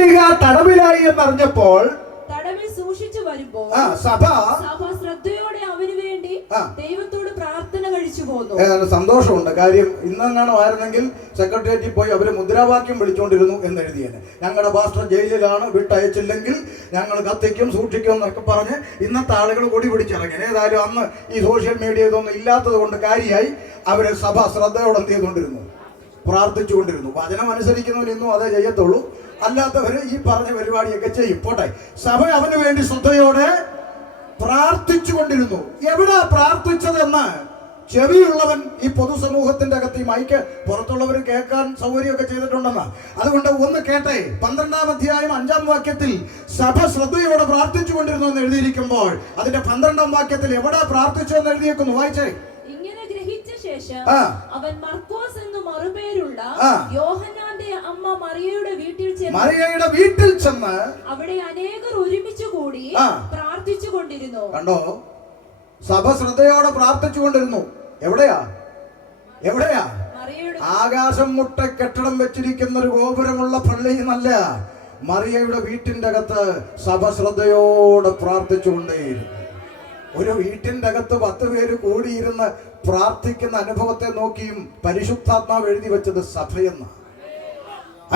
ശ്ലീഹ തടവിലായി എന്നറിഞ്ഞപ്പോൾ തടവിൽ സൂക്ഷിച്ചു വരുമ്പോൾ സഭ ശ്രദ്ധയോടെ അവന് വേണ്ടി ദൈവത്തോട് പ്രാർത്ഥന കഴിച്ചു പോന്നു. സന്തോഷമുണ്ട്. കാര്യം ഇന്നെങ്ങാണോ ആയിരുന്നെങ്കിൽ സെക്രട്ടേറിയറ്റിൽ പോയി അവര് മുദ്രാവാക്യം വിളിച്ചുകൊണ്ടിരുന്നു എന്ന് എഴുതിയേനെ. ഞങ്ങളുടെ പാസ്റ്റർ ജയിലിലാണ്, വിട്ടയച്ചില്ലെങ്കിൽ ഞങ്ങൾ കത്തിക്കും സൂക്ഷിക്കും എന്നൊക്കെ പറഞ്ഞ് ഇന്നത്തെ ആളുകൾ കൊടി പിടിച്ചിറങ്ങി. ഏതായാലും അന്ന് ഈ സോഷ്യൽ മീഡിയ ഇതൊന്നും ഇല്ലാത്തത് കൊണ്ട് കാര്യമായി അവര് സഭ ശ്രദ്ധയോടെ എന്ത് ചെയ്തുകൊണ്ടിരുന്നു, പ്രാർത്ഥിച്ചുകൊണ്ടിരുന്നു. വചനം അനുസരിക്കുന്നവർ ഇന്നും അതേ ചെയ്യത്തുള്ളൂ, അല്ലാത്തവര് ഈ പറഞ്ഞ പരിപാടിയൊക്കെ ചെയ്യും. പോട്ടെ, സഭ അവന് വേണ്ടി ശ്രദ്ധയോടെ പ്രാർത്ഥിച്ചു കൊണ്ടിരുന്നു. എവിടെ പ്രാർത്ഥിച്ചതെന്ന് ചെവിയുള്ളവൻ ഈ പൊതുസമൂഹത്തിന്റെ അകത്ത് ഈ മൈക്ക് പുറത്തുള്ളവർ കേൾക്കാൻ സൗകര്യമൊക്കെ ചെയ്തിട്ടുണ്ടെന്നാ. അതുകൊണ്ട് ഒന്ന് കേട്ടെ. 12-ാം അധ്യായം 5-ാം വാക്യത്തിൽ സഭ ശ്രദ്ധയോടെ പ്രാർത്ഥിച്ചു കൊണ്ടിരുന്നു എന്ന് എഴുതിയിരിക്കുമ്പോൾ അതിന്റെ 12-ാം വാക്യത്തിൽ എവിടെ പ്രാർത്ഥിച്ചു എന്ന് എഴുതിയിരിക്കുന്നു, വായിച്ചേ. ഇങ്ങനെ ഗ്രഹിച്ച ശേഷം അവൻ മർക്കോസ് എന്ന് മറുപേരുള്ള യോഹന്നാന്റെ അമ്മ മറിയയുടെ വീട്ടിൽ ചെന്ന് അവിടെ അനേകർ ഒരുമിച്ച് കൂടി പ്രാർത്ഥിച്ചു കൊണ്ടിരുന്നു. കണ്ടോ, സഭ ശ്രദ്ധയോടെ പ്രാർത്ഥിച്ചു കൊണ്ടിരുന്നു. എവിടെയാ? ആകാശം മുട്ട കെട്ടിടം വെച്ചിരിക്കുന്ന ഒരു ഗോപുരമുള്ള പള്ളിയെന്നല്ല, മറിയയുടെ വീട്ടിന്റെ അകത്ത് സഭ ശ്രദ്ധയോടെ പ്രാർത്ഥിച്ചുകൊണ്ടേയിരുന്നു. ഒരു വീട്ടിന്റെ അകത്ത് 10 പേര് കൂടിയിരുന്ന് പ്രാർത്ഥിക്കുന്ന അനുഭവത്തെ നോക്കിയും പരിശുദ്ധാത്മാവ് എഴുതി വെച്ചത് സഭയെന്ന.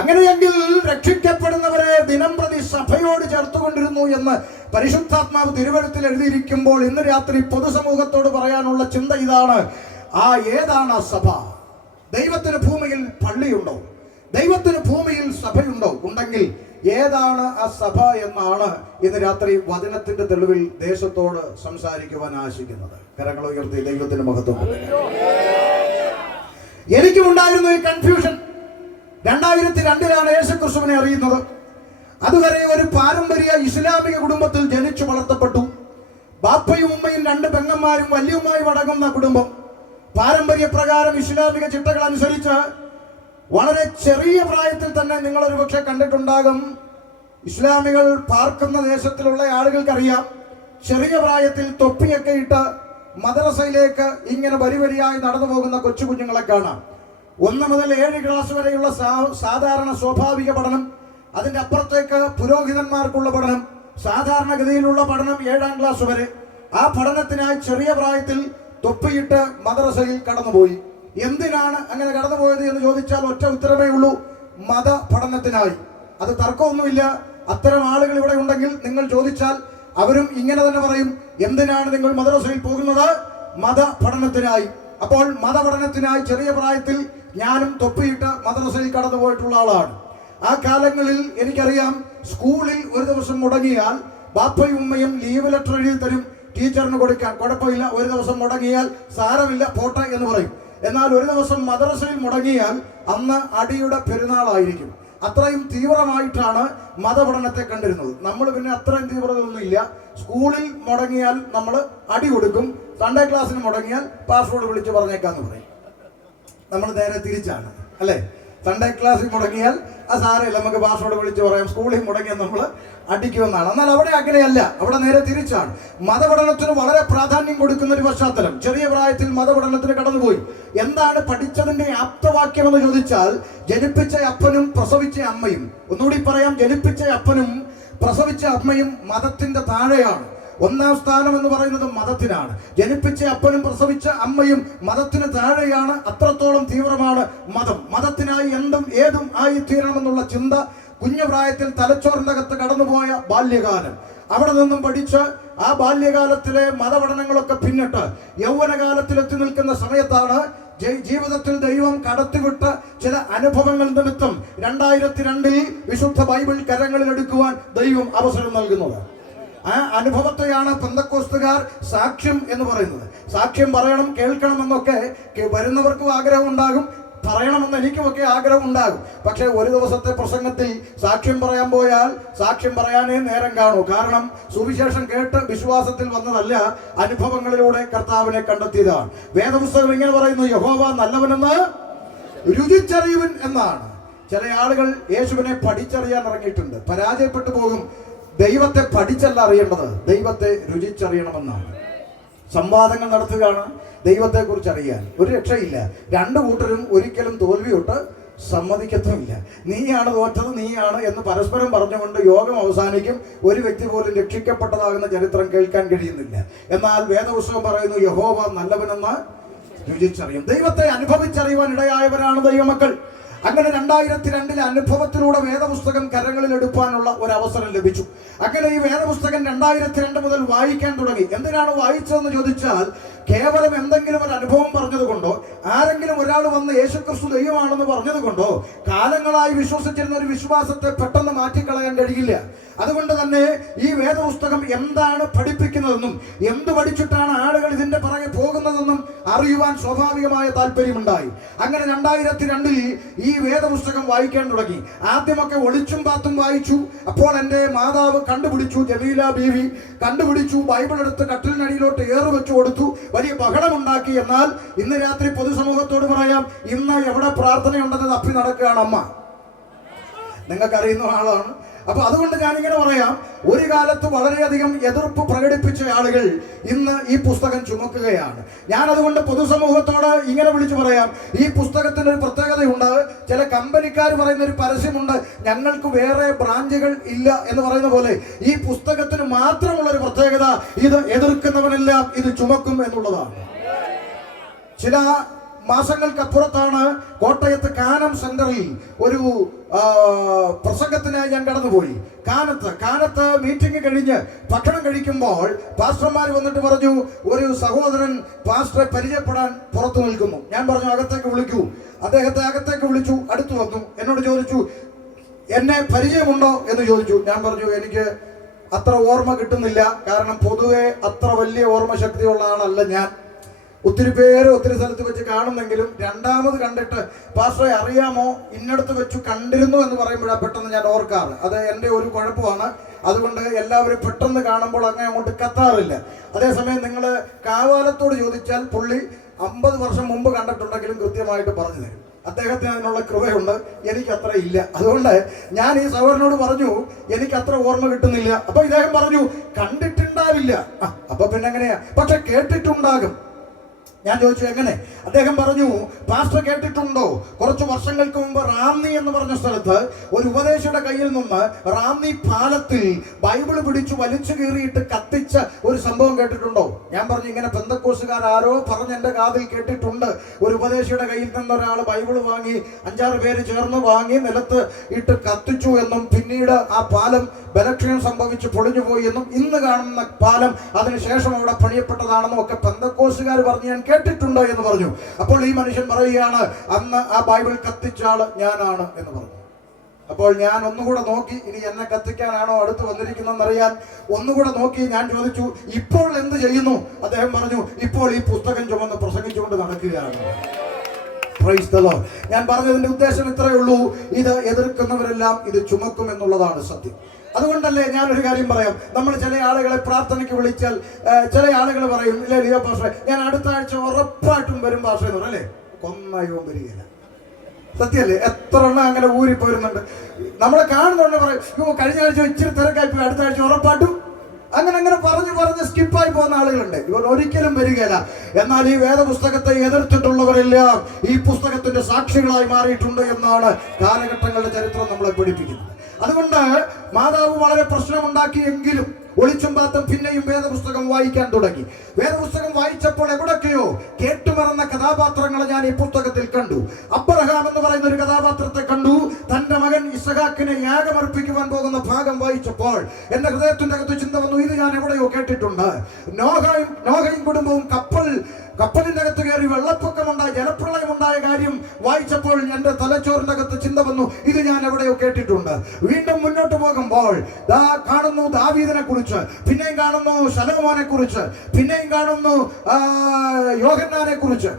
അങ്ങനെയെങ്കിൽ രക്ഷിക്കപ്പെടുന്നവരെ ദിനം പ്രതി സഭയോട് ചേർത്തുകൊണ്ടിരുന്നു എന്ന് പരിശുദ്ധാത്മാവ് തിരുവഴുത്തിൽ എഴുതിയിരിക്കുമ്പോൾ ഇന്ന് രാത്രി പൊതുസമൂഹത്തോട് പറയാനുള്ള ചിന്ത ഇതാണ്. ഏതാണ് ആ സഭ? ദൈവത്തിന് ഭൂമിയിൽ പള്ളിയുണ്ടോ? ദൈവത്തിന് ഭൂമിയിൽ സഭയുണ്ടോ? ഉണ്ടെങ്കിൽ ഏതാണ് ആ സഭ എന്നാണ് ഇന്ന് രാത്രി വചനത്തിന്റെ തെളിവിൽ ദേശത്തോട് സംസാരിക്കുവാൻ ആശിക്കുന്നത്. കരങ്ങൾ ഉയർത്തി ദൈവത്തിന് മഹത്വം. എനിക്കുണ്ടായിരുന്നു ഈ കൺഫ്യൂഷൻ. 2002 യേശുക്രിസ്തുവിനെ അറിയുന്നത്. അതുവരെ ഒരു പാരമ്പര്യ ഇസ്ലാമിക കുടുംബത്തിൽ ജനിച്ചു വളർത്തപ്പെട്ടു. ബാപ്പയും ഉമ്മയും 2 പെങ്ങന്മാരും വല്യവുമായി അടങ്ങുന്ന കുടുംബം. പാരമ്പര്യ പ്രകാരം ഇസ്ലാമിക ചിട്ടകൾ അനുസരിച്ച് വളരെ ചെറിയ പ്രായത്തിൽ തന്നെ നിങ്ങൾ ഒരു പക്ഷെ കണ്ടിട്ടുണ്ടാകും. ഇസ്ലാമികൾ പാർക്കുന്ന ദേശത്തിലുള്ള ആളുകൾക്കറിയാം, ചെറിയ പ്രായത്തിൽ തൊപ്പിയൊക്കെ ഇട്ട് മദ്രസയിലേക്ക് ഇങ്ങനെ വരിവരിയായി നടന്നു പോകുന്ന കൊച്ചു കുഞ്ഞുങ്ങളെ കാണാം. 1 മുതൽ 7 ക്ലാസ് വരെയുള്ള സാധാരണ സ്വാഭാവിക പഠനം, അതിന്റെ അപ്പുറത്തേക്ക് പുരോഹിതന്മാർക്കുള്ള പഠനം, സാധാരണഗതിയിലുള്ള പഠനം 7-ാം ക്ലാസ് വരെ. ആ പഠനത്തിനായി ചെറിയ പ്രായത്തിൽ തൊപ്പിയിട്ട് മദ്രസയിൽ കടന്നുപോയി. എന്തിനാണ് അങ്ങനെ കടന്നുപോയത് എന്ന് ചോദിച്ചാൽ ഒറ്റ ഉത്തരമേ ഉള്ളൂ, മത പഠനത്തിനായി. അത് തർക്കമൊന്നുമില്ല. അത്തരം ആളുകൾ ഇവിടെ ഉണ്ടെങ്കിൽ നിങ്ങൾ ചോദിച്ചാൽ അവരും ഇങ്ങനെ തന്നെ പറയും, എന്തിനാണ് നിങ്ങൾ മദ്രസയിൽ പോകുന്നത്? മത പഠനത്തിനായി. അപ്പോൾ മതപഠനത്തിനായി ചെറിയ പ്രായത്തിൽ ഞാനും തൊപ്പിയിട്ട് മദ്രസയിൽ കടന്നു പോയിട്ടുള്ള ആളാണ്. ആ കാലങ്ങളിൽ എനിക്കറിയാം, സ്കൂളിൽ ഒരു ദിവസം മുടങ്ങിയാൽ ബാപ്പയും ഉമ്മയും ലീവ് ലെറ്റർ എഴുതി തരും ടീച്ചറിന് കൊടുക്കാൻ. കുഴപ്പമില്ല, ഒരു ദിവസം മുടങ്ങിയാൽ സാരമില്ല, പോട്ടെ എന്ന് പറയും. എന്നാൽ ഒരു ദിവസം മദ്രസയിൽ മുടങ്ങിയാൽ അന്ന് അടിയുടെ പെരുന്നാളായിരിക്കും. അത്രയും തീവ്രമായിട്ടാണ് മതപഠനത്തെ കണ്ടിരുന്നത്. നമ്മൾ പിന്നെ അത്രയും തീവ്രതയൊന്നുമില്ല. സ്കൂളിൽ മുടങ്ങിയാൽ നമ്മൾ അടി കൊടുക്കും, സൺഡേ ക്ലാസ്സിന് മുടങ്ങിയാൽ പാസ്വേഡ് വിളിച്ച് പറഞ്ഞേക്കാന്ന് പറയും. നമ്മൾ നേരെ തിരിച്ചാണ്, അല്ലേ? സൺഡേ ക്ലാസ്സിൽ മുടങ്ങിയാൽ സാരമില്ല, നമുക്ക് പാസ്വേഡ് വിളിച്ച് പറയാം. സ്കൂളിൽ മുടങ്ങിയാൽ നമ്മൾ അടിക്കുമെന്നാണ്. എന്നാൽ അവിടെ അങ്ങനെയല്ല, അവിടെ നേരെ തിരിച്ചാണ്. മതപഠനത്തിന് വളരെ പ്രാധാന്യം കൊടുക്കുന്ന ഒരു പശ്ചാത്തലം. ചെറിയ പ്രായത്തിൽ മതപഠനത്തിന് കടന്നുപോയി. എന്താണ് പഠിച്ചതിന്റെ ആപ്തവാക്യം എന്ന് ചോദിച്ചാൽ, ജനിപ്പിച്ച അപ്പനും പ്രസവിച്ച അമ്മയും, ഒന്നുകൂടി പറയാം, ജനിപ്പിച്ച അപ്പനും പ്രസവിച്ച അമ്മയും മതത്തിന്റെ താഴെയാണ്. 1-ാം സ്ഥാനം എന്ന് പറയുന്നത് മതത്തിനാണ്. ജനിപ്പിച്ച അപ്പനും പ്രസവിച്ച അമ്മയും മതത്തിന് താഴെയാണ്. അത്രത്തോളം തീവ്രമാണ് മതം. മതത്തിനായി എന്തും ഏതും ആയി തീരണമെന്നുള്ള ചിന്ത കുഞ്ഞുപ്രായത്തിൽ തലച്ചോറിന്റെ അകത്ത് കടന്നുപോയ ബാല്യകാലം. അവിടെ നിന്നും പഠിച്ച് ആ ബാല്യകാലത്തിലെ മതപഠനങ്ങളൊക്കെ പിന്നിട്ട് യൗവനകാലത്തിലെത്തി നിൽക്കുന്ന സമയത്താണ് ജീവിതത്തിൽ ദൈവം കടത്തിവിട്ട ചില അനുഭവങ്ങൾ നിമിത്തം 2002 വിശുദ്ധ ബൈബിൾ കരങ്ങളിൽ എടുക്കുവാൻ ദൈവം അവസരം നൽകുന്നത്. ആ അനുഭവത്തെയാണ് പെന്തക്കോസ്തുകാർ സാക്ഷ്യം എന്ന് പറയുന്നത്. സാക്ഷ്യം പറയണം, കേൾക്കണം എന്നൊക്കെ വരുന്നവർക്കും ആഗ്രഹം ഉണ്ടാകും, പറയണമെന്ന് എനിക്കുമൊക്കെ ആഗ്രഹം ഉണ്ടാകും. പക്ഷെ ഒരു ദിവസത്തെ പ്രസംഗത്തിൽ സാക്ഷ്യം പറയാൻ പോയാൽ സാക്ഷ്യം പറയാനേ നേരം കാണൂ. കാരണം സുവിശേഷം കേട്ട് വിശ്വാസത്തിൽ വന്നതല്ല, അനുഭവങ്ങളിലൂടെ കർത്താവിനെ കണ്ടെത്തിയതാണ്. വേദപുസ്തകം ഇങ്ങനെ പറയുന്നു, യഹോവ നല്ലവനെന്ന് രുചിച്ചറിയുവൻ എന്നാണ്. ചില ആളുകൾ യേശുവിനെ പഠിച്ചറിയാൻ ഇറങ്ങിയിട്ടുണ്ട്, പരാജയപ്പെട്ടു പോകും. ദൈവത്തെ പഠിച്ചല്ല അറിയേണ്ടത്, ദൈവത്തെ രുചിച്ചറിയണമെന്നാണ്. സംവാദങ്ങൾ നടത്തുകയാണ് ദൈവത്തെക്കുറിച്ച് അറിയാൻ. ഒരു രക്ഷയില്ല. 2 കൂട്ടരും ഒരിക്കലും തോൽവിയൊട്ട് സമ്മതിക്കത്തുമില്ല. നീയാണ് തോറ്റത്, നീയാണ് എന്ന് പരസ്പരം പറഞ്ഞുകൊണ്ട് യോഗം അവസാനിക്കും. ഒരു വ്യക്തി പോലും രക്ഷിക്കപ്പെട്ടതാകുന്ന ചരിത്രം കേൾക്കാൻ കഴിയുന്നില്ല. എന്നാൽ വേദപുസ്തകം പറയുന്നു, യഹോവ നല്ലവനെന്ന് രുചിച്ചറിയും. ദൈവത്തെ അനുഭവിച്ചറിയുവാൻ ഇടയായവരാണ് ദൈവമക്കൾ. അങ്ങനെ 2002 അനുഭവത്തിലൂടെ വേദപുസ്തകം കരങ്ങളിൽ എടുക്കാനുള്ള ഒരു അവസരം ലഭിച്ചു. അങ്ങനെ ഈ വേദപുസ്തകം 2002 മുതൽ വായിക്കാൻ തുടങ്ങി. എന്തിനാണ് വായിച്ചതെന്ന് ചോദിച്ചാൽ, കേവലം എന്തെങ്കിലും ഒരു അനുഭവം പറഞ്ഞതുകൊണ്ടോ, ആരെങ്കിലും ഒരാൾ വന്ന് യേശുക്രിസ്തു ദൈവമാണെന്ന് പറഞ്ഞതുകൊണ്ടോ കാലങ്ങളായി വിശ്വസിച്ചിരുന്ന ഒരു വിശ്വാസത്തെ പെട്ടെന്ന് മാറ്റിക്കളയാൻ കഴിയില്ല. അതുകൊണ്ട് തന്നെ ഈ വേദപുസ്തകം എന്താണ് പഠിപ്പിക്കുന്നതെന്നും എന്ത് പഠിച്ചിട്ടാണ് ആളുകൾ ഇതിന്റെ പുറകെ പോകുന്നതെന്നും അറിയുവാൻ സ്വാഭാവികമായ താല്പര്യമുണ്ടായി. അങ്ങനെ 2002 ഈ വേദപുസ്തകം വായിക്കാൻ തുടങ്ങി. ആദ്യമൊക്കെ ഒളിച്ചും പാത്തും വായിച്ചു. അപ്പോൾ എൻ്റെ മാതാവ് കണ്ടുപിടിച്ചു, ജമീല ബീവി കണ്ടുപിടിച്ചു. ബൈബിൾ എടുത്ത് കട്ടിലിനടിയിലോട്ട് ഏറ് വെച്ചു കൊടുത്തു. വലിയ ബഹളമുണ്ടാക്കി. എന്നാൽ ഇന്ന് രാത്രി പൊതുസമൂഹത്തോട് പറയാം, ഇന്ന് എവിടെ പ്രാർത്ഥനയുണ്ടെന്ന് തപ്പി നടക്കുകയാണ് അമ്മ. നിങ്ങൾക്കറിയുന്ന ആളാണ്. അപ്പൊ അതുകൊണ്ട് ഞാനിങ്ങനെ പറയാം, ഒരു കാലത്ത് വളരെയധികം എതിർപ്പ് പ്രകടിപ്പിച്ച ആളുകൾ ഇന്ന് ഈ പുസ്തകം ചുമക്കുകയാണ്. ഞാൻ അതുകൊണ്ട് പൊതുസമൂഹത്തോട് ഇങ്ങനെ വിളിച്ചു പറയാം, ഈ പുസ്തകത്തിന് ഒരു പ്രത്യേകതയുണ്ട്. ചില കമ്പനിക്കാർ പറയുന്ന ഒരു പരസ്യമുണ്ട്, ഞങ്ങൾക്ക് വേറെ ബ്രാഞ്ചുകൾ ഇല്ല എന്ന് പറയുന്ന പോലെ ഈ പുസ്തകത്തിന് മാത്രമുള്ളൊരു പ്രത്യേകത, ഇത് എതിർക്കുന്നവനെല്ലാം ഇത് ചുമക്കും എന്നുള്ളതാണ്. ചില മാസങ്ങൾക്കപ്പുറത്താണ് കോട്ടയത്ത് കാനം സെന്ററിൽ ഒരു പ്രസംഗത്തിനായി ഞാൻ കടന്നുപോയി. കാനത്ത് മീറ്റിംഗ് കഴിഞ്ഞ് ഭക്ഷണം കഴിക്കുമ്പോൾ പാസ്റ്റർമാർ വന്നിട്ട് പറഞ്ഞു, ഒരു സഹോദരൻ പാസ്റ്ററെ പരിചയപ്പെടാൻ പുറത്തു നിൽക്കുന്നു. ഞാൻ പറഞ്ഞു, അകത്തേക്ക് വിളിക്കൂ. അദ്ദേഹത്തെ അകത്തേക്ക് വിളിച്ചു. അടുത്തു വന്നു. എന്നോട് ചോദിച്ചു, എന്നെ പരിചയമുണ്ടോ എന്ന് ചോദിച്ചു. ഞാൻ പറഞ്ഞു, എനിക്ക് അത്ര ഓർമ്മ കിട്ടുന്നില്ല. കാരണം പൊതുവെ അത്ര വലിയ ഓർമ്മശക്തിയുള്ള ആളല്ല ഞാൻ. ഒത്തിരി പേര് ഒത്തിരി സ്ഥലത്ത് വെച്ച് കാണുന്നെങ്കിലും രണ്ടാമത് കണ്ടിട്ട് പാസ്റ്ററെ അറിയാമോ, ഇന്നടത്ത് വെച്ച് കണ്ടിരുന്നു എന്ന് പറയുമ്പോഴാണ് പെട്ടെന്ന് ഞാൻ ഓർക്കാറ്. അത് എൻ്റെ ഒരു കുഴപ്പമാണ്. അതുകൊണ്ട് എല്ലാവരും പെട്ടെന്ന് കാണുമ്പോൾ അങ്ങനെ അങ്ങോട്ട് കത്താറില്ല. അതേസമയം നിങ്ങൾ കാവാലത്തോട് ചോദിച്ചാൽ പുള്ളി 50 വർഷം മുമ്പ് കണ്ടിട്ടുണ്ടെങ്കിലും കൃത്യമായിട്ട് പറഞ്ഞു തരും. അദ്ദേഹത്തിന് അതിനുള്ള കൃപയുണ്ട്, എനിക്കത്ര ഇല്ല. അതുകൊണ്ട് ഞാൻ ഈ സഹോദരനോട് പറഞ്ഞു, എനിക്കത്ര ഓർമ്മ കിട്ടുന്നില്ല. അപ്പൊ ഇദ്ദേഹം പറഞ്ഞു, കണ്ടിട്ടുണ്ടാവില്ല. അപ്പൊ പിന്നെ എങ്ങനെയാ, പക്ഷെ കേട്ടിട്ടുണ്ടാകും. ഞാൻ ചോദിച്ചു, എങ്ങനെ? അദ്ദേഹം പറഞ്ഞു, പാസ്റ്റർ കേട്ടിട്ടുണ്ടോ, കുറച്ച് വർഷങ്ങൾക്ക് മുമ്പ് റാന്നി എന്ന് പറഞ്ഞ സ്ഥലത്ത് ഒരു ഉപദേശിയുടെ കയ്യിൽ നിന്ന് റാന്നി പാലത്തിൽ ബൈബിള് പിടിച്ചു വലിച്ചു കീറിയിട്ട് കത്തിച്ച ഒരു സംഭവം കേട്ടിട്ടുണ്ടോ? ഞാൻ പറഞ്ഞു, ഇങ്ങനെ പെന്തക്കോസുകാർ ആരോ പറഞ്ഞ് എൻ്റെ കാതിൽ കേട്ടിട്ടുണ്ട്. ഒരു ഉപദേശിയുടെ കയ്യിൽ നിന്ന് ഒരാൾ ബൈബിള് വാങ്ങി 5-6 പേര് ചേർന്ന് വാങ്ങി നിലത്ത് ഇട്ട് കത്തിച്ചു എന്നും പിന്നീട് ആ പാലം ബലക്ഷയം സംഭവിച്ച് പൊളിഞ്ഞുപോയി എന്നും ഇന്ന് കാണുന്ന പാലം അതിനുശേഷം അവിടെ പണിയപ്പെട്ടതാണെന്നും ഒക്കെ പെന്തക്കോസുകാർ പറഞ്ഞ് ഞാൻ കേട്ടിട്ടുണ്ടോ എന്ന് പറഞ്ഞു. അപ്പോൾ ഈ മനുഷ്യൻ പറയുകയാണ്, അന്ന് ആ ബൈബിൾ കത്തിച്ച ആള് ഞാനാണ് എന്ന് പറഞ്ഞു. അപ്പോൾ ഞാൻ ഒന്നുകൂടെ നോക്കി, ഇനി എന്നെ കത്തിക്കാനാണോ അടുത്ത് വന്നിരിക്കുന്നതെന്നറിയാൻ ഒന്നുകൂടെ നോക്കി. ഞാൻ ചോദിച്ചു, ഇപ്പോൾ എന്ത് ചെയ്യുന്നു? അദ്ദേഹം പറഞ്ഞു, ഇപ്പോൾ ഈ പുസ്തകം ചുമന്ന് പ്രസംഗിച്ചുകൊണ്ട് നടക്കുകയാണ്. Praise the Lord. ഞാൻ പറഞ്ഞതിന്റെ ഉദ്ദേശം ഇത്രയേ ഉള്ളൂ, ഇത് എതിർക്കുന്നവരെല്ലാം ഇത് ചുമക്കും എന്നുള്ളതാണ് സത്യം. അതുകൊണ്ടല്ലേ ഞാനൊരു കാര്യം പറയാം, നമ്മൾ ചില ആളുകളെ പ്രാർത്ഥനയ്ക്ക് വിളിച്ചാൽ ചില ആളുകൾ പറയും, ഇല്ലേ ലിയോ പാസ്റ്ററെ, ഞാൻ അടുത്ത ആഴ്ച ഉറപ്പായിട്ടും വരും പാസ്റ്ററെ എന്ന് പറയും. അല്ലേ, കൊന്നായും വരികയില്ല. സത്യമല്ലേ? എത്ര എണ്ണം അങ്ങനെ ഊരിപ്പോരുന്നുണ്ട്. നമ്മളെ കാണുന്നുണ്ട് പറയും, കഴിഞ്ഞ ആഴ്ച ഇച്ചിരി തിരക്കായി പോയി, അടുത്ത ആഴ്ച ഉറപ്പായിട്ടും. അങ്ങനെ പറഞ്ഞ് സ്കിപ്പായി പോകുന്ന ആളുകളുണ്ട്. ഇവർ ഒരിക്കലും വരികയില്ല. എന്നാൽ ഈ വേദപുസ്തകത്തെ എതിർത്തിട്ടുള്ളവരെല്ലാം ഈ പുസ്തകത്തിന്റെ സാക്ഷികളായി മാറിയിട്ടുണ്ട് എന്നാണ് കാലഘട്ടങ്ങളുടെ ചരിത്രം നമ്മളെ പഠിപ്പിക്കുന്നത്. അതുകൊണ്ട് മാതാവ് വളരെ പ്രശ്നമുണ്ടാക്കിയെങ്കിലും ഒളിച്ചും പാത്തും പിന്നെയും വേദപുസ്തകം വായിക്കാൻ തുടങ്ങി. വേദപുസ്തകം വായിച്ചപ്പോൾ എവിടൊക്കെയോ കേട്ടുമറന്ന കഥാപാത്രങ്ങളെ ഞാൻ ഈ പുസ്തകത്തിൽ കണ്ടു. അബ്രഹാം എന്ന് പറയുന്ന ഒരു കഥാപാത്രത്തെ കണ്ടു. തന്റെ മകൻ ഇസ്ഹാക്കിനെ യാഗമർപ്പിക്കുവാൻ പോകുന്ന ഭാഗം വായിച്ചപ്പോൾ എന്റെ ഹൃദയത്തിന്റെ അകത്ത് ചിന്ത വന്നു, ഇത് ഞാൻ എവിടെയോ കേട്ടിട്ടുണ്ട്. നോഹയും കുടുംബവും കപ്പലിന്റെ അകത്ത് കയറി വെള്ളപ്പൊക്കമുണ്ടായ ജലപ്രളയമുണ്ടായ കാര്യം വായിച്ചപ്പോൾ എന്റെ തലച്ചോറിന്റെ അകത്ത് ചിന്ത വന്നു, ഇത് ഞാൻ എവിടെയോ കേട്ടിട്ടുണ്ട്. വീണ്ടും മുന്നോട്ട് പോകുമ്പോൾ കാണുന്നു ദാവീദിനെ കുറിച്ച്, പിന്നെയും കാണുന്നു ശലോമോനെ കുറിച്ച്, പിന്നെയും കാണുന്നു യോഹന്നാനെ കുറിച്ച്.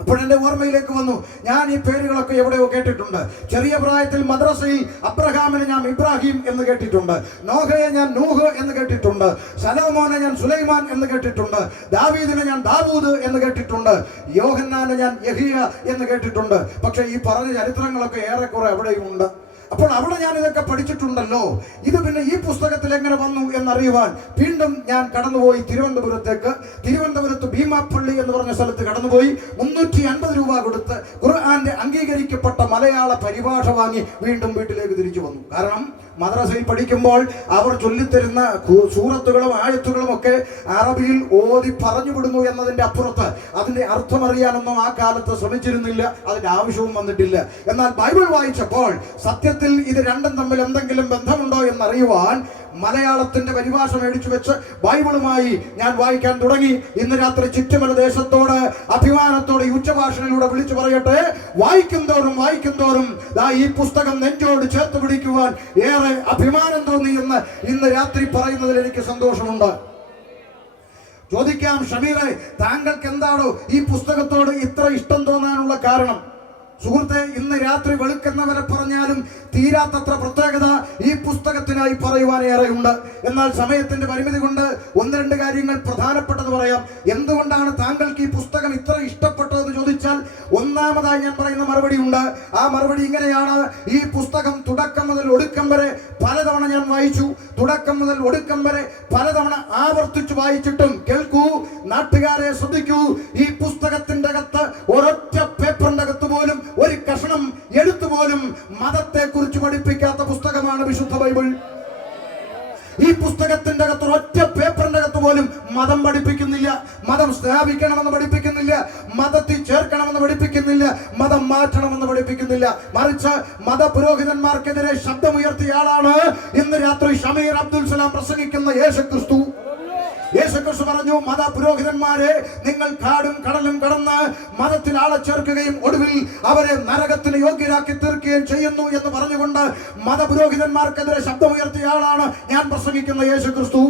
അപ്പോൾ എൻ്റെ ഓർമ്മയിലേക്ക് വന്നു, ഞാൻ ഈ പേരുകളൊക്കെ എവിടെയോ കേട്ടിട്ടുണ്ട്. ചെറിയ പ്രായത്തിൽ മദ്രസയിൽ അബ്രഹാമിനെ ഞാൻ ഇബ്രാഹിം എന്ന് കേട്ടിട്ടുണ്ട്, നോഹയെ ഞാൻ നൂഹ് എന്ന് കേട്ടിട്ടുണ്ട്, ശലോമോനെ ഞാൻ സുലൈമാൻ എന്ന് കേട്ടിട്ടുണ്ട്, ദാവീദിനെ ഞാൻ ദാവൂദ് എന്ന് കേട്ടിട്ടുണ്ട്, യോഹന്നാനെ ഞാൻ യഹിയ എന്ന് കേട്ടിട്ടുണ്ട്. പക്ഷെ ഈ പറഞ്ഞ ചരിത്രങ്ങളൊക്കെ ഏറെക്കുറെ എവിടെയും ഉണ്ട്. അപ്പോൾ അവിടെ ഞാൻ ഇതൊക്കെ പഠിച്ചിട്ടുണ്ടല്ലോ, ഇത് പിന്നെ ഈ പുസ്തകത്തിൽ എങ്ങനെ വന്നു എന്നറിയുവാൻ വീണ്ടും ഞാൻ കടന്നുപോയി തിരുവനന്തപുരത്ത് ഭീമാപ്പള്ളി എന്ന് പറഞ്ഞ സ്ഥലത്ത് കടന്നുപോയി 350 രൂപ കൊടുത്ത് ഖുർആന്റെ അംഗീകരിക്കപ്പെട്ട മലയാള പരിഭാഷ വാങ്ങി വീണ്ടും വീട്ടിലേക്ക് തിരിച്ചു വന്നു. കാരണം മദ്രസയിൽ പഠിക്കുമ്പോൾ അവർ ചൊല്ലിത്തരുന്ന സൂറത്തുകളും ആയത്തുകളും ഒക്കെ അറബിയിൽ ഓതി പറഞ്ഞു വിടുന്നു എന്നതിന്റെ അപ്പുറത്ത് അതിന്റെ അർത്ഥം അറിയാനൊന്നും ആ കാലത്ത് ശ്രമിച്ചിരുന്നില്ല, അതിന്റെ ആവശ്യവും വന്നിട്ടില്ല. എന്നാൽ ബൈബിൾ വായിച്ചപ്പോൾ സത്യത്തിൽ ഇത് രണ്ടും തമ്മിൽ എന്തെങ്കിലും ബന്ധമുണ്ടോ എന്നറിയുവാൻ മലയാളത്തിന്റെ പരിഭാഷ മേടിച്ചു വെച്ച് ബൈബിളുമായി ഞാൻ വായിക്കാൻ തുടങ്ങി. ഇന്ന് രാത്രി ചുറ്റുമല ദേശത്തോട് അഭിമാനത്തോടെ ഉച്ചഭാഷണിലൂടെ വിളിച്ചു പറയട്ടെ, വായിക്കും തോറും ഈ പുസ്തകം നെഞ്ചോട് ചേർത്ത് പിടിക്കുവാൻ ഏറെ അഭിമാനം തോന്നി എന്ന് ഇന്ന് രാത്രി പറയുന്നതിൽ എനിക്ക് സന്തോഷമുണ്ട്. ചോദിക്കാം, ഷമീറെ, താങ്കൾക്ക് എന്താണോ ഈ പുസ്തകത്തോട് ഇത്ര ഇഷ്ടം തോന്നാനുള്ള കാരണം? സുഹൃത്തെ, ഇന്ന് രാത്രി വെളുക്കുന്നവരെ പറഞ്ഞാലും തീരാത്തത്ര പ്രത്യേകത ഈ പുസ്തകത്തിനായി പറയുവാൻ ഏറെയുണ്ട്. എന്നാൽ സമയത്തിന്റെ പരിമിതി കൊണ്ട് 1-2 കാര്യങ്ങൾ പ്രധാനപ്പെട്ടത് പറയാം. എന്തുകൊണ്ടാണ് താങ്കൾക്ക് ഈ പുസ്തകം ഇത്ര ഇഷ്ടപ്പെട്ടതെന്ന് ചോദിച്ചാൽ ഒന്നാമതായി ഞാൻ പറയുന്ന മറുപടി ഉണ്ട്. ആ മറുപടി ഇങ്ങനെയാണ്: ഈ പുസ്തകം തുടക്കം മുതൽ ഒടുക്കം വരെ പലതവണ ഞാൻ വായിച്ചു. തുടക്കം മുതൽ ഒടുക്കം വരെ പലതവണ ആവർത്തിച്ചു വായിച്ചിട്ടും, കേൾക്കൂ നാട്ടുകാരെ, ശ്രദ്ധിക്കൂ, ഈ പുസ്തകത്തിന്റെ അകത്ത് ഒരൊറ്റ പേപ്പറിന്റെ അകത്ത് പോലും ഒരു കഷണം എഴുത്തുപോലും മതത്തെ കുറിച്ച് പഠിപ്പിക്കാത്ത പുസ്തകമാണ് വിശുദ്ധ ബൈബിൾ. ഈ പുസ്തകത്തിന്റെ അകത്ത് ഒറ്റ പേപ്പറിന്റെ അകത്ത് പോലും മതം പഠിപ്പിക്കുന്നില്ല, മതം സ്ഥാപിക്കണമെന്ന് പഠിപ്പിക്കുന്നില്ല, മതത്തിൽ ചേർക്കണമെന്ന് പഠിപ്പിക്കുന്നില്ല, മതം മാറ്റണമെന്ന് പഠിപ്പിക്കുന്നില്ല. മറിച്ച് മതപുരോഹിതന്മാർക്കെതിരെ ശബ്ദമുയർത്തിയ ആളാണ് ഇന്ന് രാത്രി ഷമീർ അബ്ദുൽ സലാം പ്രസംഗിക്കുന്ന യേശുക്രിസ്തു. യേശുക്രിസ്തു പറഞ്ഞു, മതപുരോഹിതന്മാരെ, നിങ്ങൾ കാടും കടലും കടന്ന് മതത്തിൽ ആളെ ചേർക്കുകയും ഒടുവിൽ അവരെ നരകത്തിന് യോഗ്യരാക്കി തീർക്കുകയും ചെയ്യുന്നു എന്ന് പറഞ്ഞുകൊണ്ട് മതപുരോഹിതന്മാർക്കെതിരെ ശബ്ദമുയർത്തിയ ആളാണ് ഞാൻ പ്രസംഗിക്കുന്ന യേശുക്രിസ്തു.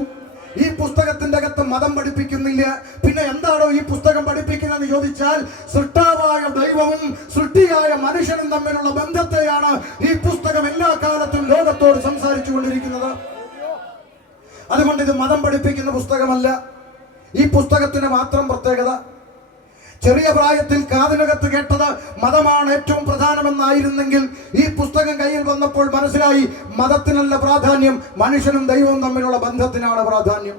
ഈ പുസ്തകത്തിന്റെ അകത്ത് മതം പഠിപ്പിക്കുന്നില്ല. പിന്നെ എന്താണോ ഈ പുസ്തകം പഠിപ്പിക്കുന്നതെന്ന് ചോദിച്ചാൽ, സൃഷ്ടാവായ ദൈവവും സൃഷ്ടിയായ മനുഷ്യനും തമ്മിലുള്ള ബന്ധത്തെയാണ് ഈ പുസ്തകം എല്ലാ കാലത്തും ലോകത്തോട് സംസാരിച്ചു കൊണ്ടിരിക്കുന്നത്. അതുകൊണ്ട് ഇത് മതം പഠിപ്പിക്കുന്ന പുസ്തകമല്ല. ഈ പുസ്തകത്തിന് മാത്രം പ്രത്യേകത, ചെറിയ പ്രായത്തിൽ കാതിനകത്ത് കേട്ടത് മതമാണ് ഏറ്റവും പ്രധാനമെന്നായിരുന്നെങ്കിൽ ഈ പുസ്തകം കയ്യിൽ വന്നപ്പോൾ മനസ്സിലായി, മതത്തിനല്ല പ്രാധാന്യം, മനുഷ്യനും ദൈവവും തമ്മിലുള്ള ബന്ധത്തിനാണ് പ്രാധാന്യം.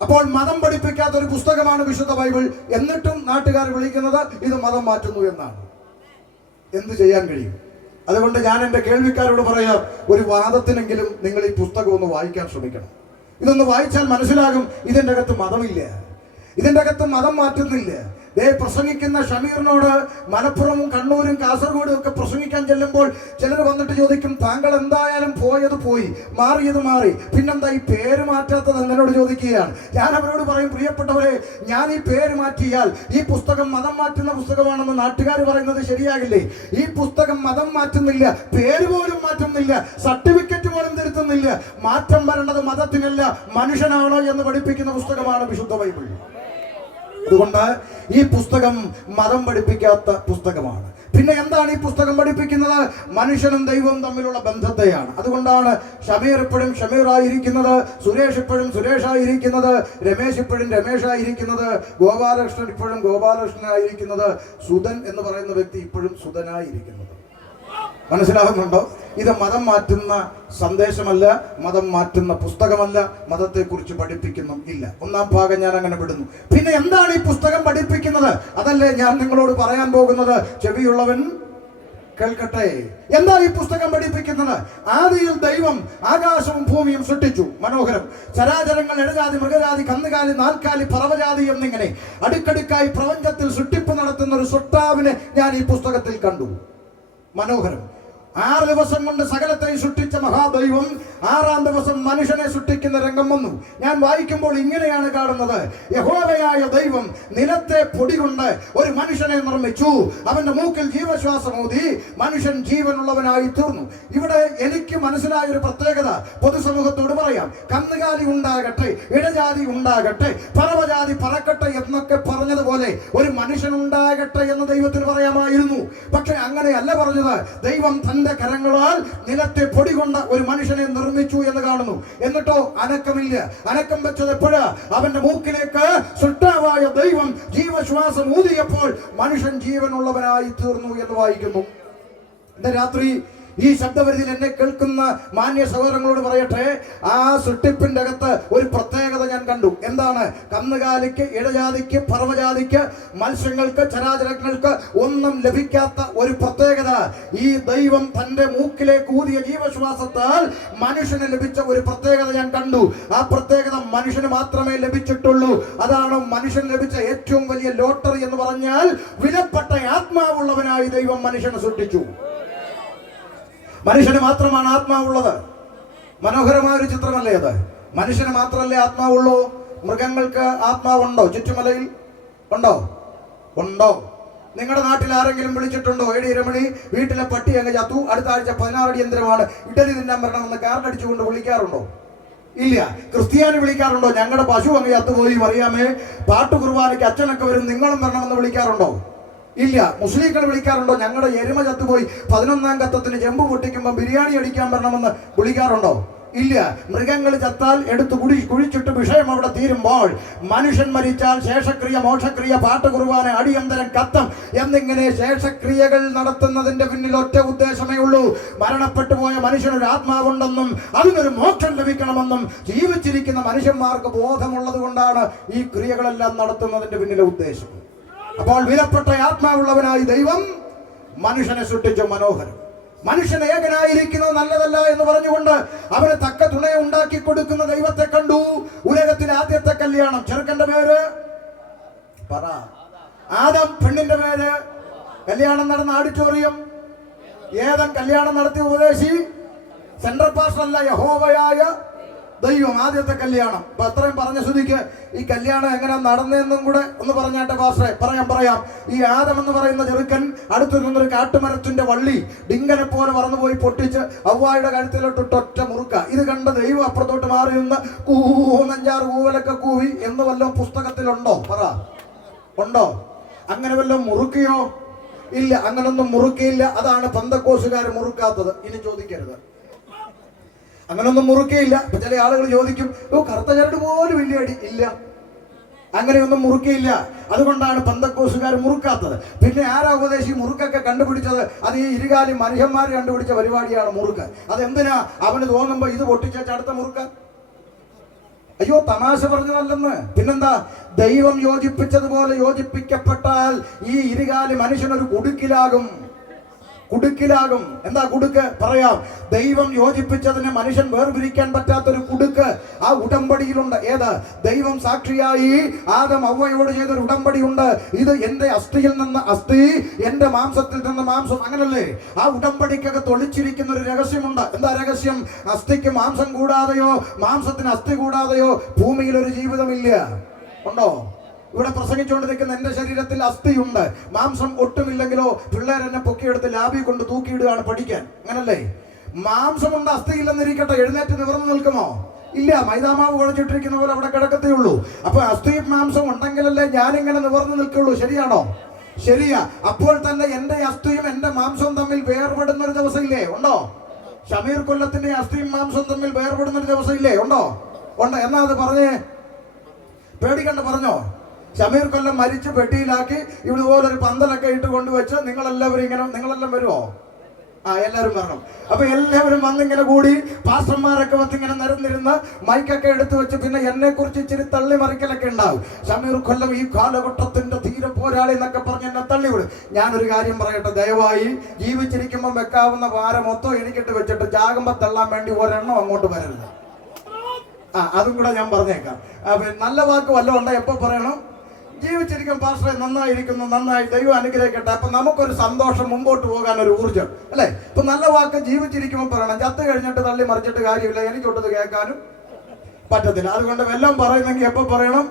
അപ്പോൾ മതം പഠിപ്പിക്കാത്ത ഒരു പുസ്തകമാണ് വിശുദ്ധ ബൈബിൾ. എന്നിട്ടും നാട്ടുകാർ വിളിക്കുന്നത് ഇത് മതം മാറ്റുന്നു എന്നാണ്. എന്ത് ചെയ്യാൻ കഴിയും? അതുകൊണ്ട് ഞാൻ എൻ്റെ കേൾവിക്കാരോട് പറയാം, ഒരു വാദത്തിനെങ്കിലും നിങ്ങൾ ഈ പുസ്തകം ഒന്ന് വായിക്കാൻ ശ്രമിക്കണം. ഇതൊന്ന് വായിച്ചാൽ മനസ്സിലാകും, ഇതിൻ്റെ അകത്ത് മതമില്ല, ഇതിൻ്റെ അകത്ത് മതം മാറ്റുന്നില്ല. പ്രസംഗിക്കുന്ന ഷമീറിനോട് മലപ്പുറവും കണ്ണൂരും കാസർഗോഡും ഒക്കെ പ്രസംഗിക്കാൻ ചെല്ലുമ്പോൾ ചിലർ വന്നിട്ട് ചോദിക്കും, താങ്കൾ എന്തായാലും പോയത് പോയി, മാറിയത് മാറി, പിന്നെന്താ ഈ പേര് മാറ്റാത്തത് എന്നോട് ചോദിക്കുകയാണ്. ഞാൻ അവരോട് പറയും, പ്രിയപ്പെട്ടവരെ, ഞാൻ ഈ പേര് മാറ്റിയാൽ ഈ പുസ്തകം മതം മാറ്റുന്ന പുസ്തകമാണെന്ന് നാട്ടുകാർ പറയുന്നത് ശരിയാകില്ലേ? ഈ പുസ്തകം മതം മാറ്റുന്നില്ല, പേര് പോലും മാറ്റുന്നില്ല, സർട്ടിഫിക്കറ്റ് പോലും തിരുത്തുന്നില്ല. മാറ്റം വരേണ്ടത് മതത്തിനല്ല, മനുഷ്യനാണോ എന്ന് പഠിപ്പിക്കുന്ന പുസ്തകമാണ് വിശുദ്ധ ബൈബിൾ. അതുകൊണ്ട് ഈ പുസ്തകം മതം പഠിപ്പിക്കാത്ത പുസ്തകമാണ്. പിന്നെ എന്താണ് ഈ പുസ്തകം പഠിപ്പിക്കുന്നത്? മനുഷ്യനും ദൈവവും തമ്മിലുള്ള ബന്ധത്തെയാണ്. അതുകൊണ്ടാണ് ഷമീർ ഇപ്പോഴും ഷമീറായിരിക്കുന്നത്, സുരേഷ് ഇപ്പോഴും സുരേഷായിരിക്കുന്നത്, രമേശ് ഇപ്പോഴും രമേശായിരിക്കുന്നത്, ഗോപാലകൃഷ്ണൻ ഇപ്പോഴും ഗോപാലകൃഷ്ണനായിരിക്കുന്നത്, സുധൻ എന്ന് പറയുന്ന വ്യക്തി ഇപ്പോഴും സുധനായിരിക്കുന്നത്. മനസ്സിലാകുന്നുണ്ടോ? ഇത് മതം മാറ്റുന്ന സന്ദേശമല്ല, മതം മാറ്റുന്ന പുസ്തകമല്ല, മതത്തെക്കുറിച്ച് പഠിപ്പിക്കുന്നു ഇല്ല. ഒന്നാം ഭാഗം ഞാൻ അങ്ങനെ വിടുന്നു. പിന്നെ എന്താണ് ഈ പുസ്തകം പഠിപ്പിക്കുന്നത്? അതല്ലേ ഞാൻ നിങ്ങളോട് പറയാൻ പോകുന്നത്. ചെവിയുള്ളവൻ കേൾക്കട്ടെ. എന്താ ഈ പുസ്തകം പഠിപ്പിക്കുന്നത്? ആദിയിൽ ദൈവം ആകാശവും ഭൂമിയും സൃഷ്ടിച്ചു. മനോഹരം. ചരാചരങ്ങൾ, ഇടജാതി, മൃഗജാതി, കന്നുകാലി, നാൽക്കാലി, പറവജാതി എന്നിങ്ങനെ അടുക്കടുക്കായി പ്രപഞ്ചത്തിൽ സൃഷ്ടിപ്പ് നടത്തുന്ന ഒരു സൃഷ്ടാവിനെ ഞാൻ ഈ പുസ്തകത്തിൽ കണ്ടു. മനോഹരം. 6 ദിവസം കൊണ്ട് സകലത്തെ സൃഷ്ടിച്ച മഹാദൈവം 6-ാം ദിവസം മനുഷ്യനെ സൃഷ്ടിക്കുന്ന രംഗം വന്നു. ഞാൻ വായിക്കുമ്പോൾ ഇങ്ങനെയാണ് കാണുന്നത്: യഹോവയായ ദൈവം നിലത്തെ പൊടി കൊണ്ട് ഒരു മനുഷ്യനെ നിർമ്മിച്ചു, അവന്റെ മൂക്കിൽ ജീവശ്വാസം ഊതി, മനുഷ്യൻ ജീവനുള്ളവനായി തീർന്നു. ഇവിടെ എനിക്ക് മനസ്സിലായ ഒരു പ്രത്യേകത പൊതുസമൂഹത്തോട് പറയാം. കന്നുകാലി ഉണ്ടാകട്ടെ, ഇടജാതി ഉണ്ടാകട്ടെ, പറവജാതി പറക്കട്ടെ എന്നൊക്കെ പറഞ്ഞതുപോലെ ഒരു മനുഷ്യൻ ഉണ്ടാകട്ടെ എന്ന് ദൈവത്തിന് പറയാമായിരുന്നു. പക്ഷെ അങ്ങനെയല്ല പറഞ്ഞത്. ദൈവം തന്റെ കരങ്ങളാൽ നിലത്തെ പൊടി കൊണ്ട് ഒരു മനുഷ്യനെ നിർമ്മിച്ചു എന്ന് കാണുന്നു. എന്നിട്ടോ അനക്കമില്ല. അനക്കം വെച്ചത് എപ്പോഴാ? അവന്റെ മൂക്കിലേക്ക് സൃഷ്ടാവായ ദൈവം ജീവശ്വാസം ഊതിയപ്പോൾ മനുഷ്യൻ ജീവനുള്ളവനായി തീർന്നു എന്ന് വായിക്കുന്നു. ഇന്ന് രാത്രി ഈ ശബ്ദപരിധിയിൽ എന്നെ കേൾക്കുന്ന മാന്യ സഹോദരങ്ങളോട് പറയട്ടെ, ആ സൃഷ്ടിപ്പിന്റെ അകത്ത് ഒരു പ്രത്യേകത ഞാൻ കണ്ടു. എന്താണ്? കന്നുകാലിക്ക്, ഇഴജാതിക്ക്, പർവ്വജാതിക്ക്, മത്സ്യങ്ങൾക്ക്, ചരാചരങ്ങൾക്ക് ഒന്നും ലഭിക്കാത്ത ഒരു പ്രത്യേകത ഈ ദൈവം തന്റെ മൂക്കിലേക്ക് ഊതിയ ജീവശ്വാസത്താൽ മനുഷ്യന് ലഭിച്ച ഒരു പ്രത്യേകത ഞാൻ കണ്ടു. ആ പ്രത്യേകത മനുഷ്യന് മാത്രമേ ലഭിച്ചിട്ടുള്ളൂ. അതാണ് മനുഷ്യന് ലഭിച്ച ഏറ്റവും വലിയ ലോട്ടറി എന്ന് പറഞ്ഞാൽ, വിലപ്പെട്ട ആത്മാവുള്ളവനായി ദൈവം മനുഷ്യനെ സൃഷ്ടിച്ചു. മനുഷ്യന് മാത്രമാണ് ആത്മാവുള്ളത്. മനോഹരമായ ഒരു ചിത്രമല്ലേ അത്? മനുഷ്യന് മാത്രമല്ലേ ആത്മാവുള്ളൂ? മൃഗങ്ങൾക്ക് ആത്മാവുണ്ടോ? ചുറ്റുമലയിൽ ഉണ്ടോ? ഉണ്ടോ? നിങ്ങളുടെ നാട്ടിൽ ആരെങ്കിലും വിളിച്ചിട്ടുണ്ടോ? എടി രമണി, വീട്ടിലെ പട്ടി അങ്ങ് ചത്തു, അടുത്ത ആഴ്ച 16 അടിയന്തരമാണ്, ഇഡലി തിന്നാൻ വരണമെന്ന് കാർഡടിച്ചുകൊണ്ട് വിളിക്കാറുണ്ടോ? ഇല്ല. ക്രിസ്ത്യാനി വിളിക്കാറുണ്ടോ? ഞങ്ങളുടെ പശു അങ്ങ് ചത്തുപോയി, അറിയാമേ, പാട്ടുകുർബാനയ്ക്ക് അച്ഛനൊക്കെ വരും, നിങ്ങളും വരണമെന്ന് വിളിക്കാറുണ്ടോ? ഇല്ല. മുസ്ലിങ്ങൾ വിളിക്കാറുണ്ടോ? ഞങ്ങളുടെ എരുമ ചത്തുപോയി, 11ാം കത്തത്തിന് ചെമ്പ് പൊട്ടിക്കുമ്പോൾ ബിരിയാണി അടിക്കാൻ വരണമെന്ന് വിളിക്കാറുണ്ടോ? ഇല്ല. മൃഗങ്ങൾ ചത്താൽ എടുത്ത് കുഴിച്ചിട്ട് വിഷയം അവിടെ തീരുമ്പോൾ, മനുഷ്യൻ മരിച്ചാൽ ശേഷക്രിയ, മോക്ഷക്രിയ, പാട്ടുകുർബാന, അടിയന്തരം, കത്തം എന്നിങ്ങനെ ശേഷക്രിയകൾ നടത്തുന്നതിന്റെ പിന്നിൽ ഒറ്റ ഉദ്ദേശമേ ഉള്ളൂ. മരണപ്പെട്ടു പോയ മനുഷ്യനൊരു ആത്മാവുണ്ടെന്നും അതിനൊരു മോക്ഷം ലഭിക്കണമെന്നും ജീവിച്ചിരിക്കുന്ന മനുഷ്യന്മാർക്ക് ബോധമുള്ളത് കൊണ്ടാണ് ഈ ക്രിയകളെല്ലാം നടത്തുന്നതിന്റെ പിന്നിലെ ഉദ്ദേശം. അപ്പോൾ വിലപ്പെട്ട ആത്മാവുള്ളവനായി ദൈവം മനുഷ്യനെ സൃഷ്ടിച്ചു. മനോഹരം. മനുഷ്യൻ ഏകനായിരിക്കുന്നത് നല്ലതല്ല എന്ന് പറഞ്ഞുകൊണ്ട് അവന് തക്ക തുണയെ ഉണ്ടാക്കി കൊടുക്കുന്ന ദൈവത്തെ കണ്ടു. ഉലകത്തിലെ ആദ്യത്തെ കല്യാണം, ചെറുക്കന്റെ പേര് പറ, ആദം. പെണ്ണിന്റെ പേര്, കല്യാണം നടന്ന ഓഡിറ്റോറിയം ഏതൻ, കല്യാണം നടത്തിയ ഉപദേശി സെൻട്രൽ പാസ്റ്റർ അല്ല, യഹോവയായ ദൈവം. ആദ്യത്തെ കല്യാണം. അപ്പൊ അത്രയും പറഞ്ഞ സ്ഥിതിക്ക് ഈ കല്യാണം എങ്ങനെ നടന്നെന്നും കൂടെ ഒന്ന് പറഞ്ഞാട്ടെ പാസ്റ്ററെ. പറയാം. ഈ ആദം എന്ന് പറയുന്ന ചെറുക്കൻ അടുത്തു നിന്നൊരു കാട്ടുമരത്തിന്റെ വള്ളി ഡിങ്കനെ പോലെ പറന്നുപോയി പൊട്ടിച്ച് അവ്വായുടെ കഴുത്തിലോട്ട് ഒറ്റ മുറുക്ക. ഇത് കണ്ട ദൈവം അപ്പുറത്തോട്ട് മാറി നിന്ന് കൂന്നഞ്ചാറ് കൂവലൊക്കെ കൂവി എന്ന് വല്ലതും പുസ്തകത്തിലുണ്ടോ? പറ, ഉണ്ടോ? അങ്ങനെ വല്ലതും മുറുക്കിയോ? ഇല്ല, അങ്ങനൊന്നും മുറുക്കിയില്ല. അതാണ് പെന്തക്കോസുകാർ മുറുക്കാത്തത്. ഇനി ചോദിക്കരുത്, അങ്ങനൊന്നും മുറുക്കയില്ല. ഇപ്പൊ ചില ആളുകൾ ചോദിക്കും, കറുത്ത ചരട് പോലും വലിയ അടി ഇല്ല, അങ്ങനെയൊന്നും മുറുക്കയില്ല. അതുകൊണ്ടാണ് പെന്തക്കോസുകാർ മുറുക്കാത്തത്. പിന്നെ ആരാ ഉപദേശി മുറുക്കൊക്കെ കണ്ടുപിടിച്ചത്? അത് ഈ ഇരുകാലി മനുഷ്യന്മാർ കണ്ടുപിടിച്ച പരിപാടിയാണ് മുറുക്ക്. അതെന്തിനാ? അവന് തോന്നുമ്പോ ഇത് പൊട്ടിച്ച അടുത്ത മുറുക്ക. അയ്യോ, തമാശ പറഞ്ഞതല്ലെന്ന്. പിന്നെന്താ? ദൈവം യോജിപ്പിച്ചതുപോലെ യോജിപ്പിക്കപ്പെട്ടാൽ ഈ ഇരുകാലി മനുഷ്യനൊരു കുടുക്കിലാകും. എന്താ കുടുക്ക്? പറയാം. ദൈവം യോജിപ്പിച്ചതിനെ മനുഷ്യൻ വേർപിരിക്കാൻ പറ്റാത്തൊരു കുടുക്ക് ആ ഉടമ്പടിയിലുണ്ട്. ഏത്? ദൈവം സാക്ഷിയായി ആദം അവ്വയോട് ചെയ്തൊരു ഉടമ്പടി ഉണ്ട്. ഇത് എന്റെ അസ്ഥിയിൽ നിന്ന് അസ്ഥി, എന്റെ മാംസത്തിൽ നിന്ന് മാംസം. അങ്ങനല്ലേ? ആ ഉടമ്പടിക്കകത്ത് ഒളിച്ചിരിക്കുന്ന ഒരു രഹസ്യമുണ്ട്. എന്താ രഹസ്യം? അസ്ഥിക്ക് മാംസം കൂടാതെയോ മാംസത്തിന് അസ്ഥി കൂടാതെയോ ഭൂമിയിൽ ഒരു ജീവിതമില്ല. ഉണ്ടോ? ഇവിടെ പ്രസംഗിച്ചുകൊണ്ട് നിൽക്കുന്ന എന്റെ ശരീരത്തിൽ അസ്ഥിയുണ്ട്, മാംസം ഒട്ടുമില്ലെങ്കിലോ പിള്ളേരെന്നെ പൊക്കിയെടുത്ത് ലാബി കൊണ്ട് തൂക്കിയിടുകയാണ് പഠിക്കാൻ. അങ്ങനല്ലേ? മാംസമുണ്ട്, അസ്ഥിയില്ലെന്നിരിക്കട്ടെ, എഴുന്നേറ്റ് നിവർന്നു നിൽക്കുമോ? ഇല്ല. മൈദാമാവ് കുഴച്ചിട്ടിരിക്കുന്ന പോലെ അവിടെ കിടക്കത്തേ ഉള്ളൂ. അപ്പൊ അസ്ഥിയും മാംസം ഉണ്ടെങ്കിലല്ലേ ഞാനിങ്ങനെ നിവർന്നു നിൽക്കുള്ളൂ. ശരിയാണോ? ശരിയാ. അപ്പോൾ തന്നെ എന്റെ അസ്ഥിയും എന്റെ മാംസവും തമ്മിൽ വേർപെടുന്ന ഒരു ദിവസം ഇല്ലേ? ഉണ്ടോ? ഷമീർ കൊല്ലത്തിന്റെ അസ്ഥിയും മാംസവും തമ്മിൽ വേർപെടുന്ന ഒരു ദിവസം ഇല്ലേ? ഉണ്ടോ? ഉണ്ട്. എന്നാ അത് പറഞ്ഞേ, പേടിക്കണ്ട, പറഞ്ഞോ. ഷമീർ കൊല്ലം മരിച്ച് പെട്ടിയിലാക്കി ഇതുപോലൊരു പന്തലൊക്കെ ഇട്ട് കൊണ്ടുവച്ച് നിങ്ങളെല്ലാം വരുമോ? എല്ലാവരും വരണം. അപ്പൊ എല്ലാവരും വന്നിങ്ങനെ കൂടി പാസ്റ്റർമാരൊക്കെ വന്നിങ്ങനെ നിരന്നിരുന്ന് മൈക്കൊക്കെ എടുത്തു വെച്ച് പിന്നെ എന്നെ കുറിച്ച് ഇച്ചിരി തള്ളി മറിക്കലൊക്കെ ഉണ്ടാവും. ഷമീർ കൊല്ലം ഈ കാലഘട്ടത്തിന്റെ തീരെ പോരാളി എന്നൊക്കെ പറഞ്ഞ് എന്നെ തള്ളിവിടും. ഞാനൊരു കാര്യം പറയട്ടെ, ദയവായി ജീവിച്ചിരിക്കുമ്പോൾ വെക്കാവുന്ന ഭാരം മൊത്തം എനിക്കിട്ട് വെച്ചിട്ട് ജാകുമ്പോ തള്ളാൻ വേണ്ടി ഒരെണ്ണം അങ്ങോട്ട് വരരുത്. അതും കൂടെ ഞാൻ പറഞ്ഞേക്കാം. നല്ല വാക്ക് വല്ലതും ഉണ്ടോ എപ്പോ പറയണം? ജീവിച്ചിരിക്കും പാസ്റ്ററെ, നന്നായിരിക്കുന്നു, നന്നായി, ദൈവം അനുഗ്രഹിക്കട്ടെ. അപ്പൊ നമുക്കൊരു സന്തോഷം, മുമ്പോട്ട് പോകാൻ ഒരു ഊർജ്ജം അല്ലേ? ഇപ്പൊ നല്ല വാക്ക് ജീവിച്ചിരിക്കുമ്പോൾ പറയണം. ചത്ത് കഴിഞ്ഞിട്ട് തള്ളി മറിച്ചിട്ട് കാര്യമില്ല, എനിക്കൊട്ടത് കേൾക്കാനും പറ്റത്തില്ല. അതുകൊണ്ട് വല്ലതും പറയുന്നെങ്കിൽ എപ്പോ പറയണം?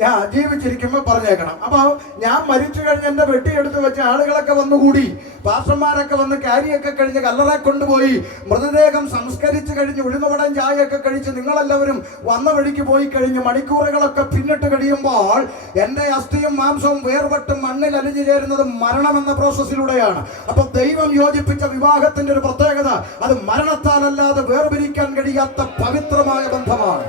ഞാൻ ജീവിച്ചിരിക്കുമ്പോൾ പറഞ്ഞേക്കണം. അപ്പൊ ഞാൻ മരിച്ചു കഴിഞ്ഞ് എന്റെ വെട്ടിയെടുത്ത് വെച്ച ആളുകളൊക്കെ വന്നുകൂടി, പാസ്റ്റർമാരൊക്കെ വന്ന് കാരിയൊക്കെ കഴിഞ്ഞ് കല്ലറ കൊണ്ടുപോയി മൃതദേഹം സംസ്കരിച്ച് കഴിഞ്ഞ് ഉഴുന്നുവടം ചായയൊക്കെ കഴിച്ച് നിങ്ങളെല്ലാവരും വന്ന വഴിക്ക് പോയി കഴിഞ്ഞ് മണിക്കൂറുകളൊക്കെ പിന്നിട്ട് കഴിയുമ്പോൾ എന്റെ അസ്ഥിയും മാംസവും വേർപെട്ടും മണ്ണിൽ അലിഞ്ഞു ചേരുന്നത് മരണമെന്ന പ്രോസസ്സിലൂടെയാണ്. അപ്പൊ ദൈവം യോജിപ്പിച്ച വിവാഹത്തിന്റെ ഒരു പ്രത്യേകത, അത് മരണത്താലല്ലാതെ വേർപിരിക്കാൻ കഴിയാത്ത പവിത്രമായ ബന്ധമാണ്.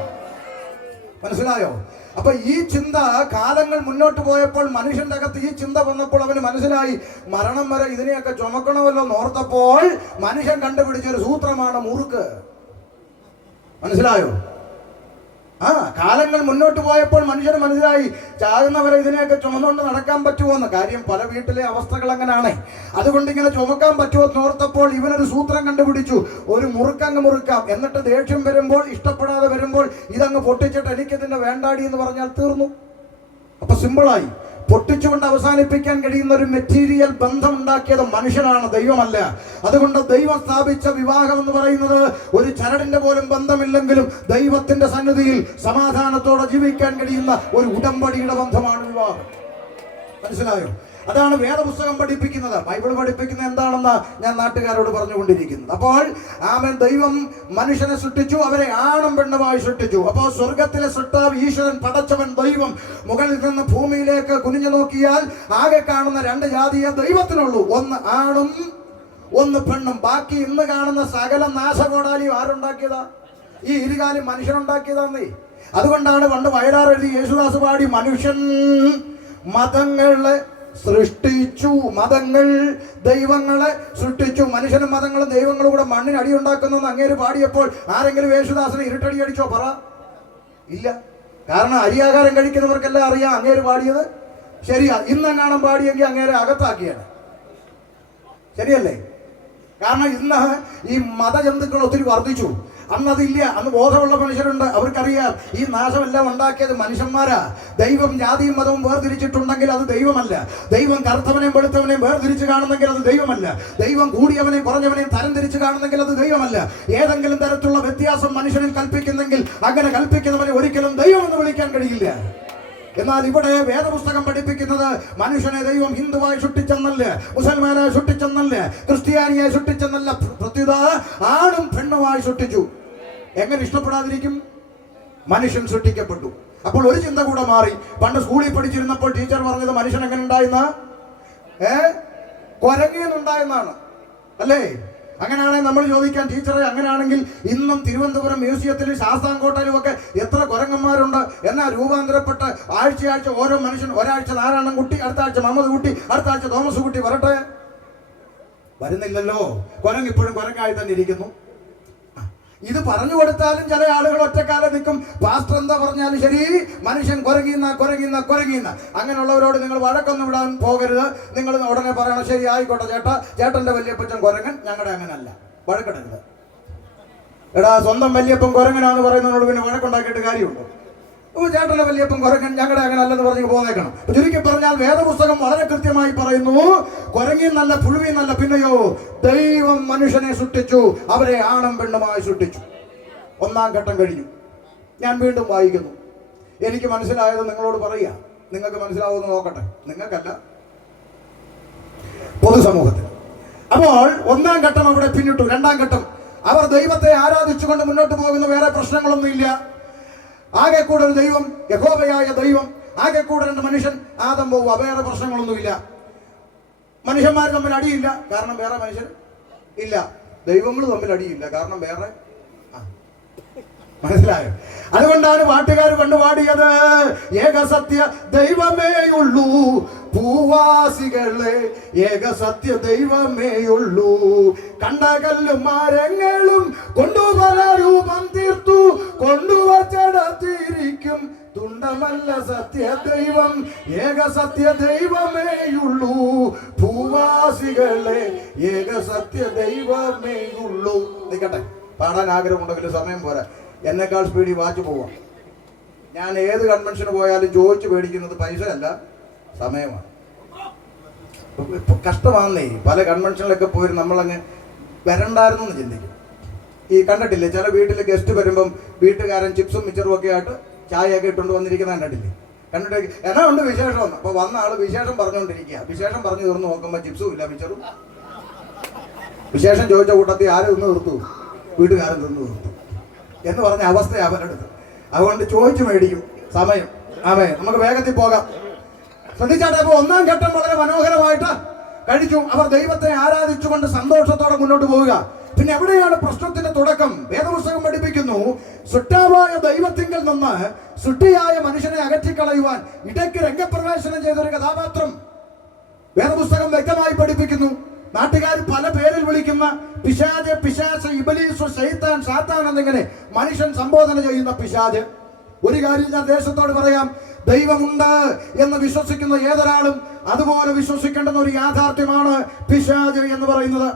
മനസ്സിലായോ? അപ്പൊ ഈ ചിന്ത കാലങ്ങൾ മുന്നോട്ട് പോയപ്പോൾ മനുഷ്യന്റെ അകത്ത് ഈ ചിന്ത വന്നപ്പോൾ അവന് മനസ്സിലായി മരണം വരെ ഇതിനെയൊക്കെ ചുമക്കണമല്ലോ ഓർത്തപ്പോൾ മനുഷ്യൻ കണ്ടുപിടിച്ചൊരു സൂത്രമാണ് മുറുക്ക്. മനസ്സിലായോ? കാലങ്ങൾ മുന്നോട്ട് പോയപ്പോൾ മനുഷ്യന് മനസ്സിലായി ചാകുന്നവരെ ഇതിനെയൊക്കെ ചുമന്നുകൊണ്ട് നടക്കാൻ പറ്റുമോന്ന്. കാര്യം പല വീട്ടിലെ അവസ്ഥകൾ അങ്ങനെയാണ്. അതുകൊണ്ട് ഇങ്ങനെ ചുമക്കാൻ പറ്റുമോ ഓർത്തപ്പോൾ ഇവനൊരു സൂത്രം കണ്ടുപിടിച്ചു. ഒരു മുറുക്കങ്ങ് മുറുക്കാം, എന്നിട്ട് ദേഷ്യം വരുമ്പോൾ, ഇഷ്ടപ്പെടാതെ വരുമ്പോൾ ഇതങ്ങ് പൊട്ടിച്ചിട്ട് എനിക്കിതിന്റെ വേണ്ടാടി എന്ന് പറഞ്ഞാൽ തീർന്നു. അപ്പൊ സിമ്പിളായി. പൊട്ടിച്ചുകൊണ്ട് അവസാനിപ്പിക്കാൻ കഴിയുന്ന ഒരു മെറ്റീരിയൽ ബന്ധം ഉണ്ടാക്കിയത് മനുഷ്യനാണ്, ദൈവമല്ല. അതുകൊണ്ട് ദൈവം സ്ഥാപിച്ച വിവാഹം എന്ന് പറയുന്നത് ഒരു ചരടിന്റെ പോലും ബന്ധമില്ലെങ്കിലും ദൈവത്തിന്റെ സന്നിധിയിൽ സമാധാനത്തോടെ ജീവിക്കാൻ കഴിയുന്ന ഒരു ഉടമ്പടിയുടെ ബന്ധമാണ് വിവാഹം. മനസ്സിലായോ? അതാണ് വേദപുസ്തകം പഠിപ്പിക്കുന്നത്. ബൈബിൾ പഠിപ്പിക്കുന്നത് എന്താണെന്ന് ഞാൻ നാട്ടുകാരോട് പറഞ്ഞുകൊണ്ടിരിക്കുന്നത്. അപ്പോൾ ദൈവം മനുഷ്യനെ സൃഷ്ടിച്ചു, അവരെ ആണും പെണ്ണുമായി സൃഷ്ടിച്ചു. അപ്പോൾ സ്വർഗത്തിലെ സൃഷ്ടാവ് ഈശ്വരൻ, പടച്ചവൻ ദൈവം മുകളിൽ നിന്ന് ഭൂമിയിലേക്ക് കുനിഞ്ഞു നോക്കിയാൽ ആകെ കാണുന്ന രണ്ട് ജാതിയെ ദൈവത്തിനുള്ളൂ. ഒന്ന് ആണും ഒന്ന് പെണ്ണും. ബാക്കി ഇന്ന് കാണുന്ന സകല നാശകോടാലിയും ആരുണ്ടാക്കിയതാ? ഈ ഇരുകാലി മനുഷ്യനുണ്ടാക്കിയതാന്നേ. അതുകൊണ്ടാണ് പണ്ട് വയലാർ എഴുതി യേശുദാസ് പാടി മനുഷ്യൻ മതങ്ങളെ സൃഷ്ടിച്ചു, മതങ്ങൾ ദൈവങ്ങളെ സൃഷ്ടിച്ചു. മനുഷ്യനും മതങ്ങളും ദൈവങ്ങളും കൂടെ മണ്ണിന് അടി ഉണ്ടാക്കുന്നു അങ്ങേര് പാടിയപ്പോൾ ആരെങ്കിലും യേശുദാസിനെ ഇരുട്ടടി അടിച്ചോ? പറ. ഇല്ല. കാരണം അരിയാഹാരം കഴിക്കുന്നവർക്കെല്ലാം അറിയാം അങ്ങേര് പാടിയത് ശരിയാ. ഇന്നെങ്ങാണം പാടിയെങ്കിൽ അങ്ങേരെ അകത്താക്കിയാണ്. ശരിയല്ലേ? കാരണം ഇന്ന് ഈ മതജന്തുക്കൾ ഒത്തിരി വർദ്ധിച്ചു. അന്നതില്ല. അന്ന് ബോധമുള്ള മനുഷ്യരുണ്ട്, അവർക്കറിയാം ഈ നാശമെല്ലാം ഉണ്ടാക്കിയത് മനുഷ്യന്മാരാ. ദൈവം ജാതിയും മതവും വേർതിരിച്ചിട്ടുണ്ടെങ്കിൽ അത് ദൈവമല്ല. ദൈവം കറുത്തവനെയും വെളുത്തവനെയും വേർതിരിച്ച് കാണുന്നെങ്കിൽ അത് ദൈവമല്ല. ദൈവം കൂടിയവനെയും കുറഞ്ഞവനെയും തരം തിരിച്ച് കാണുന്നെങ്കിൽ അത് ദൈവമല്ല. ഏതെങ്കിലും തരത്തിലുള്ള വ്യത്യാസം മനുഷ്യനിൽ കൽപ്പിക്കുന്നെങ്കിൽ അങ്ങനെ കൽപ്പിക്കുന്നവനെ ഒരിക്കലും ദൈവം എന്ന് വിളിക്കാൻ കഴിയില്ല. എന്നാൽ ഇവിടെ വേദപുസ്തകം പഠിപ്പിക്കുന്നത് മനുഷ്യനെ ദൈവം ഹിന്ദുവായി സൃഷ്ടിച്ചെന്നല്ല, മുസൽമാനായി സൃഷ്ടിച്ചെന്നല്ല, ക്രിസ്ത്യാനിയായി സൃഷ്ടിച്ചെന്നല്ല, പ്രത്യുത ആണും പെണ്ണുമായി സൃഷ്ടിച്ചു. എങ്ങനെ ഇഷ്ടപ്പെടാതിരിക്കും? മനുഷ്യൻ സൃഷ്ടിക്കപ്പെട്ടു. അപ്പോൾ ഒരു ചിന്ത കൂടെ മാറി. പണ്ട് സ്കൂളിൽ പഠിച്ചിരുന്നപ്പോൾ ടീച്ചർ പറഞ്ഞത് മനുഷ്യൻ എങ്ങനെ ഉണ്ടായെന്ന കുരങ്ങിയെന്നുണ്ടായെന്നാണ് അല്ലേ? അങ്ങനെയാണെങ്കിൽ നമ്മൾ ചോദിക്കാൻ ടീച്ചറെ, അങ്ങനെയാണെങ്കിൽ ഇന്നും തിരുവനന്തപുരം മ്യൂസിയത്തിലും ശാസ്താംകോട്ടയിലും ഒക്കെ എത്ര കുരങ്ങന്മാരുണ്ട്? എന്നാൽ രൂപാന്തരപ്പെട്ട് ആഴ്ചയാഴ്ച ഓരോ മനുഷ്യൻ, ഒരാഴ്ച നാരായണൻ കുട്ടി, അടുത്ത ആഴ്ച മുഹമ്മദ് കുട്ടി, അടുത്ത ആഴ്ച തോമസ് കുട്ടി വരട്ടെ. വരുന്നില്ലല്ലോ. കുരങ്ങ് ഇപ്പോഴും കുരങ്ങായി തന്നെ ഇരിക്കുന്നു. ഇത് പറഞ്ഞു കൊടുത്താലും ചില ആളുകൾ ഒറ്റക്കാലം നിൽക്കും. പാസ്റ്റർ എന്താ പറഞ്ഞാലും ശരി, മനുഷ്യൻ കുരങ്ങിന്ന. അങ്ങനെയുള്ളവരോട് നിങ്ങൾ വഴക്കൊന്നും വിടാൻ പോകരുത്. നിങ്ങൾ ഉടനെ പറയണം, ശരി ആയിക്കോട്ടെ ചേട്ടാ, ചേട്ടന്റെ വല്യപ്പച്ചൻ കുരങ്ങൻ, ഞങ്ങളുടെ അങ്ങനല്ല. വഴക്കിടരുത്. എടാ, സ്വന്തം വല്യപ്പൻ കുരങ്ങനാന്ന് പറയുന്നതിനോട് പിന്നെ വഴക്കുണ്ടാക്കിയിട്ട് കാര്യമുണ്ടോ? ചേട്ടന്റെ വല്യപ്പൻ കുരങ്ങൻ, ഞങ്ങളുടെ അങ്ങനെ അല്ലെന്ന് പറഞ്ഞ് പോന്നേക്കണം. ചുരുക്കി പറഞ്ഞാൽ വേദപുസ്തകം വളരെ കൃത്യമായി പറയുന്നു, കുരങ്ങിന്നല്ല, പുഴുവിന്നല്ല, പിന്നെയോ ദൈവം മനുഷ്യനെ സൃഷ്ടിച്ചു, അവരെ ആണും പെണ്ണുമായി സൃഷ്ടിച്ചു. ഒന്നാം ഘട്ടം കഴിഞ്ഞു. ഞാൻ വീണ്ടും വായിക്കുന്നു. എനിക്ക് മനസ്സിലായത് നിങ്ങളോട് പറയുക. നിങ്ങൾക്ക് മനസ്സിലാവുമെന്ന് നോക്കട്ടെ. നിങ്ങൾക്കല്ല, പൊതുസമൂഹത്തിന്. അപ്പോൾ ഒന്നാം ഘട്ടം അവിടെ പിന്നിട്ടു. രണ്ടാം ഘട്ടം, അവർ ദൈവത്തെ ആരാധിച്ചുകൊണ്ട് മുന്നോട്ട് പോകുന്ന വേറെ പ്രശ്നങ്ങളൊന്നുമില്ല. ആകെ കൂടെ ഒരു ദൈവം, യഹോവയായ ദൈവം, ആകെ കൂടെ രണ്ട് മനുഷ്യൻ, ആദം പോവുക, വേറെ പ്രശ്നങ്ങളൊന്നുമില്ല. മനുഷ്യന്മാർ തമ്മിൽ അടിയില്ല, കാരണം വേറെ മനുഷ്യൻ ഇല്ല. ദൈവങ്ങൾ തമ്മിൽ അടിയില്ല, കാരണം വേറെ. മനസ്സിലായോ? അതുകൊണ്ടാണ് പാട്ടുകാർ പണ്ടുപാടിയത്, ഏകസത്യ ദൈവമേയുള്ളൂ ഭൂവാസികളെ, ഏകസത്യ ദൈവമേയുള്ളൂ. കണ്ടകല്ലും മരങ്ങളും കൊണ്ടുപല രൂപം തീർത്തു, കൊണ്ടുവച്ചടത്തിരിക്കും തുണ്ടമല്ല സത്യ ദൈവം, ഏകസത്യ ദൈവമേയുള്ളൂ ഭൂവാസികളെ, ഏകസത്യ ദൈവമേയുള്ളൂ. നിൽക്കട്ടെ, പാടാൻ ആഗ്രഹമുണ്ടെങ്കിലും സമയം പോരാ. എന്നെക്കാൾ സ്പീഡിൽ വാച്ച് പോവാം. ഞാൻ ഏത് കൺവെൻഷന് പോയാലും ചോദിച്ചു മേടിക്കുന്നത് പൈസ അല്ല, സമയമാണ്. കഷ്ടമാണെന്നേ. പല കൺവെൻഷനിലൊക്കെ പോയി നമ്മളങ്ങ് വരണ്ടായിരുന്നു എന്ന് ചിന്തിക്കും. ഈ കണ്ടിട്ടില്ലേ, ചില വീട്ടിൽ ഗസ്റ്റ് വരുമ്പം വീട്ടുകാരൻ ചിപ്സും മിച്ചറും ഒക്കെ ആയിട്ട് ചായയൊക്കെ ഇട്ടുകൊണ്ട് വന്നിരിക്കുന്ന കണ്ടിട്ടില്ലേ? കണ്ടിട്ട് എന്നാ ഉണ്ട് വിശേഷം ഒന്ന്. അപ്പോൾ വന്ന ആള് വിശേഷം പറഞ്ഞുകൊണ്ടിരിക്കുക. വിശേഷം പറഞ്ഞു തീർന്ന് നോക്കുമ്പോൾ ചിപ്സും ഇല്ല, മിച്ചറും. വിശേഷം ചോദിച്ച കൂട്ടത്തിൽ ആരും ഒന്ന് തീർത്തു, വീട്ടുകാരൻ തിന്നു തീർത്തു എന്ന് പറഞ്ഞ അവസ്ഥ അവരെടുത്ത്. അതുകൊണ്ട് ചോദിച്ചു മേടിക്കും സമയം. ആമേ, നമുക്ക് വേഗത്തിൽ പോകാം. ശ്രദ്ധിച്ചാട്ടെ. അപ്പോൾ ഒന്നാം ഘട്ടം വളരെ മനോഹരമായിട്ട് കഴിച്ചു. അവർ ദൈവത്തെ ആരാധിച്ചുകൊണ്ട് സന്തോഷത്തോടെ മുന്നോട്ട് പോവുക. പിന്നെ എവിടെയാണ് പ്രശ്നത്തിന്റെ തുടക്കം? വേദപുസ്തകം പഠിപ്പിക്കുന്നു, സൃഷ്ടാവായ ദൈവത്തിങ്കിൽ നിന്ന് സൃഷ്ടിയായ മനുഷ്യനെ അകറ്റിക്കളയുവാൻ ഇടയ്ക്ക് രംഗപ്രവേശനം ചെയ്തൊരു കഥാപാത്രം വേദപുസ്തകം വ്യക്തമായി പഠിപ്പിക്കുന്നു. നാട്ടുകാർ പല പേരിൽ വിളിക്കുന്ന പിശാച്, പിശാച്, ഇബ്ലീസ്, ശൈത്താൻ, സാത്താൻ എന്നിങ്ങനെ മനുഷ്യൻ സംബോധന ചെയ്യുന്ന പിശാച്. ഒരു കാര്യം ഞാൻ ദേശത്തോട് പറയാം, ദൈവമുണ്ട് എന്ന് വിശ്വസിക്കുന്ന ഏതൊരാളും അതുപോലെ വിശ്വസിക്കേണ്ടുന്ന ഒരു യാഥാർത്ഥ്യമാണ് പിശാച് എന്ന് പറയുന്നത്.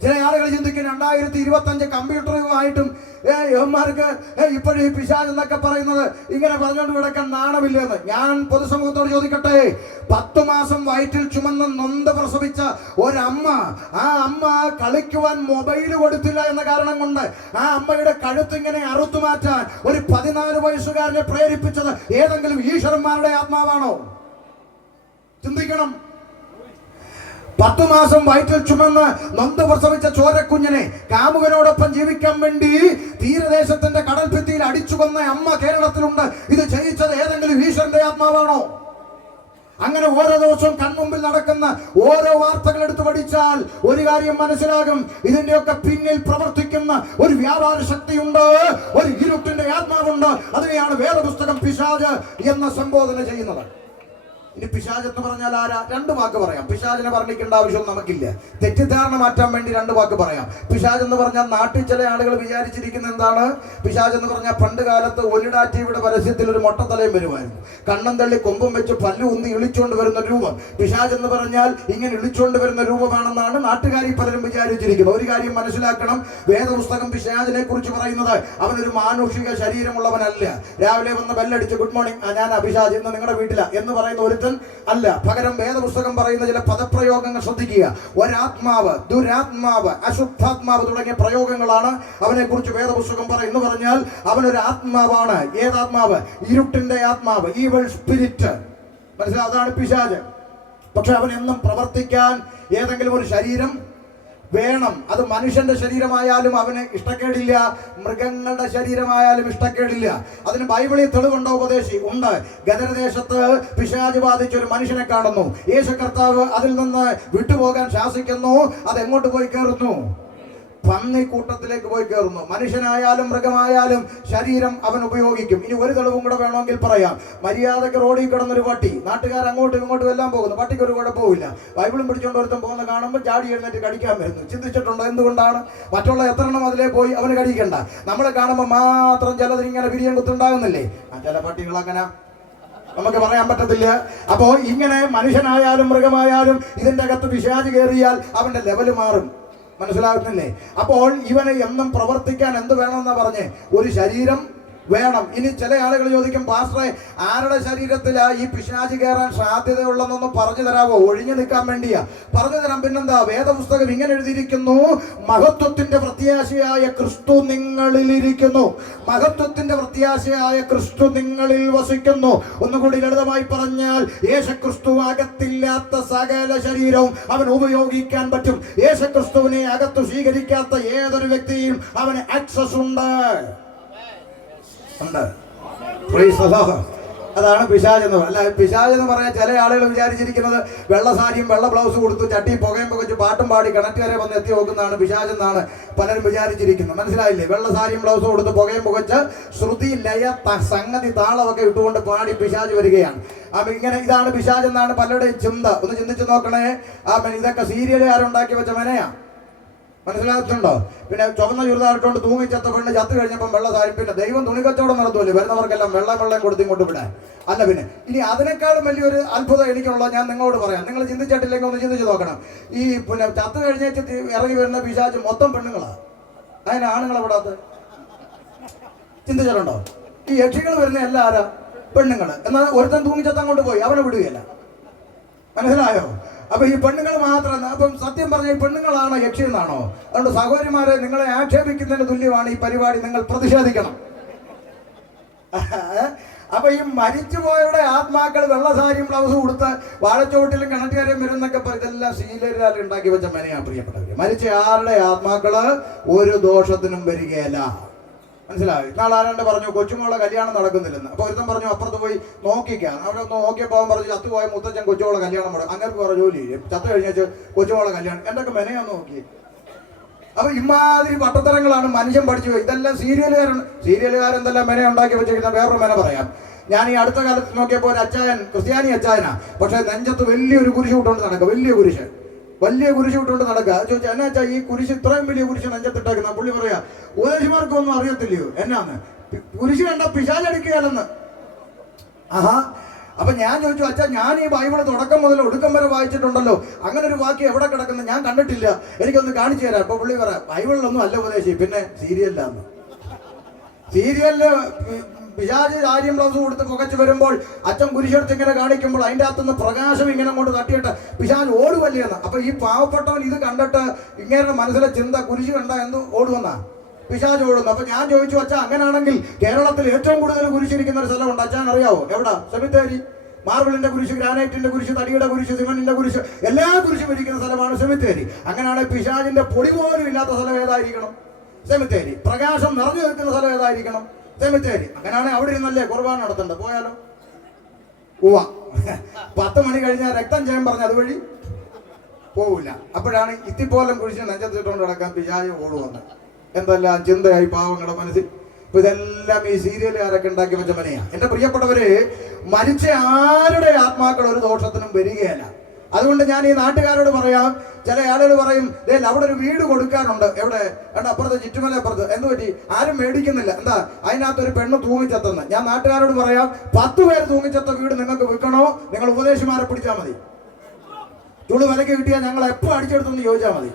ചില ആളുകൾ ചിന്തിക്കും 2025 കമ്പ്യൂട്ടർ യുഗമായിട്ടും യവന്മാർക്ക് ഇപ്പോഴും ഈ പിശാച് എന്നൊക്കെ പറയുന്നത് ഇങ്ങനെ പറഞ്ഞുകൊണ്ട് കിടക്കാൻ നാണമില്ലെന്ന്. ഞാൻ പൊതുസമൂഹത്തോട് ചോദിക്കട്ടെ, 10 മാസം വയറ്റിൽ ചുമന്ന് നൊന്ത് പ്രസവിച്ച ഒരമ്മ, ആ അമ്മ കളിക്കുവാൻ മൊബൈൽ കൊടുത്തില്ല എന്ന കാരണം കൊണ്ട് ആ അമ്മയുടെ കഴുത്തിങ്ങനെ അറുത്തുമാറ്റാൻ ഒരു 14 വയസ്സുകാരനെ പ്രേരിപ്പിച്ചത് ഏതെങ്കിലും ഈശ്വരന്മാരുടെ ആത്മാവാണോ? ചിന്തിക്കണം. 10 മാസം വയറ്റിൽ ചുമന്ന് നൊന്ത് പ്രസവിച്ച ചോരക്കുഞ്ഞിനെ കാമുകനോടൊപ്പം ജീവിക്കാൻ വേണ്ടി തീരദേശത്തിന്റെ കടൽഭിത്തിയിൽ അടിച്ചു കൊന്ന അമ്മ കേരളത്തിലുണ്ട്. ഇത് ചെയ്യിച്ചത് ഏതെങ്കിലും ഈശ്വരന്റെ ആത്മാവാണോ? അങ്ങനെ ഓരോ ദിവസവും കൺമുമ്പിൽ നടക്കുന്ന ഓരോ വാർത്തകൾ എടുത്തു പഠിച്ചാൽ ഒരു കാര്യം മനസ്സിലാകും, ഇതിന്റെയൊക്കെ പിന്നിൽ പ്രവർത്തിക്കുന്ന ഒരു വ്യാപാര ശക്തിയുണ്ട്, ഒരു ഇരുട്ടിന്റെ ആത്മാവുണ്ട്. അതിനെയാണ് വേദപുസ്തകം പിശാച് എന്ന സംബോധന ചെയ്യുന്നത്. ഇനി പിശാച് എന്ന് പറഞ്ഞാൽ ആരാ? 2 വാക്ക് പറയാം. പിശാചിനെ വർണ്ണിക്കേണ്ട ആവശ്യം നമുക്കില്ല, തെറ്റിദ്ധാരണ മാറ്റാൻ വേണ്ടി 2 വാക്ക് പറയാം. പിശാച് എന്ന് പറഞ്ഞാൽ നാട്ടിൽ ചില ആളുകൾ വിചാരിച്ചിരിക്കുന്ന എന്താണ്? പിശാച് എന്ന് പറഞ്ഞാൽ പണ്ട് കാലത്ത് ഒലിഡാ ടിവിയുടെ പരസ്യത്തിൽ ഒരു മൊട്ടത്തലയും വരുമായിരുന്നു, കണ്ണും തള്ളി കൊമ്പും വെച്ച് പല്ലു ഉന്തി ഇളിച്ചുകൊണ്ട് വരുന്ന രൂപം. പിശാച് എന്ന് പറഞ്ഞാൽ ഇങ്ങനെ ഇളിച്ചുകൊണ്ട് വരുന്ന രൂപമാണെന്നാണ് നാട്ടുകാരി പലരും വിചാരിച്ചിരിക്കുന്നത്. ഒരു കാര്യം മനസ്സിലാക്കണം, വേദപുസ്തകം പിശാചിനെ കുറിച്ച് പറയുന്നത് അവനൊരു മാനുഷിക ശരീരമുള്ളവനല്ല. രാവിലെ വന്ന് ബെല്ലടിച്ച് ഗുഡ് മോർണിംഗ്, ഞാൻ അഭിഷാജ്, ഇന്ന് നിങ്ങളുടെ വീട്ടിലാ എന്ന് പറയുന്ന ഒരു അല്ല. പകരം വേദപുസ്തകം പറയുന്ന ചില പദപ്രയോഗങ്ങൾ ശ്രദ്ധിക്കുക. ഒരാത്മാവ്, ദുരാത്മാവ്, അശുദ്ധാത്മാവ് തുടങ്ങിയ പ്രയോഗങ്ങളാണ് അവനെ കുറിച്ച് വേദപുസ്തകം പറയുന്നു. പറഞ്ഞാൽ അവനൊരു ആത്മാവാണ്. ഏതാത്മാവ്? ഇരുട്ടിന്റെ ആത്മാവ്, ഈവിൾ സ്പിരിറ്റ്. മനസ്സിലാവും? അതാണ് പിശാച്. പക്ഷെ അവൻ എന്നും പ്രവർത്തിക്കാൻ ഏതെങ്കിലും ഒരു ശരീരം വേണം. അത് മനുഷ്യന്റെ ശരീരമായാലും അവന് ഇഷ്ടക്കേടില്ല, മൃഗങ്ങളുടെ ശരീരമായാലും ഇഷ്ടക്കേടില്ല. അതിന് ബൈബിളിൽ തെളിവുണ്ടോ? ഉപദേശി ഉണ്ട്. ഗദരദേശത്ത് പിശാച് ബാധിച്ചൊരു മനുഷ്യനെ കാണുന്നു. യേശു കർത്താവ് അതിൽ നിന്ന് വിട്ടുപോകാൻ ശാസിക്കുന്നു. അത് എങ്ങോട്ട് പോയി കയറുന്നു? പന്നിക്കൂട്ടത്തിലേക്ക് പോയി കയറുന്നു. മനുഷ്യനായാലും മൃഗമായാലും ശരീരം അവൻ ഉപയോഗിക്കും. ഇനി ഒരു തെളിവും കൂടെ വേണമെങ്കിൽ പറയാം. മര്യാദക്ക് റോഡിൽ കിടന്നൊരു പട്ടി, നാട്ടുകാർ അങ്ങോട്ടും ഇങ്ങോട്ടും എല്ലാം പോകുന്നു, പട്ടിക്ക് ഒരു കുഴപ്പമില്ല. ബൈബിളും പിടിച്ചുകൊണ്ട് ഒരുത്തം പോകുന്ന കാണുമ്പോൾ ചാടി എഴുന്നേറ്റ് കടിക്കാൻ വരുന്നു. ചിന്തിച്ചിട്ടുണ്ടോ എന്തുകൊണ്ടാണ്? മറ്റുള്ള എത്രണ്ണം അതിലേ പോയി അവന് കടിക്കണ്ട. നമ്മളെ കാണുമ്പോൾ മാത്രം ചിലതിങ്ങനെ വിരിയം കുത്തുണ്ടാകുന്നില്ലേ? ചില പട്ടികൾ അങ്ങനെ നമുക്ക് പറയാൻ പറ്റത്തില്ല. അപ്പോൾ ഇങ്ങനെ മനുഷ്യനായാലും മൃഗമായാലും ഇതിൻ്റെ അകത്ത് പിശാച് കയറിയാൽ അവന്റെ ലെവല് മാറും. മനസ്സിലാകുന്നില്ലേ? അപ്പോൾ ഇവനെ എന്നും പ്രവർത്തിക്കാൻ എന്ത് വേണമെന്നാ പറഞ്ഞേ? ഒരു ശരീരം വേണം. ഇനി ചില ആളുകൾ ചോദിക്കും, പാസ്റ്ററെ ആരുടെ ശരീരത്തിലാ ഈ പിശാച് കയറാൻ സാധ്യതയുള്ളതെന്നൊന്ന് പറഞ്ഞു തരാമോ? ഒഴിഞ്ഞു നിൽക്കാൻ വേണ്ടിയാ. പറഞ്ഞു തരാം. പിന്നെന്താ? വേദപുസ്തകം ഇങ്ങനെ എഴുതിയിരിക്കുന്നു, മഹത്വത്തിന്റെ പ്രത്യാശയായ ക്രിസ്തു നിങ്ങളിലിരിക്കുന്നു. മഹത്വത്തിന്റെ പ്രത്യാശയായ ക്രിസ്തു നിങ്ങളിൽ വസിക്കുന്നു. ഒന്നുകൂടി ലളിതമായി പറഞ്ഞാൽ, യേശുക്രിസ്തു അകത്തില്ലാത്ത സകല ശരീരവും അവൻ ഉപയോഗിക്കാൻ പറ്റും. യേശുക്രിസ്തുവിനെ അകത്ത് സ്വീകരിക്കാത്ത ഏതൊരു വ്യക്തിയും അവന് ആക്സസ് ഉണ്ട്. അതാണ് പിശാച് എന്ന് പറയുന്നത്. അല്ല, പിശാച് എന്ന് പറയാൻ ചില ആളുകൾ വിചാരിച്ചിരിക്കുന്നത് വെള്ള സാരിയും വെള്ള ബ്ലൗസ് കൊടുത്ത് ചട്ടി പുകയും പുകച്ച് പാട്ടും പാടി കിണറ്റ് വരെ വന്ന് എത്തി നോക്കുന്നതാണ് പിശാച് എന്നാണ് പലരും വിചാരിച്ചിരിക്കുന്നത്. മനസ്സിലായില്ലേ? വെള്ള സാരിയും ബ്ലൗസും കൊടുത്ത് പുകയും പുകച്ച് ശ്രുതി ലയ സംഗതി താളമൊക്കെ ഇട്ടുകൊണ്ട് പാടി പിശാച് വരികയാണ്. അപ്പം ഇങ്ങനെ ഇതാണ് പിശാച് എന്നാണ് പലരുടെയും ചിന്ത. ഒന്ന് ചിന്തിച്ച് നോക്കണേ. ഇതൊക്കെ സീരിയലുകാരുണ്ടാക്കി വെച്ച മെനയാ. മനസ്സിലാക്കുന്നുണ്ടോ? പിന്നെ ചുവന്ന ചുരിദാറിട്ടുകൊണ്ട് തൂങ്ങിച്ചത്ത പെണ്ണ് ചത്ത് കഴിഞ്ഞപ്പം വെള്ള സാരി. പിന്നെ ദൈവം തുണിക്കച്ചവടം നടത്തുമല്ലേ, വരുന്നവർക്കെല്ലാം വെള്ളം കൊടുത്ത് ഇങ്ങോട്ട് വിടാൻ. അല്ല, പിന്നെ ഇനി അതിനേക്കാളും വലിയൊരു അത്ഭുതം എനിക്കുള്ള ഞാൻ നിങ്ങളോട് പറയാം. നിങ്ങൾ ചിന്തിച്ചിട്ടില്ലെങ്കിൽ ഒന്ന് ചിന്തിച്ച് നോക്കണം. ഈ പിന്നെ ചത്ത് കഴിഞ്ഞേച്ച് ഇറങ്ങി വരുന്ന പിശാച് മൊത്തം പെണ്ണുങ്ങളാണ്. അതിന് ആണുങ്ങളെ വിടാത്ത ചിന്തിച്ചിട്ടുണ്ടോ? ഈ യക്ഷികൾ വരുന്ന എല്ലാ ആരാ? പെണ്ണുങ്ങൾ. എന്നാൽ ഒരുത്തൻ തൂങ്ങിച്ചത്ത് അങ്ങോട്ട് പോയി, അവനെ വിടുകയല്ല. മനസ്സിലായോ? അപ്പൊ ഈ പെണ്ണുങ്ങൾ മാത്രം. അപ്പം സത്യം പറഞ്ഞ ഈ പെണ്ണുങ്ങളാണോ യക്ഷി എന്നാണോ? അതുകൊണ്ട് സഹോദരിമാരെ, നിങ്ങളെ ആക്ഷേപിക്കുന്നതിന് തുല്യമാണ് ഈ പരിപാടി. നിങ്ങൾ പ്രതിഷേധിക്കണം. അപ്പൊ ഈ മരിച്ചുപോയവരുടെ ആത്മാക്കൾ വെള്ള സാരിയും ബ്ലൗസും കൊടുത്ത് വാഴച്ചോട്ടിലും കിണറ്റുകാരെയും വരുന്നൊക്കെ ഇതെല്ലാം ശീലരാൽ ഉണ്ടാക്കി വെച്ച മെനയാ പ്രിയപ്പെട്ടവര്. മരിച്ച ആരുടെ ആത്മാക്കള് ഒരു ദോഷത്തിനും വരികയല്ല. മനസ്സിലായി? നാളെ ആരാണ്ട് പറഞ്ഞു കൊച്ചുമോളെ കല്യാണം നടക്കുന്നില്ലെന്ന്. അപ്പൊ ഒരുത്തം പറഞ്ഞു അപ്പുറത്ത് പോയി നോക്കിക്കാം. അവിടെ ഒന്ന് നോക്കിയപ്പോൾ പറഞ്ഞു ചത്തുപോയ മുത്തച്ഛൻ കൊച്ചുമോളെ കല്യാണം മുടക്കും. അങ്ങനെ വേറെ ജോലി ചത്തു കഴിഞ്ഞാൽ കൊച്ചുമോളെ കല്യാണം. എന്തൊക്കെ മെനയാന്ന് നോക്കി. അപ്പൊ ഇമാതിരി പട്ടത്തരങ്ങളാണ് മനുഷ്യൻ പഠിച്ചു പോയി. ഇതെല്ലാം സീരിയലുകാരെന്തെല്ലാം മെന ഉണ്ടാക്കി വെച്ചിരിക്കുന്ന വേറൊരു മെന പറയാം. ഞാൻ ഈ അടുത്ത കാലത്ത് നോക്കിയപ്പോൾ ഒരു അച്ചായൻ, ക്രിസ്ത്യാനി അച്ചായനാ, പക്ഷെ നെഞ്ചത്ത് വലിയൊരു കുരിശ് വിട്ടുകൊണ്ട് നടക്കുക, വലിയ കുരിശ് വിട്ടുകൊണ്ട് നടക്കുക. ചോദിച്ചാൽ എന്നാ വെച്ചാൽ ഈ കുരിശ്, ഇത്രയും വലിയ കുരിശ് നെഞ്ചത്തിട്ടേക്കുന്ന പുള്ളി പറയാ, ഉപദേശിമാർക്കൊന്നും അറിയത്തില്ലയോ എന്നാന്ന്, കുരിശ് കണ്ട പിശാചടിക്കുകയല്ലെന്ന്. ആഹാ. അപ്പൊ ഞാൻ ചോദിച്ചു, അച്ഛാ ഞാൻ ഈ ബൈബിള് തുടക്കം മുതൽ ഒടുക്കം വരെ വായിച്ചിട്ടുണ്ടല്ലോ, അങ്ങനെ ഒരു വാക്യം എവിടെ കിടക്കുന്നത് ഞാൻ കണ്ടിട്ടില്ല, എനിക്കൊന്ന് കാണിച്ചു തരാം. അപ്പൊ പുള്ളി പറയാം, ബൈബിളിലൊന്നും അല്ല ഉപദേശി, പിന്നെ സീരിയലിലാന്ന്. സീരിയലില് പിശാച് കാര്യം ബ്ലൗസ് കൊടുത്ത് പുകച്ചു വരുമ്പോൾ അച്ഛൻ കുരിശെടുത്ത് ഇങ്ങനെ കാണിക്കുമ്പോൾ അതിൻ്റെ അകത്തുനിന്ന് പ്രകാശം ഇങ്ങനെ കൊണ്ട് തട്ടിയിട്ട് പിശാച് ഓടുവല്ലേന്ന്. അപ്പൊ ഈ പാവപ്പെട്ടവൻ ഇത് കണ്ടിട്ട് ഇങ്ങനെ മനസ്സിലെ ചിന്ത, കുരിശ് കണ്ട എന്ത് ഓടുവന്നാ, പിശാച് ഓടുന്നു. അപ്പൊ ഞാൻ ചോദിച്ചു, അച്ഛാ അങ്ങനെയാണെങ്കിൽ കേരളത്തിൽ ഏറ്റവും കൂടുതൽ കുരിശിരിക്കുന്ന ഒരു സ്ഥലമുണ്ട്, അച്ഛൻ അറിയാവോ? എവിടാ? സെമിത്തേരി. മാർബിളിന്റെ കുരിശ്, ഗ്രാനൈറ്റിന്റെ കുരിശ്, തടിയുടെ കുരിശ്, സിമന്റിന്റെ കുരിശ്, എല്ലാ കുരിശും ഇരിക്കുന്ന സ്ഥലമാണ് സെമിത്തേരി. അങ്ങനെയാണെങ്കിൽ പിശാചിന്റെ പൊടി പോലും ഇല്ലാത്ത സ്ഥലം ഏതായിരിക്കണം? സെമിത്തേരി. പ്രകാശം നിറഞ്ഞു നിൽക്കുന്ന സ്ഥലം ഏതായിരിക്കണം? സെമിത്തേരി. അങ്ങനെയാണെങ്കിൽ അവിടെ ഇരുന്നല്ലേ കുർബാന നടത്തേണ്ടത്. പോയാലോ? 10 മണി കഴിഞ്ഞാൽ രക്തം ചെയ്യാൻ പറഞ്ഞ അതുവഴി പോവില്ല. അപ്പോഴാണ് ഇത്തിപ്പോലം കുരിശ് നെഞ്ചത്തിട്ടുകൊണ്ട് കിടക്കാൻ പിശാച് ഓടുവന്ന്. എന്തെല്ലാം ചിന്തയായി പാവങ്ങളുടെ മനസ്സിൽ. ഇപ്പൊ ഇതെല്ലാം ഈ സീരിയലുകാരൊക്കെ ഉണ്ടാക്കി വെച്ച മനയാ. എന്റെ പ്രിയപ്പെട്ടവര്, മരിച്ച ആരുടെ ആത്മാക്കൾ ഒരു ദോഷത്തിനും വരികയല്ല. അതുകൊണ്ട് ഞാൻ ഈ നാട്ടുകാരോട് പറയാം, ചില ആളുകൾ പറയും, അവിടെ ഒരു വീട് കൊടുക്കാനുണ്ട്, എവിടെ കണ്ട അപ്പുറത്ത്, ചുറ്റുമല അപ്പുറത്ത്. എന്ത് പറ്റി? ആരും മേടിക്കുന്നില്ല. എന്താ? അതിനകത്തൊരു പെണ്ണ് തൂങ്ങിച്ചെത്തുന്ന. ഞാൻ നാട്ടുകാരോട് പറയാം, 10 പേര് തൂങ്ങിച്ചെത്ത വീട് നിങ്ങൾക്ക് വിൽക്കണോ? നിങ്ങൾ ഉപദേശിമാരെ പിടിച്ചാൽ മതി. ചുളു വിലക്ക് കിട്ടിയാൽ ഞങ്ങൾ എപ്പോ അടിച്ചെടുത്തെന്ന് ചോദിച്ചാൽ മതി.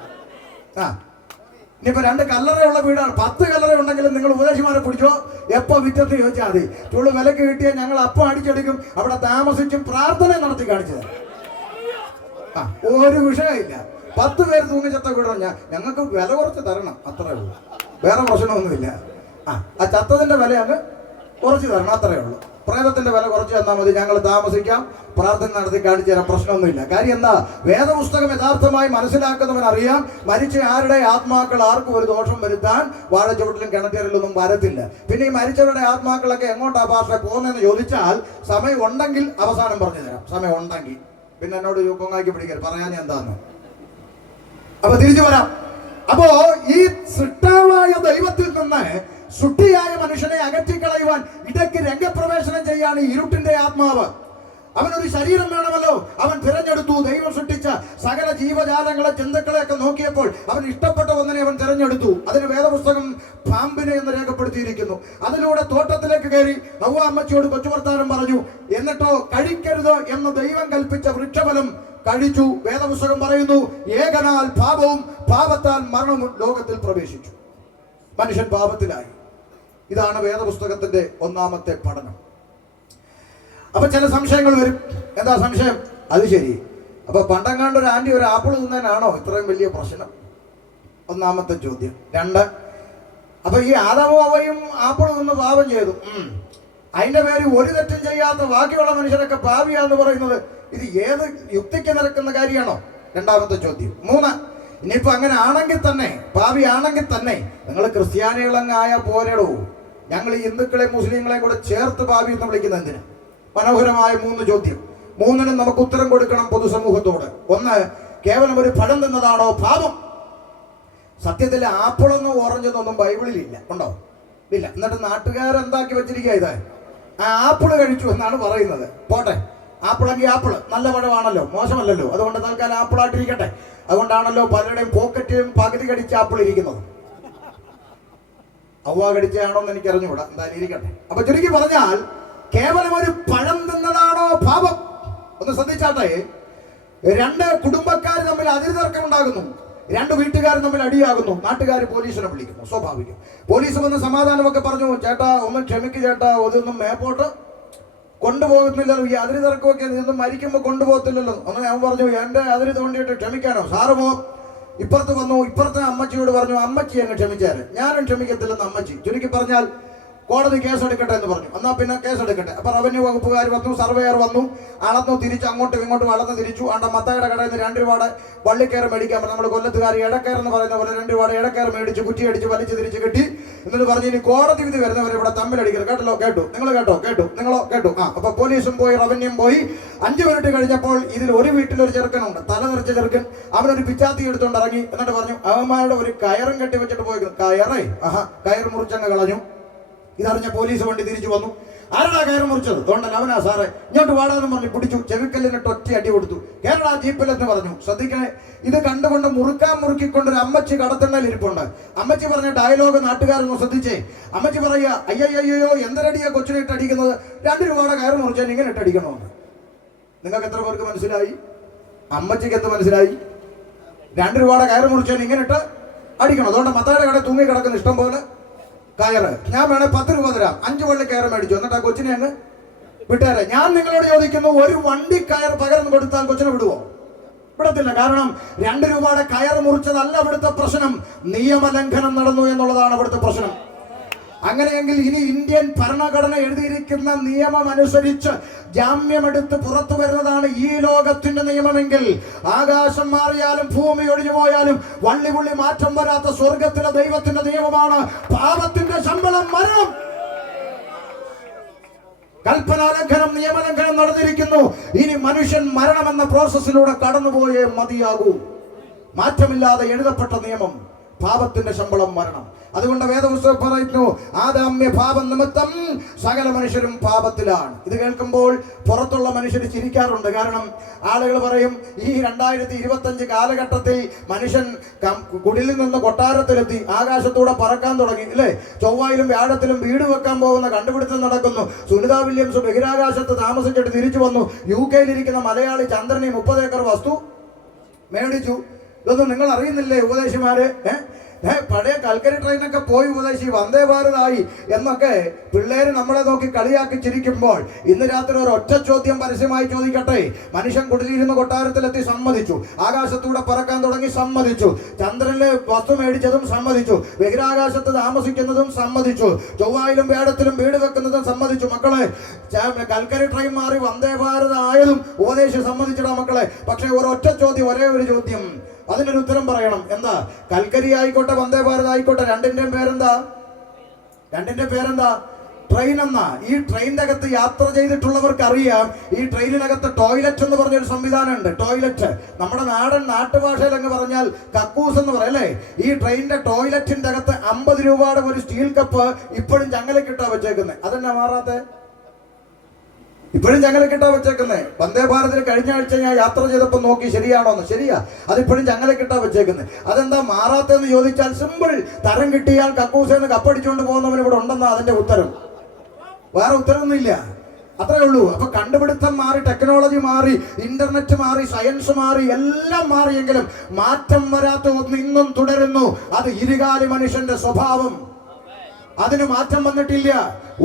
ഇനിയിപ്പോ 2 കല്ലറയുള്ള വീടാണ്, 10 കല്ലറ ഉണ്ടെങ്കിലും നിങ്ങൾ ഉപദേശിമാരെ പിടിച്ചോ, എപ്പോ വിറ്റെന്ന് ചോദിച്ചാൽ മതി. ചുളു വിലക്ക് കിട്ടിയാൽ ഞങ്ങൾ അപ്പം അടിച്ചെടുക്കും. അവിടെ താമസിച്ചും പ്രാർത്ഥന നടത്തി കാണിച്ചു തരാം. ഒരു വിഷയമില്ല. 10 പേര് തൂങ്ങിച്ചത്ത വീടാണ്. ഞങ്ങൾക്ക് വില കുറച്ച് തരണം, അത്രേ ഉള്ളൂ. വേറെ പ്രശ്നമൊന്നുമില്ല. ആ ചത്തതിന്റെ വില അങ്ങ് കുറച്ച് തരണം, അത്രേ ഉള്ളൂ. പ്രേതത്തിന്റെ വില കുറച്ച് തന്നാൽ മതി, ഞങ്ങൾ താമസിക്കാം, പ്രാർത്ഥന നടത്തി കാണിച്ചു തരാം, പ്രശ്നമൊന്നുമില്ല. കാര്യം എന്താ? വേദപുസ്തകം യഥാർത്ഥമായി മനസ്സിലാക്കുന്നവൻ അറിയാം, മരിച്ച ആരുടെ ആത്മാക്കൾ ആർക്കും ഒരു ദോഷം വരുത്താൻ വാഴച്ചുവട്ടിലും കിണറ്റിലൊന്നും വരത്തില്ല. പിന്നെ ഈ മരിച്ചവരുടെ ആത്മാക്കളൊക്കെ എങ്ങോട്ടാ പാസ്റ്ററെ പോകുന്നതെന്ന് ചോദിച്ചാൽ, സമയം ഉണ്ടെങ്കിൽ അവസാനം പറഞ്ഞു തരാം. സമയം ഉണ്ടെങ്കിൽ പിന്നെ എന്നോട് പൊങ്ങാക്കി പിടിക്കരുത്, പറയാൻ എന്താന്ന്. അപ്പൊ തിരിച്ചു വരാം. അപ്പോ ഈ സൃഷ്ടാവായ ദൈവത്തിൽ നിന്ന് സൃഷ്ടിയായ മനുഷ്യനെ അകറ്റിക്കളയുവാൻ ഇടയ്ക്ക് രംഗപ്രവേശനം ചെയ്യാണ് ഇരുട്ടിന്റെ ആത്മാവ്. അവനൊരു ശരീരം വേണമല്ലോ. അവൻ തിരഞ്ഞെടുത്തു. ദൈവം സൃഷ്ടിച്ച സകല ജീവജാലങ്ങളെ, ജന്തുക്കളെയൊക്കെ നോക്കിയപ്പോൾ അവൻ ഇഷ്ടപ്പെട്ട ഒന്നിനെ അവൻ തിരഞ്ഞെടുത്തു. അതിന് വേദപുസ്തകം പാമ്പിനെ എന്ന് രേഖപ്പെടുത്തിയിരിക്കുന്നു. അതിലൂടെ തോട്ടത്തിലേക്ക് കയറി ഹവ്വ അമ്മച്ചിയോട് കൊച്ചുവർത്താനം പറഞ്ഞു. എന്നിട്ടോ കഴിക്കരുത് എന്ന് ദൈവം കൽപ്പിച്ച വൃക്ഷഫലം കഴിച്ചു. വേദപുസ്തകം പറയുന്നു, ഏകനാൽ പാപവും പാപത്താൽ മരണവും ലോകത്തിൽ പ്രവേശിച്ചു. മനുഷ്യൻ പാപത്തിലായി. ഇതാണ് വേദപുസ്തകത്തിന്റെ ഒന്നാമത്തെ പഠനം. അപ്പൊ ചില സംശയങ്ങൾ വരും. എന്താ സംശയം? അത് ശരി, അപ്പൊ പണ്ടങ്ങാണ്ട് ഒരു ആന്റി ഒരു ആപ്പിൾ തിന്നാനാണോ ഇത്രയും വലിയ പ്രശ്നം? ഒന്നാമത്തെ ചോദ്യം. 2, അപ്പൊ ഈ ആദാമും ഹവ്വയും ആപ്പിൾ നിന്ന് പാപം ചെയ്തു, അതിന്റെ പേര് ഒരു തെറ്റും ചെയ്യാത്ത ബാക്കിയുള്ള മനുഷ്യരൊക്കെ പാപിയാന്ന് പറയുന്നത് ഇത് ഏത് യുക്തിക്ക് നിരക്കുന്ന കാര്യമാണോ? രണ്ടാമത്തെ ചോദ്യം. 3, ഇനിയിപ്പോ അങ്ങനെ ആണെങ്കിൽ തന്നെ, പാപി ആണെങ്കിൽ തന്നെ, നിങ്ങൾ ക്രിസ്ത്യാനികളങ്ങായ പോരെടോ, ഞങ്ങൾ ഈ ഹിന്ദുക്കളെ മുസ്ലിങ്ങളെ കൂടെ ചേർത്ത് പാപി എന്ന് വിളിക്കുന്ന എന്തിന്? മനോഹരമായ 3 ചോദ്യം. 3നും നമുക്ക് ഉത്തരം കൊടുക്കണം പൊതുസമൂഹത്തോട്. 1, കേവലം ഒരു ഫലം തിന്നതാണോ പാപം? സത്യത്തിൽ ആപ്പിളൊന്നും ഓറഞ്ചൊന്നും ബൈബിളിൽ ഇല്ല. ഉണ്ടോ? ഇല്ല. എന്നിട്ട് നാട്ടുകാരെന്താക്കി വെച്ചിരിക്കുക? ഇത് ആപ്പിള് കഴിച്ചു എന്നാണ് പറയുന്നത്. പോട്ടെ, ആപ്പിളെങ്കിൽ ആപ്പിള് നല്ല പഴമാണല്ലോ, മോശമല്ലല്ലോ. അതുകൊണ്ട് തൽക്കാലം ആപ്പിളായിട്ടിരിക്കട്ടെ. അതുകൊണ്ടാണല്ലോ പലരുടെയും പോക്കറ്റിലും പകുതി കടിച്ച ആപ്പിൾ ഇരിക്കുന്നത്. ഹവ്വ കടിച്ചാണോ എന്ന് എനിക്ക് അറിഞ്ഞുകൂടാ, എന്തായാലും ഇരിക്കട്ടെ. അപ്പൊ ചുരുക്കി പറഞ്ഞാൽ, കേവലം ഒരു പഴം തിന്നതാണോ പാപം? ഒന്ന് ശ്രദ്ധിച്ചാട്ടെ. 2 കുടുംബക്കാർ തമ്മിൽ അതിർതർക്കം ഉണ്ടാകുന്നു, 2 വീട്ടുകാർ തമ്മിൽ അടിയാകുന്നു, നാട്ടുകാർ പോലീസിനെ വിളിക്കുന്നു. സ്വാഭാവികം. പോലീസ് വന്ന് സമാധാനമൊക്കെ പറഞ്ഞു, ചേട്ടാ ഒന്ന് ക്ഷമിക്ക് ചേട്ടാ, ഒതൊന്നും മേപ്പോട്ട് കൊണ്ടുപോകുന്നില്ലല്ലോ, ഈ അതിര് തർക്കമൊക്കെ ഇതൊന്നും മരിക്കുമ്പോൾ കൊണ്ടുപോകത്തില്ലല്ലോ. അങ്ങനെ അവൻ പറഞ്ഞു, എൻ്റെ അതിര് തോണ്ടിയിട്ട് ക്ഷമിക്കാനോ? സാറ് പോ. ഇപ്പുറത്ത് വന്നു, ഇപ്പുറത്തെ അമ്മച്ചിയോട് പറഞ്ഞു, അമ്മച്ചി അങ്ങ് ക്ഷമിച്ചാല്, ഞാനും ക്ഷമിക്കത്തില്ലെന്ന് അമ്മച്ചി. ചുരുക്കി പറഞ്ഞാൽ കോടതി കേസെടുക്കട്ടെ എന്ന് പറഞ്ഞു. എന്നാൽ പിന്നെ കേസെടുക്കട്ടെ. അപ്പൊ റവന്യൂ വകുപ്പുകാർ വന്നു, സർവേയർ വന്നു, അളന്നു, തിരിച്ചു അങ്ങോട്ടും ഇങ്ങോട്ടും അളന്ന് തിരിച്ചു. ആണ്ട മത്തയുടെ കടയിൽ നിന്ന് 2 രൂപയുടെ വള്ളിക്കയർ മേടിക്കാൻ പറഞ്ഞു. നമ്മൾ കൊല്ലത്തുകാർ ഇടക്കയർ എന്ന് പറയുന്ന പോലെ 2 രൂപയുടെ ഇടക്കയർ മേടിച്ച് കുറ്റിയടിച്ച് വലിച്ചു തിരിച്ച് കിട്ടി. എന്നിട്ട് പറഞ്ഞു, ഇനി കോടതി വിധി വരുന്നവർ ഇവിടെ തമ്മിലടിക്കരുത്. കേട്ടല്ലോ? കേട്ടു. നിങ്ങൾ കേട്ടു? നിങ്ങളോ കേട്ടു? അപ്പൊ പോലീസും പോയി, റവന്യൂം പോയി. 5 മിനിറ്റ് കഴിഞ്ഞപ്പോൾ ഇതിൽ ഒരു വീട്ടിലൊരു ചെറുക്കനുണ്ട്, തല നിറച്ച ചെറുക്കൻ. അവനൊരു പിച്ചാത്തി എടുത്തുകൊണ്ട് ഇറങ്ങി. എന്നിട്ട് പറഞ്ഞു, അവന്മാരുടെ ഒരു കയറും കെട്ടി വെച്ചിട്ട് പോയി. കയറേ? കയർ മുറിച്ചങ്ങ് കളഞ്ഞു. ഇതറിഞ്ഞ പോലീസ് വണ്ടി തിരിച്ചു വന്നു. ആരാടാ കയർ മുറിച്ചത്? അതുകൊണ്ടല്ല, അവനാ സാറേ. ഇങ്ങോട്ട് വാടാന്ന് പറഞ്ഞ് പിടിച്ചു. ചെവിക്കല്ലിനിട്ട് ഒറ്റ അടി കൊടുത്തു. കേരള ജീപ്പിലെന്ന് പറഞ്ഞു. ശ്രദ്ധിക്കണേ, ഇത് കണ്ടുകൊണ്ട് മുറുക്കിക്കൊണ്ട് ഒരു അമ്മച്ചി കടത്തണ്ണയിൽ ഇരിപ്പുണ്ട്. അമ്മച്ചി പറഞ്ഞ ഡയലോഗ് നാട്ടുകാരൊന്ന് ശ്രദ്ധിച്ചേ. അമ്മച്ചി പറയുക, അയ്യോ എന്തരടിയാ കൊച്ചിനെ ഇട്ട് അടിക്കുന്നത്? 2 രൂപയുടെ കയർ മുറിച്ചാൽ ഇങ്ങനെ ഇട്ട് അടിക്കണമെന്ന്. നിങ്ങൾക്ക് എത്ര പേർക്ക് മനസ്സിലായി? അമ്മച്ചിക്ക് എന്ത് മനസ്സിലായി? 2 രൂപയുടെ കയർ മുറിച്ചാൽ ഇങ്ങനെ ഇട്ട് അടിക്കണം. അതുകൊണ്ട് മത്തായുടെ കട തൂങ്ങി കിടക്കുന്ന ഇഷ്ടം പോലെ കയറ്. ഞാൻ വേണേ 10 രൂപ തരാം, 5 വള്ളി കയറ് മേടിച്ചു, എന്നിട്ട് ആ കൊച്ചിനെ അങ്ങ് വിട്ടേരെ. ഞാൻ നിങ്ങളോട് ചോദിക്കുന്നു, ഒരു വണ്ടി കയർ പകർന്നു കൊടുത്താൽ കൊച്ചിനെ വിടുവോ? വിടത്തില്ല. കാരണം 2 രൂപയുടെ കയർ മുറിച്ചതല്ല ഇവിടുത്തെ പ്രശ്നം, നിയമലംഘനം നടന്നു എന്നുള്ളതാണ് ഇവിടുത്തെ പ്രശ്നം. അങ്ങനെയെങ്കിൽ ഇനി ഇന്ത്യൻ ഭരണഘടന എഴുതിയിരിക്കുന്ന നിയമം അനുസരിച്ച് ജാമ്യമെടുത്ത് പുറത്തു വരുന്നതാണ് ഈ ലോകത്തിന്റെ നിയമമെങ്കിൽ, ആകാശം മാറിയാലും ഭൂമി ഒഴിഞ്ഞു പോയാലും വള്ളിപുള്ളി മാറ്റം വരാത്ത സ്വർഗത്തിലെ ദൈവത്തിന്റെ നിയമമാണ് പാപത്തിന്റെ ശമ്പളം മരണം. കൽപ്പനാലംഘനം, നിയമലംഘനം നടന്നിരിക്കുന്നു. ഇനി മനുഷ്യൻ മരണമെന്ന പ്രോസസ്സിലൂടെ കടന്നുപോയേ മതിയാകൂ. മാറ്റമില്ലാതെ എഴുതപ്പെട്ട നിയമം, പാപത്തിന്റെ ശമ്പളം മരണം. അതുകൊണ്ട് വേദപുസ്തകം പറയുന്നു, ആദാമ്യ പാപം നിമിത്തം സകല മനുഷ്യരും പാപത്തിലാണ്. ഇത് കേൾക്കുമ്പോൾ പുറത്തുള്ള മനുഷ്യർ ചിരിക്കാറുണ്ട്. കാരണം ആളുകൾ പറയും, ഈ 2025 കാലഘട്ടത്തിൽ മനുഷ്യൻ കുടിലിൽ നിന്ന് കൊട്ടാരത്തിലെത്തി, ആകാശത്തൂടെ പറക്കാൻ തുടങ്ങി, അല്ലേ? ചൊവ്വയിലും വ്യാഴത്തിലും വീട് വെക്കാൻ പോകുന്ന കണ്ടുപിടുത്തം നടക്കുന്നു. സുനിത വില്യംസ് ബഹിരാകാശത്ത് താമസിച്ചിട്ട് തിരിച്ചു വന്നു. UK ഇരിക്കുന്ന മലയാളി ചന്ദ്രനെ 30 ഏക്കർ വസ്തു മേടിച്ചു. ഇതൊന്നും നിങ്ങൾ അറിയുന്നില്ലേ ഉപദേശിമാര്? പഴയ കൽക്കരി ട്രെയിനൊക്കെ പോയി ഉപദേശി, വന്ദേ ഭാരതായി എന്നൊക്കെ പിള്ളേര് നമ്മളെ നോക്കി കളിയാക്കി ചിരിക്കുമ്പോൾ, ഇന്ന് രാത്രി ഒരു ഒറ്റ ചോദ്യം പരസ്യമായി ചോദിക്കട്ടെ. മനുഷ്യൻ കുടിലിരുന്ന് കൊട്ടാരത്തിലെത്തി, സമ്മതിച്ചു. ആകാശത്തൂടെ പറക്കാൻ തുടങ്ങി, സമ്മതിച്ചു. ചന്ദ്രനിലെ വസ്തു മേടിച്ചതും സമ്മതിച്ചു. ബഹിരാകാശത്ത് താമസിക്കുന്നതും സമ്മതിച്ചു. ചൊവ്വായിലും വ്യാഴത്തിലും വീട് വെക്കുന്നതും സമ്മതിച്ചു. മക്കളെ, കൽക്കരി ട്രെയിൻ മാറി വന്ദേ ഭാരത് ആയതും ഉപദേശി സമ്മതിച്ചിടാ മക്കളെ. പക്ഷെ ഒരൊറ്റ ചോദ്യം, ഒരേ ഒരു ചോദ്യം, അതിനൊരു ഉത്തരം പറയണം. എന്താ? കൽക്കരി ആയിക്കോട്ടെ, വന്ദേ ഭാരത് ആയിക്കോട്ടെ, രണ്ടിന്റെയും പേരെന്താ? ട്രെയിൻ എന്നാ. ഈ ട്രെയിനിന്റെ അകത്ത് യാത്ര ചെയ്തിട്ടുള്ളവർക്ക് അറിയാം, ഈ ട്രെയിനിനകത്ത് ടോയ്ലറ്റ് എന്ന് പറഞ്ഞൊരു സംവിധാനം ഉണ്ട്. ടോയ്ലറ്റ് നമ്മുടെ നാട്ടുഭാഷയിൽ അങ്ങ് പറഞ്ഞാൽ കക്കൂസ് എന്ന് പറയും, അല്ലേ? ഈ ട്രെയിനിന്റെ ടോയ്ലറ്റിന്റെ അകത്ത് 50 രൂപയുടെ ഒരു സ്റ്റീൽ കപ്പ് ഇപ്പോഴും ചങ്ങലക്കിട്ടാ വെച്ചേക്കുന്നത്. അതെന്നാ മാറാത്തെ? ഇപ്പോഴും ചങ്ങലക്കിട്ടാ വെച്ചേക്കുന്നത്. വന്ദേ ഭാരതിൽ കഴിഞ്ഞ ആഴ്ച ഞാൻ യാത്ര ചെയ്തപ്പോൾ നോക്കി, ശരിയാണോന്ന്. ശരിയാ, അതിപ്പോഴും ചങ്ങലക്കിട്ടാ വെച്ചേക്കുന്നത്. അതെന്താ മാറാത്തെന്ന് ചോദിച്ചാൽ സിമ്പിൾ, തരം കിട്ടിയാൽ കക്കൂസെന്ന് കപ്പടിച്ചുകൊണ്ട് പോകുന്നവൻ ഇവിടെ ഉണ്ടെന്നാ അതിന്റെ ഉത്തരം. വേറെ ഉത്തരവൊന്നുമില്ല, അത്രേ ഉള്ളൂ. അപ്പൊ കണ്ടുപിടുത്തം മാറി, ടെക്നോളജി മാറി, ഇന്റർനെറ്റ് മാറി, സയൻസ് മാറി, എല്ലാം മാറിയെങ്കിലും മാറ്റം വരാത്ത ഒന്ന് ഇന്നും തുടരുന്നു. അത് ഇരുകാലി മനുഷ്യന്റെ സ്വഭാവം. അതിന് മാറ്റം വന്നിട്ടില്ല.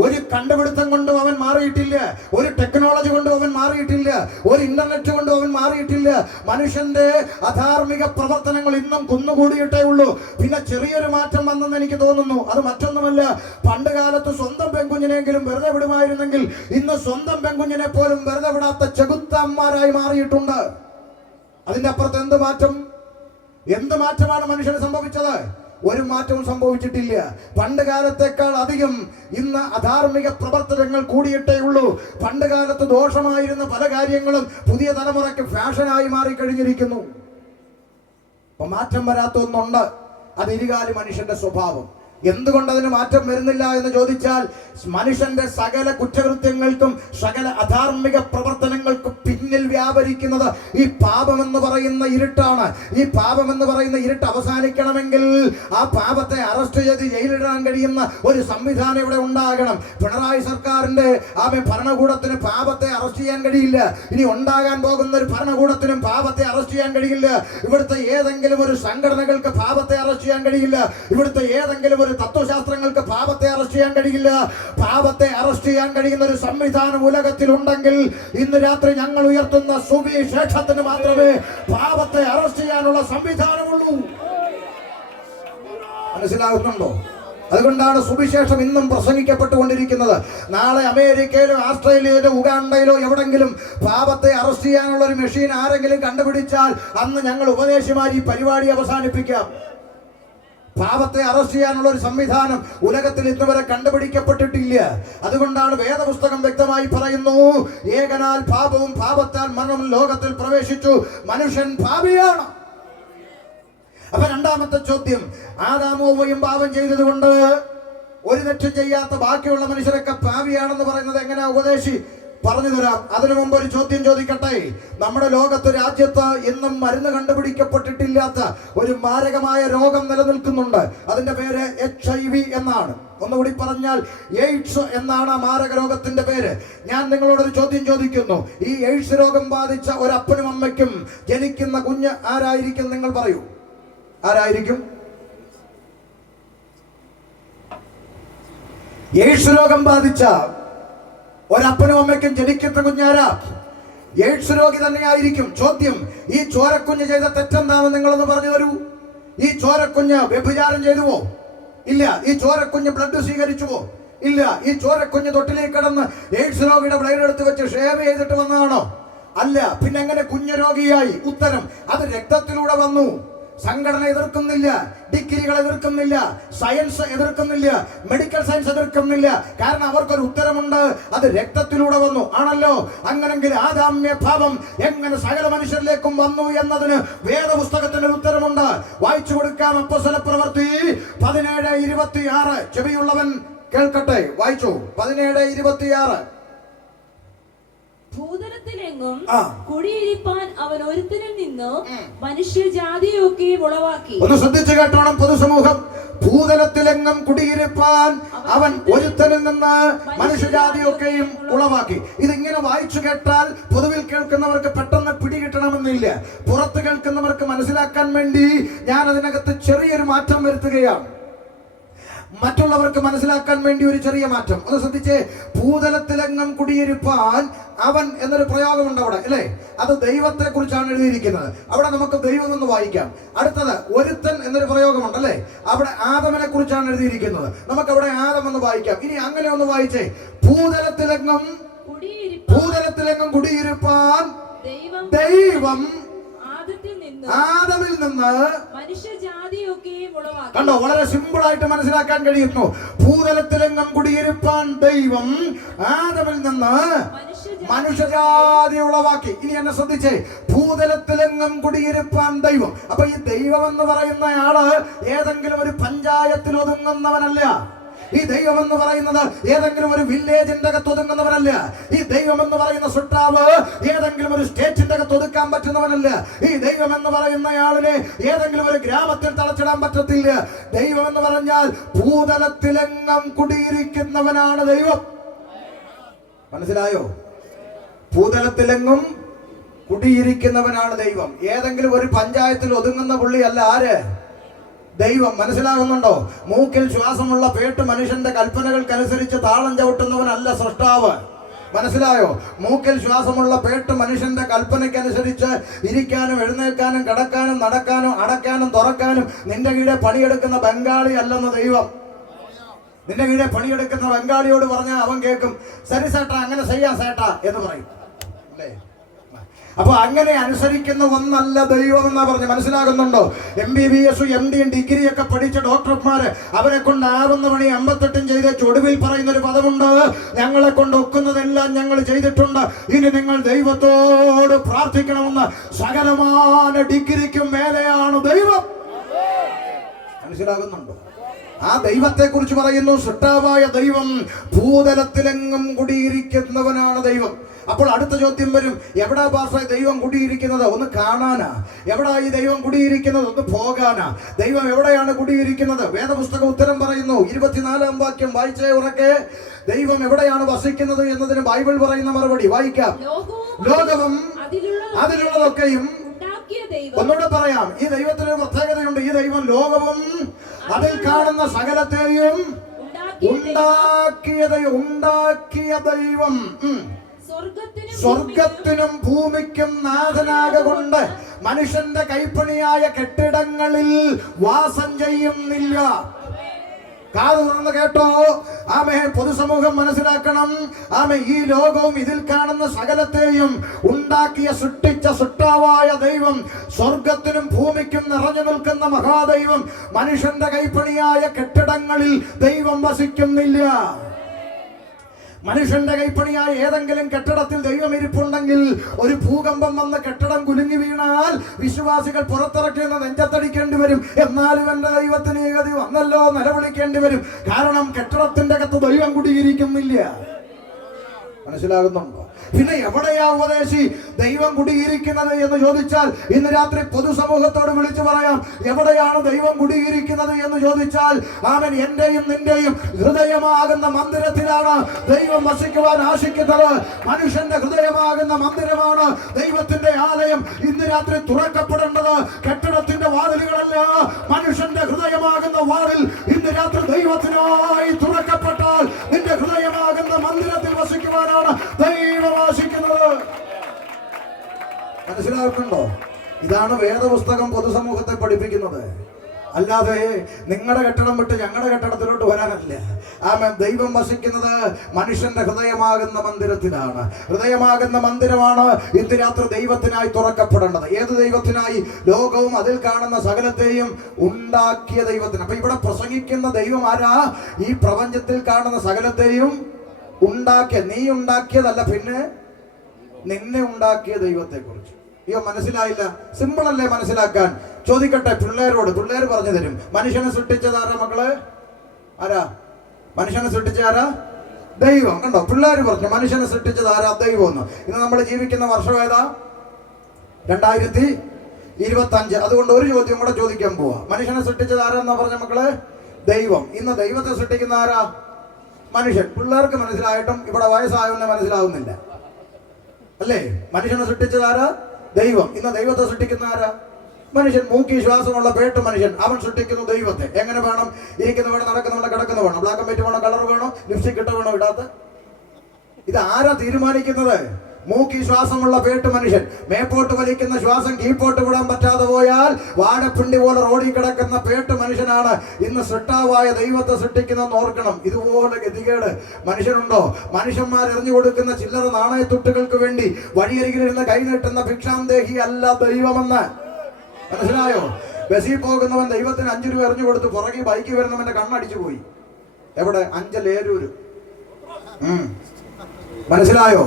ഒരു കണ്ടുപിടുത്തം കൊണ്ടും അവൻ മാറിയിട്ടില്ല, ഒരു ടെക്നോളജി കൊണ്ടും അവൻ മാറിയിട്ടില്ല, ഒരു ഇന്റർനെറ്റ് കൊണ്ടും അവൻ മാറിയിട്ടില്ല. മനുഷ്യന്റെ അധാർമിക പ്രവർത്തനങ്ങൾ ഇന്നും കുന്നുകൂടിയിട്ടേ ഉള്ളൂ. പിന്നെ ചെറിയൊരു മാറ്റം വന്നെന്ന് എനിക്ക് തോന്നുന്നു. അത് മറ്റൊന്നുമല്ല, പണ്ട് കാലത്ത് സ്വന്തം പെൺകുഞ്ഞിനെങ്കിലും വെറുതെ വിടുമായിരുന്നെങ്കിൽ ഇന്ന് സ്വന്തം പെൺകുഞ്ഞിനെ പോലും വെറുതെ വിടാത്ത ചെകുത്താന്മാരായി മാറിയിട്ടുണ്ട്. അതിന്റെ അപ്പുറത്ത് എന്ത് മാറ്റമാണ് മനുഷ്യന് സംഭവിച്ചത്? ഒരു മാറ്റവും സംഭവിച്ചിട്ടില്ല. പണ്ട് കാലത്തേക്കാൾ അധികം ഇന്ന് അധാർമിക പ്രവർത്തനങ്ങൾ കൂടിയിട്ടേ ഉള്ളൂ. പണ്ട് കാലത്ത് ദോഷമായിരുന്ന പല കാര്യങ്ങളും പുതിയ തലമുറയ്ക്ക് ഫാഷനായി മാറിക്കഴിഞ്ഞിരിക്കുന്നു. അപ്പൊ മാറ്റം വരാത്ത ഒന്നുണ്ട്, അത് ഇരുകാലി മനുഷ്യന്റെ സ്വഭാവം. എന്തുകൊണ്ട് അതിന് മാറ്റം വരുന്നില്ല എന്ന് ചോദിച്ചാൽ, മനുഷ്യന്റെ സകല കുറ്റകൃത്യങ്ങൾക്കും സകല അധാർമിക പ്രവർത്തനങ്ങൾക്കും പിന്നിൽ വ്യാപരിക്കുന്നത് ഈ പാപമെന്ന് പറയുന്ന ഇരുട്ടാണ്. ഈ പാപമെന്ന് പറയുന്ന ഇരുട്ട് അവസാനിക്കണമെങ്കിൽ ആ പാപത്തെ അറസ്റ്റ് ചെയ്ത് ജയിലിടാൻ കഴിയുന്ന ഒരു സംവിധാനം ഇവിടെ ഉണ്ടാകണം. പിണറായി സർക്കാരിന്റെ ഭരണകൂടത്തിന് പാപത്തെ അറസ്റ്റ് ചെയ്യാൻ കഴിയില്ല. ഇനി ഉണ്ടാകാൻ പോകുന്ന ഒരു ഭരണകൂടത്തിനും പാപത്തെ അറസ്റ്റ് ചെയ്യാൻ കഴിയില്ല. ഇവിടുത്തെ ഏതെങ്കിലും ഒരു സംഘടനകൾക്ക് പാപത്തെ അറസ്റ്റ് ചെയ്യാൻ കഴിയില്ല. ഇവിടുത്തെ ഏതെങ്കിലും ഒരു തത്വശാസ്ത്രങ്ങൾക്ക് പാപത്തെ അറസ്റ്റ് ചെയ്യാൻ കഴിയില്ല. പാപത്തെ അറസ്റ്റ് ചെയ്യാൻ കഴിയുന്ന ഒരു സംവിധാനം ഉലകത്തിലുണ്ടെങ്കിൽ ഇന്ന് രാത്രി ഞങ്ങൾ ഉയർത്തുന്ന സുവിശേഷത്തിന് മാത്രമേ പാപത്തെ അറസ്റ്റ് ചെയ്യാനുള്ള സംവിധാനമുള്ളൂ. മനസ്സിലാകുന്നുണ്ടോ? അതുകൊണ്ടാണ് സുവിശേഷം ഇന്നും പ്രസംഗിക്കപ്പെട്ടുകൊണ്ടിരിക്കുന്നത്. നാളെ അമേരിക്കയിലോ ആസ്ട്രേലിയയിലോ ഉഗാണ്ടയിലോ എവിടെങ്കിലും പാപത്തെ അറസ്റ്റ് ചെയ്യാനുള്ള ഒരു മെഷീൻ ആരെങ്കിലും കണ്ടുപിടിച്ചാൽ അന്ന് ഞങ്ങൾ ഉപദേശിമാർ ഈ പരിപാടി അവസാനിപ്പിക്കാം. പാപത്തെ അറസ്റ്റ് ചെയ്യാനുള്ള ഒരു സംവിധാനം ഉലകത്തിൽ ഇന്നുവരെ കണ്ടുപിടിക്കപ്പെട്ടിട്ടില്ല. അതുകൊണ്ടാണ് വേദപുസ്തകം വ്യക്തമായി പറയുന്നു, ഏകനാൽ പാപവും പാപത്താൽ മരണവും ലോകത്തിൽ പ്രവേശിച്ചു, മനുഷ്യൻ പാപിയാണ്. അപ്പൊ രണ്ടാമത്തെ ചോദ്യം, ആദാമും പാപം ചെയ്തതുകൊണ്ട് ഒരു തെറ്റും ചെയ്യാത്ത ബാക്കിയുള്ള മനുഷ്യരൊക്കെ പാപിയാണെന്ന് പറയുന്നത് എങ്ങനെയാ ഉപദേശി പറഞ്ഞു തരാം. അതിനു മുമ്പ് ഒരു ചോദ്യം ചോദിക്കട്ടെ. നമ്മുടെ ലോകത്ത് രാജ്യത്ത് ഇന്നും മരുന്ന് കണ്ടുപിടിക്കപ്പെട്ടിട്ടില്ലാത്ത ഒരു മാരകമായ രോഗം നിലനിൽക്കുന്നുണ്ട്. അതിന്റെ പേര് HIV എന്നാണ്. ഒന്നുകൂടി പറഞ്ഞാൽ എയ്ഡ്സ് എന്നാണ് ആ മാരക രോഗത്തിന്റെ പേര്. ഞാൻ നിങ്ങളോടൊരു ചോദ്യം ചോദിക്കുന്നു. ഈ എയ്ഡ്സ് രോഗം ബാധിച്ച ഒരു അപ്പനും അമ്മയ്ക്കും ജനിക്കുന്ന കുഞ്ഞ് ആരായിരിക്കും? നിങ്ങൾ പറയൂ, ആരായിരിക്കും? എയ്ഡ്സ് രോഗം ബാധിച്ച ഒരപ്പനും അമ്മയ്ക്കും ജനിക്കുന്ന കുഞ്ഞാരാ? എയ്ഡ്സ് രോഗി തന്നെയായിരിക്കും. ചോദ്യം, ഈ ചോരക്കുഞ്ഞ് ചെയ്ത തെറ്റെന്താണെന്ന് നിങ്ങളൊന്ന് പറഞ്ഞു തരൂ. ഈ ചോരക്കുഞ്ഞ് വ്യഭിചാരം ചെയ്തുവോ? ഇല്ല. ഈ ചോരക്കുഞ്ഞ് ബ്ലഡ് സ്വീകരിച്ചുവോ? ഇല്ല. ഈ ചോരക്കുഞ്ഞ് തൊട്ടിലേക്ക് കിടന്ന് എയ്ഡ്സ് രോഗിയുടെ ബ്ലഡ് എടുത്ത് വെച്ച് ഷേവ് ചെയ്തിട്ട് വന്നതാണോ? അല്ല. പിന്നെ എങ്ങനെ കുഞ്ഞ് രോഗിയായി? ഉത്തരം, അത് രക്തത്തിലൂടെ വന്നു. സംഘടന എതിർക്കുന്നില്ല, ഡിഗ്രികൾ എതിർക്കുന്നില്ല, സയൻസ് എതിർക്കുന്നില്ല, മെഡിക്കൽ സയൻസ് എതിർക്കുന്നില്ല. കാരണം അവർക്കൊരു ഉത്തരമുണ്ട്, അത് രക്തത്തിലൂടെ വന്നു. ആണല്ലോ? അങ്ങനെങ്കിൽ ആദാമ്യ പാപം എങ്ങനെ സകല മനുഷ്യരിലേക്കും വന്നു എന്നതിന് വേദപുസ്തകത്തിന് ഉത്തരമുണ്ട്. വായിച്ചു കൊടുക്കാം. അപ്പോസ്തലപ്രവൃത്തി 17:26. ചെവിയുള്ളവൻ കേൾക്കട്ടെ. വായിച്ചു. 17:26. ഭൂതലത്തിലെങ്ങും കുടിയിരിപ്പാൻ അവൻ ഒരുത്തനിൽ നിന്ന് മനുഷ്യജാതിയൊക്കെ ഉളവാക്കി. ഒന്ന് ശ്രദ്ധിച്ചു കേട്ടോണം പൊതുസമൂഹം. ഭൂതലത്തിലെങ്ങും കുടിയിരിപ്പാൻ അവൻ ഒരുത്തനിൽ നിന്ന് മനുഷ്യജാതിയൊക്കെയും ഉളവാക്കി. ഇതിങ്ങനെ വായിച്ചു കേട്ടാൽ പൊതുവിൽ കേൾക്കുന്നവർക്ക് പെട്ടെന്ന് പിടികിട്ടണമെന്നില്ല. പുറത്ത് കേൾക്കുന്നവർക്ക് മനസ്സിലാക്കാൻ വേണ്ടി ഞാൻ അതിനകത്ത് ചെറിയൊരു മാറ്റം വരുത്തുകയാണ്. മറ്റുള്ളവർക്ക് മനസ്സിലാക്കാൻ വേണ്ടി ഒരു ചെറിയ മാറ്റം. ഒന്ന് ശ്രദ്ധിച്ചേ. ഭൂതലത്തിലെങ്ങും കുടിയിരിപ്പാൻ അവൻ എന്നൊരു പ്രയോഗമുണ്ട് അവിടെ, അല്ലേ? അത് ദൈവത്തെ കുറിച്ചാണ് എഴുതിയിരിക്കുന്നത്. അവിടെ നമുക്ക് ദൈവം എന്ന് വായിക്കാം. അടുത്തത് ഒരുത്തൻ എന്നൊരു പ്രയോഗമുണ്ട്, അല്ലേ? അവിടെ ആദമിനെ കുറിച്ചാണ് എഴുതിയിരിക്കുന്നത്. നമുക്ക് അവിടെ ആദം എന്ന് വായിക്കാം. ഇനി അങ്ങനെ ഒന്ന് വായിച്ചേ. ഭൂതലത്തിലെങ്ങും കുടിയിരിപ്പാൻ ദൈവം ആദമിൽ നിന്ന് കണ്ടോ? വളരെ സിമ്പിൾ ആയിട്ട് മനസ്സിലാക്കാൻ കഴിയുന്നു. ഭൂതലത്തിലെങ്ങും കുടിയിരിപ്പാൻ ദൈവം ആദമിൽ നിന്ന് മനുഷ്യജാതി ഉളവാക്കി. ഇനി എന്നെ ശ്രദ്ധിച്ചേ. ഭൂതലത്തിലെങ്ങും കുടിയിരിപ്പാൻ ദൈവം. അപ്പൊ ഈ ദൈവം എന്ന് പറയുന്ന ആള് ഏതെങ്കിലും ഒരു പഞ്ചായത്തിൽ ഒതുങ്ങുന്നവനല്ല. ഈ ദൈവം എന്ന് പറയുന്നത് ഏതെങ്കിലും ഒരു വില്ലേജിന്റെ അകത്ത് ഒതുങ്ങുന്നവനല്ല. ഈ ദൈവം എന്ന് പറയുന്ന സുട്ടാവ് ഏതെങ്കിലും ഒരു സ്റ്റേറ്റിന്റെ അകത്ത് ഒതുക്കാൻ പറ്റുന്നവനല്ല. ഈ ദൈവം എന്ന് പറയുന്ന ആളിനെ ഏതെങ്കിലും ഒരു ഗ്രാമത്തിൽ തളച്ചിടാൻ പറ്റത്തില്ല. ദൈവം എന്ന് പറഞ്ഞാൽ ഭൂതലത്തിലെങ്ങും കുടിയിരിക്കുന്നവനാണ് ദൈവം. മനസ്സിലായോ? ഭൂതലത്തിലെങ്ങും കുടിയിരിക്കുന്നവനാണ് ദൈവം. ഏതെങ്കിലും ഒരു പഞ്ചായത്തിൽ ഒതുങ്ങുന്ന പുള്ളിയല്ല. ആര്? ദൈവം. മനസ്സിലാകുന്നുണ്ടോ? മൂക്കിൽ ശ്വാസമുള്ള പേട്ട് മനുഷ്യന്റെ കൽപ്പനകൾക്കനുസരിച്ച് താളം ചവിട്ടുന്നവനല്ല സൃഷ്ടാവ്. മനസ്സിലായോ? മൂക്കിൽ ശ്വാസമുള്ള പേട്ട് മനുഷ്യന്റെ കൽപ്പനയ്ക്കനുസരിച്ച് ഇരിക്കാനും എഴുന്നേൽക്കാനും കിടക്കാനും നടക്കാനും അടയ്ക്കാനും തുറക്കാനും നിന്റെ കീഴെ പണിയെടുക്കുന്ന ബംഗാളി അല്ലെന്ന് ദൈവം. നിന്റെ കീഴെ പണിയെടുക്കുന്ന ബംഗാളിയോട് പറഞ്ഞാൽ അവൻ കേൾക്കും, ശരി സേട്ടാ, അങ്ങനെ ചെയ്യാം സേട്ടാ എന്ന് പറയും, അല്ലേ? അപ്പൊ അങ്ങനെ അനുസരിക്കുന്ന ഒന്നല്ല ദൈവം എന്നാ പറഞ്ഞു. മനസ്സിലാകുന്നുണ്ടോ? MBBS MD ഡിഗ്രിയൊക്കെ പഠിച്ച ഡോക്ടർമാര് അവരെ കൊണ്ടാവുന്ന പണി 58 ചെയ്ത് ഒടുവിൽ പറയുന്ന ഒരു പദമുണ്ട്, ഞങ്ങളെ കൊണ്ട് ഒക്കുന്നതെല്ലാം ഞങ്ങൾ ചെയ്തിട്ടുണ്ട്, ഇനി നിങ്ങൾ ദൈവത്തോട് പ്രാർത്ഥിക്കണമെന്ന്. സകലമാന ഡിഗ്രിക്കും മേലെയാണ് ദൈവം. മനസ്സിലാകുന്നുണ്ടോ? ആ ദൈവത്തെ കുറിച്ച് പറയുന്നു, സൃഷ്ടാവായ ദൈവം ഭൂതലത്തിലെങ്ങും കുടിയിരിക്കുന്നവനാണ് ദൈവം. അപ്പോൾ അടുത്ത ചോദ്യം വരും, എവിടാ ഭാഷ ദൈവം കുടിയിരിക്കുന്നത്? ഒന്ന് കാണാനാ. എവിടാ ഈ ദൈവം കുടിയിരിക്കുന്നത്? ഒന്ന് പോകാനാ. ദൈവം എവിടെയാണ് കുടിയിരിക്കുന്നത്? വേദപുസ്തകം ഉത്തരം പറയുന്നു. 24-ാം വാക്യം വായിച്ചേ ഉറക്കെ. ദൈവം എവിടെയാണ് വസിക്കുന്നത് എന്നതിന് ബൈബിൾ പറയുന്ന മറുപടി വായിക്കാം. ലോകവും അതിലുള്ളതൊക്കെയും. ഒന്നുകൂടെ പറയാം, ഈ ദൈവത്തിന് ഒരു പ്രത്യേകതയുണ്ട്. ഈ ദൈവം ലോകവും അതിൽ കാണുന്ന സകലത്തെയും ഉണ്ടാക്കിയ ദൈവം. സ്വർഗത്തിനും ഭൂമിക്കും നാഥനാകൊണ്ട് മനുഷ്യന്റെ കൈപ്പണിയായ കെട്ടിടങ്ങളിൽ വാസം ചെയ്യുന്നില്ല. കാത് തുറന്ന് കേട്ടോ. ആമേ, പൊതുസമൂഹം മനസ്സിലാക്കണം. ആമേ, ഈ ലോകവും ഇതിൽ കാണുന്ന സകലത്തെയും ഉണ്ടാക്കിയ സൃഷ്ടിച്ച സൃഷ്ടാവായ ദൈവം, സ്വർഗത്തിനും ഭൂമിക്കും നിറഞ്ഞു നിൽക്കുന്ന മഹാദൈവം, മനുഷ്യന്റെ കൈപ്പണിയായ കെട്ടിടങ്ങളിൽ ദൈവം വസിക്കുന്നില്ല. മനുഷ്യന്റെ കൈപ്പണിയായ ഏതെങ്കിലും കെട്ടിടത്തിൽ ദൈവം ഇരിപ്പുണ്ടെങ്കിൽ ഒരു ഭൂകമ്പം വന്ന് കെട്ടിടം കുലുങ്ങി വീണാൽ വിശ്വാസികൾ പുറത്തിറക്കിയെന്ന് നെഞ്ചത്തടിക്കേണ്ടി വരും. എന്നാലും എന്റെ ദൈവത്തിന് ഏകതി വന്നല്ലോ നിലവിളിക്കേണ്ടി വരും. കാരണം കെട്ടിടത്തിന്റെ അകത്ത് ദൈവം കുടിയിരിക്കുന്നില്ല. മനസ്സിലാകുന്നുണ്ടോ? പിന്നെ എവിടെയാ ഉപദേശി ദൈവം കുടിയിരിക്കുന്നത് എന്ന് ചോദിച്ചാൽ, ഇന്ന് രാത്രി പൊതുസമൂഹത്തോട് വിളിച്ചു പറയാം, എവിടെയാണ് ദൈവം കുടിയിരിക്കുന്നത് എന്ന് ചോദിച്ചാൽ, അവൻ എന്റെയും നിന്റെയും ഹൃദയമാകുന്ന മന്ദിരത്തിലാണ് ദൈവം വസിക്കുവാൻ ആശിക്കുന്നത്. മനുഷ്യന്റെ ഹൃദയമാകുന്ന മന്ദിരമാണ് ദൈവത്തിന്റെ ആലയം. ഇന്ന് രാത്രി തുറക്കപ്പെടേണ്ടത് കെട്ടിടത്തിന്റെ വാതിലുകളല്ല, മനുഷ്യന്റെ ഹൃദയമാകുന്ന വാതിൽ ഇന്ന് രാത്രി ദൈവത്തിനായി തുറക്കപ്പെട്ടാൽ നിന്റെ ഹൃദയമാകുന്ന മന്ദിരത്തിൽ വസിക്കുവാനാണ് ദൈവം ആശിക്കുന്നത്. മനസ്സിലാക്കുന്നുണ്ടോ? ഇതാണ് വേദപുസ്തകം പൊതുസമൂഹത്തെ പഠിപ്പിക്കുന്നത്. അല്ലാതെ നിങ്ങളുടെ കെട്ടിടം വിട്ട് ഞങ്ങളുടെ കെട്ടിടത്തിലോട്ട് വരാനല്ല. ആമേൻ. ദൈവം വസിക്കുന്നത് മനുഷ്യന്റെ ഹൃദയമാകുന്ന മന്ദിരത്തിലാണ്. ഹൃദയമാകുന്ന മന്ദിരമാണ് ഇന്ന് രാത്രി ദൈവത്തിനായി തുറക്കപ്പെടേണ്ടത്. ഏത് ദൈവത്തിനായി? ലോകവും അതിൽ കാണുന്ന സകലത്തെയും ഉണ്ടാക്കിയ ദൈവത്തിന്. അപ്പൊ ഇവിടെ പ്രസംഗിക്കുന്ന ദൈവം ആരാ? ഈ പ്രപഞ്ചത്തിൽ കാണുന്ന സകലത്തെയും ഉണ്ടാക്കിയ, നീ ഉണ്ടാക്കിയതല്ല, പിന്നെ നിന്നെ ഉണ്ടാക്കിയ ദൈവത്തെ കുറിച്ച്. അയ്യോ, മനസ്സിലായില്ല? സിമ്പിൾ അല്ലേ മനസ്സിലാക്കാൻ? ചോദിക്കട്ടെ പിള്ളേരോട്, പിള്ളേർ പറഞ്ഞു തരും. മനുഷ്യനെ സൃഷ്ടിച്ചത് ആരാ മക്കള്? ആരാ? മനുഷ്യനെ സൃഷ്ടിച്ച ആരാ? ദൈവം. കണ്ടോ, പിള്ളേർ പറഞ്ഞു മനുഷ്യനെ സൃഷ്ടിച്ചത് ആരാ? ദൈവം എന്ന്. ഇന്ന് നമ്മൾ ജീവിക്കുന്ന വർഷം ഏതാ? 2025. അതുകൊണ്ട് ഒരു ചോദ്യം കൂടെ ചോദിക്കാൻ പോവാ. മനുഷ്യനെ സൃഷ്ടിച്ചത് ആരാന്നാ പറഞ്ഞ മക്കള്? ദൈവം. ഇന്ന് ദൈവത്തെ സൃഷ്ടിക്കുന്ന ആരാ? മനുഷ്യൻ. പിള്ളേർക്ക് മനസ്സിലായിട്ടും ഇവിടെ വയസ്സായവനെ മനസ്സിലാവുന്നില്ല അല്ലേ? മനുഷ്യനെ സൃഷ്ടിച്ചത് ആരാ? ദൈവം. ഇന്ന് ദൈവത്തെ സൃഷ്ടിക്കുന്ന ആരാ? മനുഷ്യൻ. മൂക്കി ശ്വാസമുള്ള പേട്ട് മനുഷ്യൻ, അവൻ സൃഷ്ടിക്കുന്നു ദൈവത്തെ. എങ്ങനെ വേണം? ഇരിക്കുന്ന വേണം, നടക്കുന്ന വേണം, കിടക്കുന്ന വേണം, ബ്ലാക്ക് ആൻഡ് വൈറ്റ് വേണം, കളർ വേണോ, ലിപ്സ്റ്റിക് ഇട്ട വേണോ, ഇടാത്ത? ഇത് ആരാ തീരുമാനിക്കുന്നത്? മൂക്കി ശ്വാസമുള്ള പേട്ട് മനുഷ്യൻ. മേപ്പോട്ട് വലിക്കുന്ന ശ്വാസം കീപ്പോട്ട് വിടാൻ പറ്റാതെ പോയാൽ വാഴപ്പിണ്ടി പോലെ റോഡിൽ കിടക്കുന്ന പേട്ട് മനുഷ്യനാണ് ഇന്ന് സൃഷ്ടാവായ ദൈവത്തെ സൃഷ്ടിക്കുന്നതെന്ന് ഓർക്കണം. ഇതുപോലെ ഗതികേട് മനുഷ്യനുണ്ടോ? മനുഷ്യന്മാർ എറിഞ്ഞു കൊടുക്കുന്ന ചില്ലറ നാണയത്തുട്ടുകൾക്ക് വേണ്ടി വഴിയരികിലിരുന്ന് കൈനീട്ടുന്ന ഭിക്ഷാന്തേഹി അല്ല ദൈവമെന്ന്. മനസ്സിലായോ? ബസ്സിൽ പോകുന്നവൻ ദൈവത്തിന് 5 രൂപ എറിഞ്ഞു കൊടുത്ത് പുറകെ ബൈക്ക് വരുന്നവന്റെ കണ്ണടിച്ചു പോയി. എവിടെ? അഞ്ചലേരൂര്. മനസ്സിലായോ?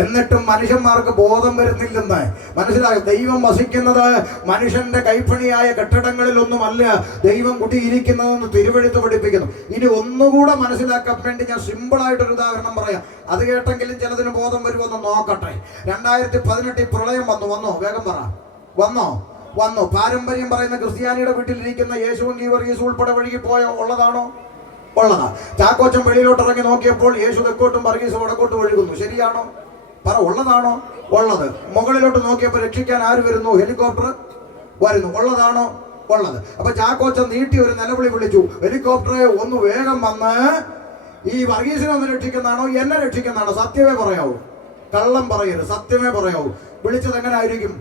എന്നിട്ടും മനുഷ്യന്മാർക്ക് ബോധം വരുന്നില്ലെന്ന്. മനസ്സിലായോ? ദൈവം വസിക്കുന്നത് മനുഷ്യന്റെ കൈപ്പണിയായ കെട്ടിടങ്ങളിലൊന്നുമല്ല ദൈവം കുടിയിരിക്കുന്നതെന്ന് തിരുവെഴുത്ത് പഠിപ്പിക്കുന്നു. ഇനി ഒന്നുകൂടെ മനസ്സിലാക്കാൻ വേണ്ടി ഞാൻ സിമ്പിളായിട്ടൊരു ഉദാഹരണം പറയാം. അത് കേട്ടെങ്കിലും ചിലതിന് ബോധം വരുമെന്ന് നോക്കട്ടെ. 2018 പ്രളയം വന്നോ? വേഗം പറ. വന്നോ? പാരമ്പര്യം പറയുന്ന ക്രിസ്ത്യാനിയുടെ വീട്ടിലിരിക്കുന്ന യേശുവും ഗീവർഗീസും ഉൾപ്പെടെ ഒഴുകി പോയ ഉള്ളതാണോ? ഉള്ളതാ. ചാക്കോച്ചൻ വെളിയിലോട്ട് ഇറങ്ങി നോക്കിയപ്പോൾ യേശു തെക്കോട്ടും വർഗീസും വടക്കോട്ടും ഒഴുകുന്നു. ശരിയാണോ? പറ. ഉള്ളതാണോ? ഉള്ളത്. മുകളിലോട്ട് നോക്കിയപ്പോൾ രക്ഷിക്കാൻ ആര് വരുന്നു? ഹെലികോപ്റ്റർ വരുന്നു. ഉള്ളതാണോ? ഉള്ളത്. അപ്പൊ ചാക്കോച്ചൻ നീട്ടി ഒരു നിലവിളി വിളിച്ചു, ഹെലികോപ്റ്ററെ ഒന്ന് വേഗം വന്ന് ഈ വർഗീസിനെ ഒന്ന് രക്ഷിക്കുന്നതാണോ എന്നെ രക്ഷിക്കുന്നതാണോ? സത്യമേ പറയാവൂ, കള്ളം പറയരുത്, സത്യമേ പറയാവൂ. വിളിച്ചത് എങ്ങനെ ആയിരിക്കും?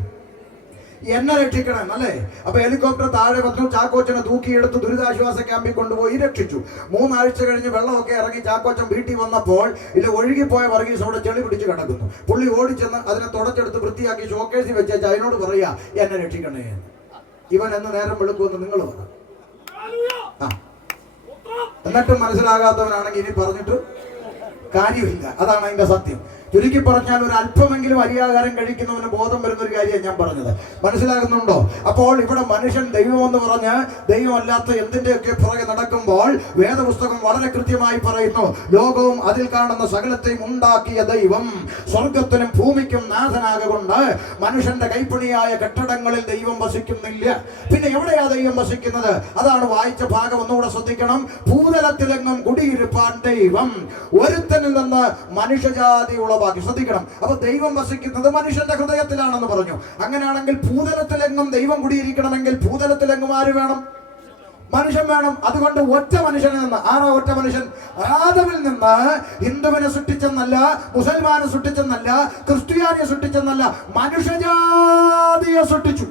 എന്നെ രക്ഷിക്കണം അല്ലേ? അപ്പൊ ഹെലികോപ്റ്റർ താഴെ വന്നു. ചാക്കോച്ചനെ തൂക്കിയെടുത്ത് ദുരിതാശ്വാസ ക്യാമ്പിൽ കൊണ്ടുപോയി രക്ഷിച്ചു. 3 ആഴ്ച കഴിഞ്ഞ് വെള്ളമൊക്കെ ഇറങ്ങി ചാക്കോച്ചൻ വീട്ടിൽ വന്നപ്പോൾ ഇത് ഒഴുകിപ്പോയ വർഗീസ് അവിടെ ചെളി പിടിച്ച് കിടക്കുന്നു. പുള്ളി ഓടിച്ചെന്ന് അതിനെ തുടച്ചെടുത്ത് വൃത്തിയാക്കി ഷോക്കേഴ്സിൽ വെച്ചേച്ച് അതിനോട് പറയാ എന്നെ രക്ഷിക്കണേ. ഇവൻ എന്ന് നേരം വെളുക്കുമെന്ന് നിങ്ങൾ പറ. എന്നിട്ടും മനസ്സിലാകാത്തവനാണെങ്കിൽ ഇനി പറഞ്ഞിട്ട് കാര്യമില്ല. അതാണ് അതിന്റെ സത്യം. ചുരുക്കി പറഞ്ഞാൽ ഒരു അല്പമെങ്കിലും അരിയാഹാരം കഴിക്കുന്നവന് ബോധം വരുന്ന ഒരു കാര്യമാണ് ഞാൻ പറഞ്ഞത്. മനസ്സിലാകുന്നുണ്ടോ? അപ്പോൾ ഇവിടെ മനുഷ്യൻ ദൈവമെന്ന് പറഞ്ഞ് ദൈവമല്ലാത്ത എന്തിന്റെയൊക്കെ പുറകെ നടക്കുമ്പോൾ വേദപുസ്തകം വളരെ കൃത്യമായി പറയുന്നു, ലോകവും അതിൽ കാണുന്ന സകലത്തെയും ഉണ്ടാക്കിയ ദൈവം സ്വർഗത്തിനും ഭൂമിക്കും നാഥനാകൊണ്ട് മനുഷ്യന്റെ കൈപ്പണിയായ കെട്ടിടങ്ങളിൽ ദൈവം വസിക്കുന്നില്ല. പിന്നെ എവിടെയാ ദൈവം വസിക്കുന്നത്? അതാണ് വായിച്ച ഭാഗം. ഒന്നുകൂടെ ശ്രദ്ധിക്കണം. ഭൂതലത്തിലെങ്ങും കുടിയിരുപ്പാൻ ദൈവം ഒരുത്തനിൽ നിന്ന് മനുഷ്യജാതി ഉളവാക്കി. ശ്രദ്ധിക്കണം. അപ്പൊ ദൈവം വസിക്കുന്നത് മനുഷ്യന്റെ ഹൃദയത്തിലാണെന്ന് പറഞ്ഞു. അങ്ങനെയാണെങ്കിൽ ഭൂതലത്തിലെങ്ങും ദൈവം കുടിയിരിക്കണമെങ്കിൽ ഭൂതലത്തിലെങ്ങും ആര് വേണം? മനുഷ്യൻ വേണം. അതുകൊണ്ട് ഒറ്റ മനുഷ്യനിൽ നിന്ന്, ആരാ ഒറ്റ മനുഷ്യൻ? ആദമിൽ നിന്ന് ഹിന്ദുവിനെ സൃഷ്ടിച്ചെന്നല്ല, മുസൽമാനെ സൃഷ്ടിച്ചെന്നല്ല, ക്രിസ്ത്യാനിയെ സൃഷ്ടിച്ചെന്നല്ല, മനുഷ്യജാതിയെ സൃഷ്ടിച്ചു.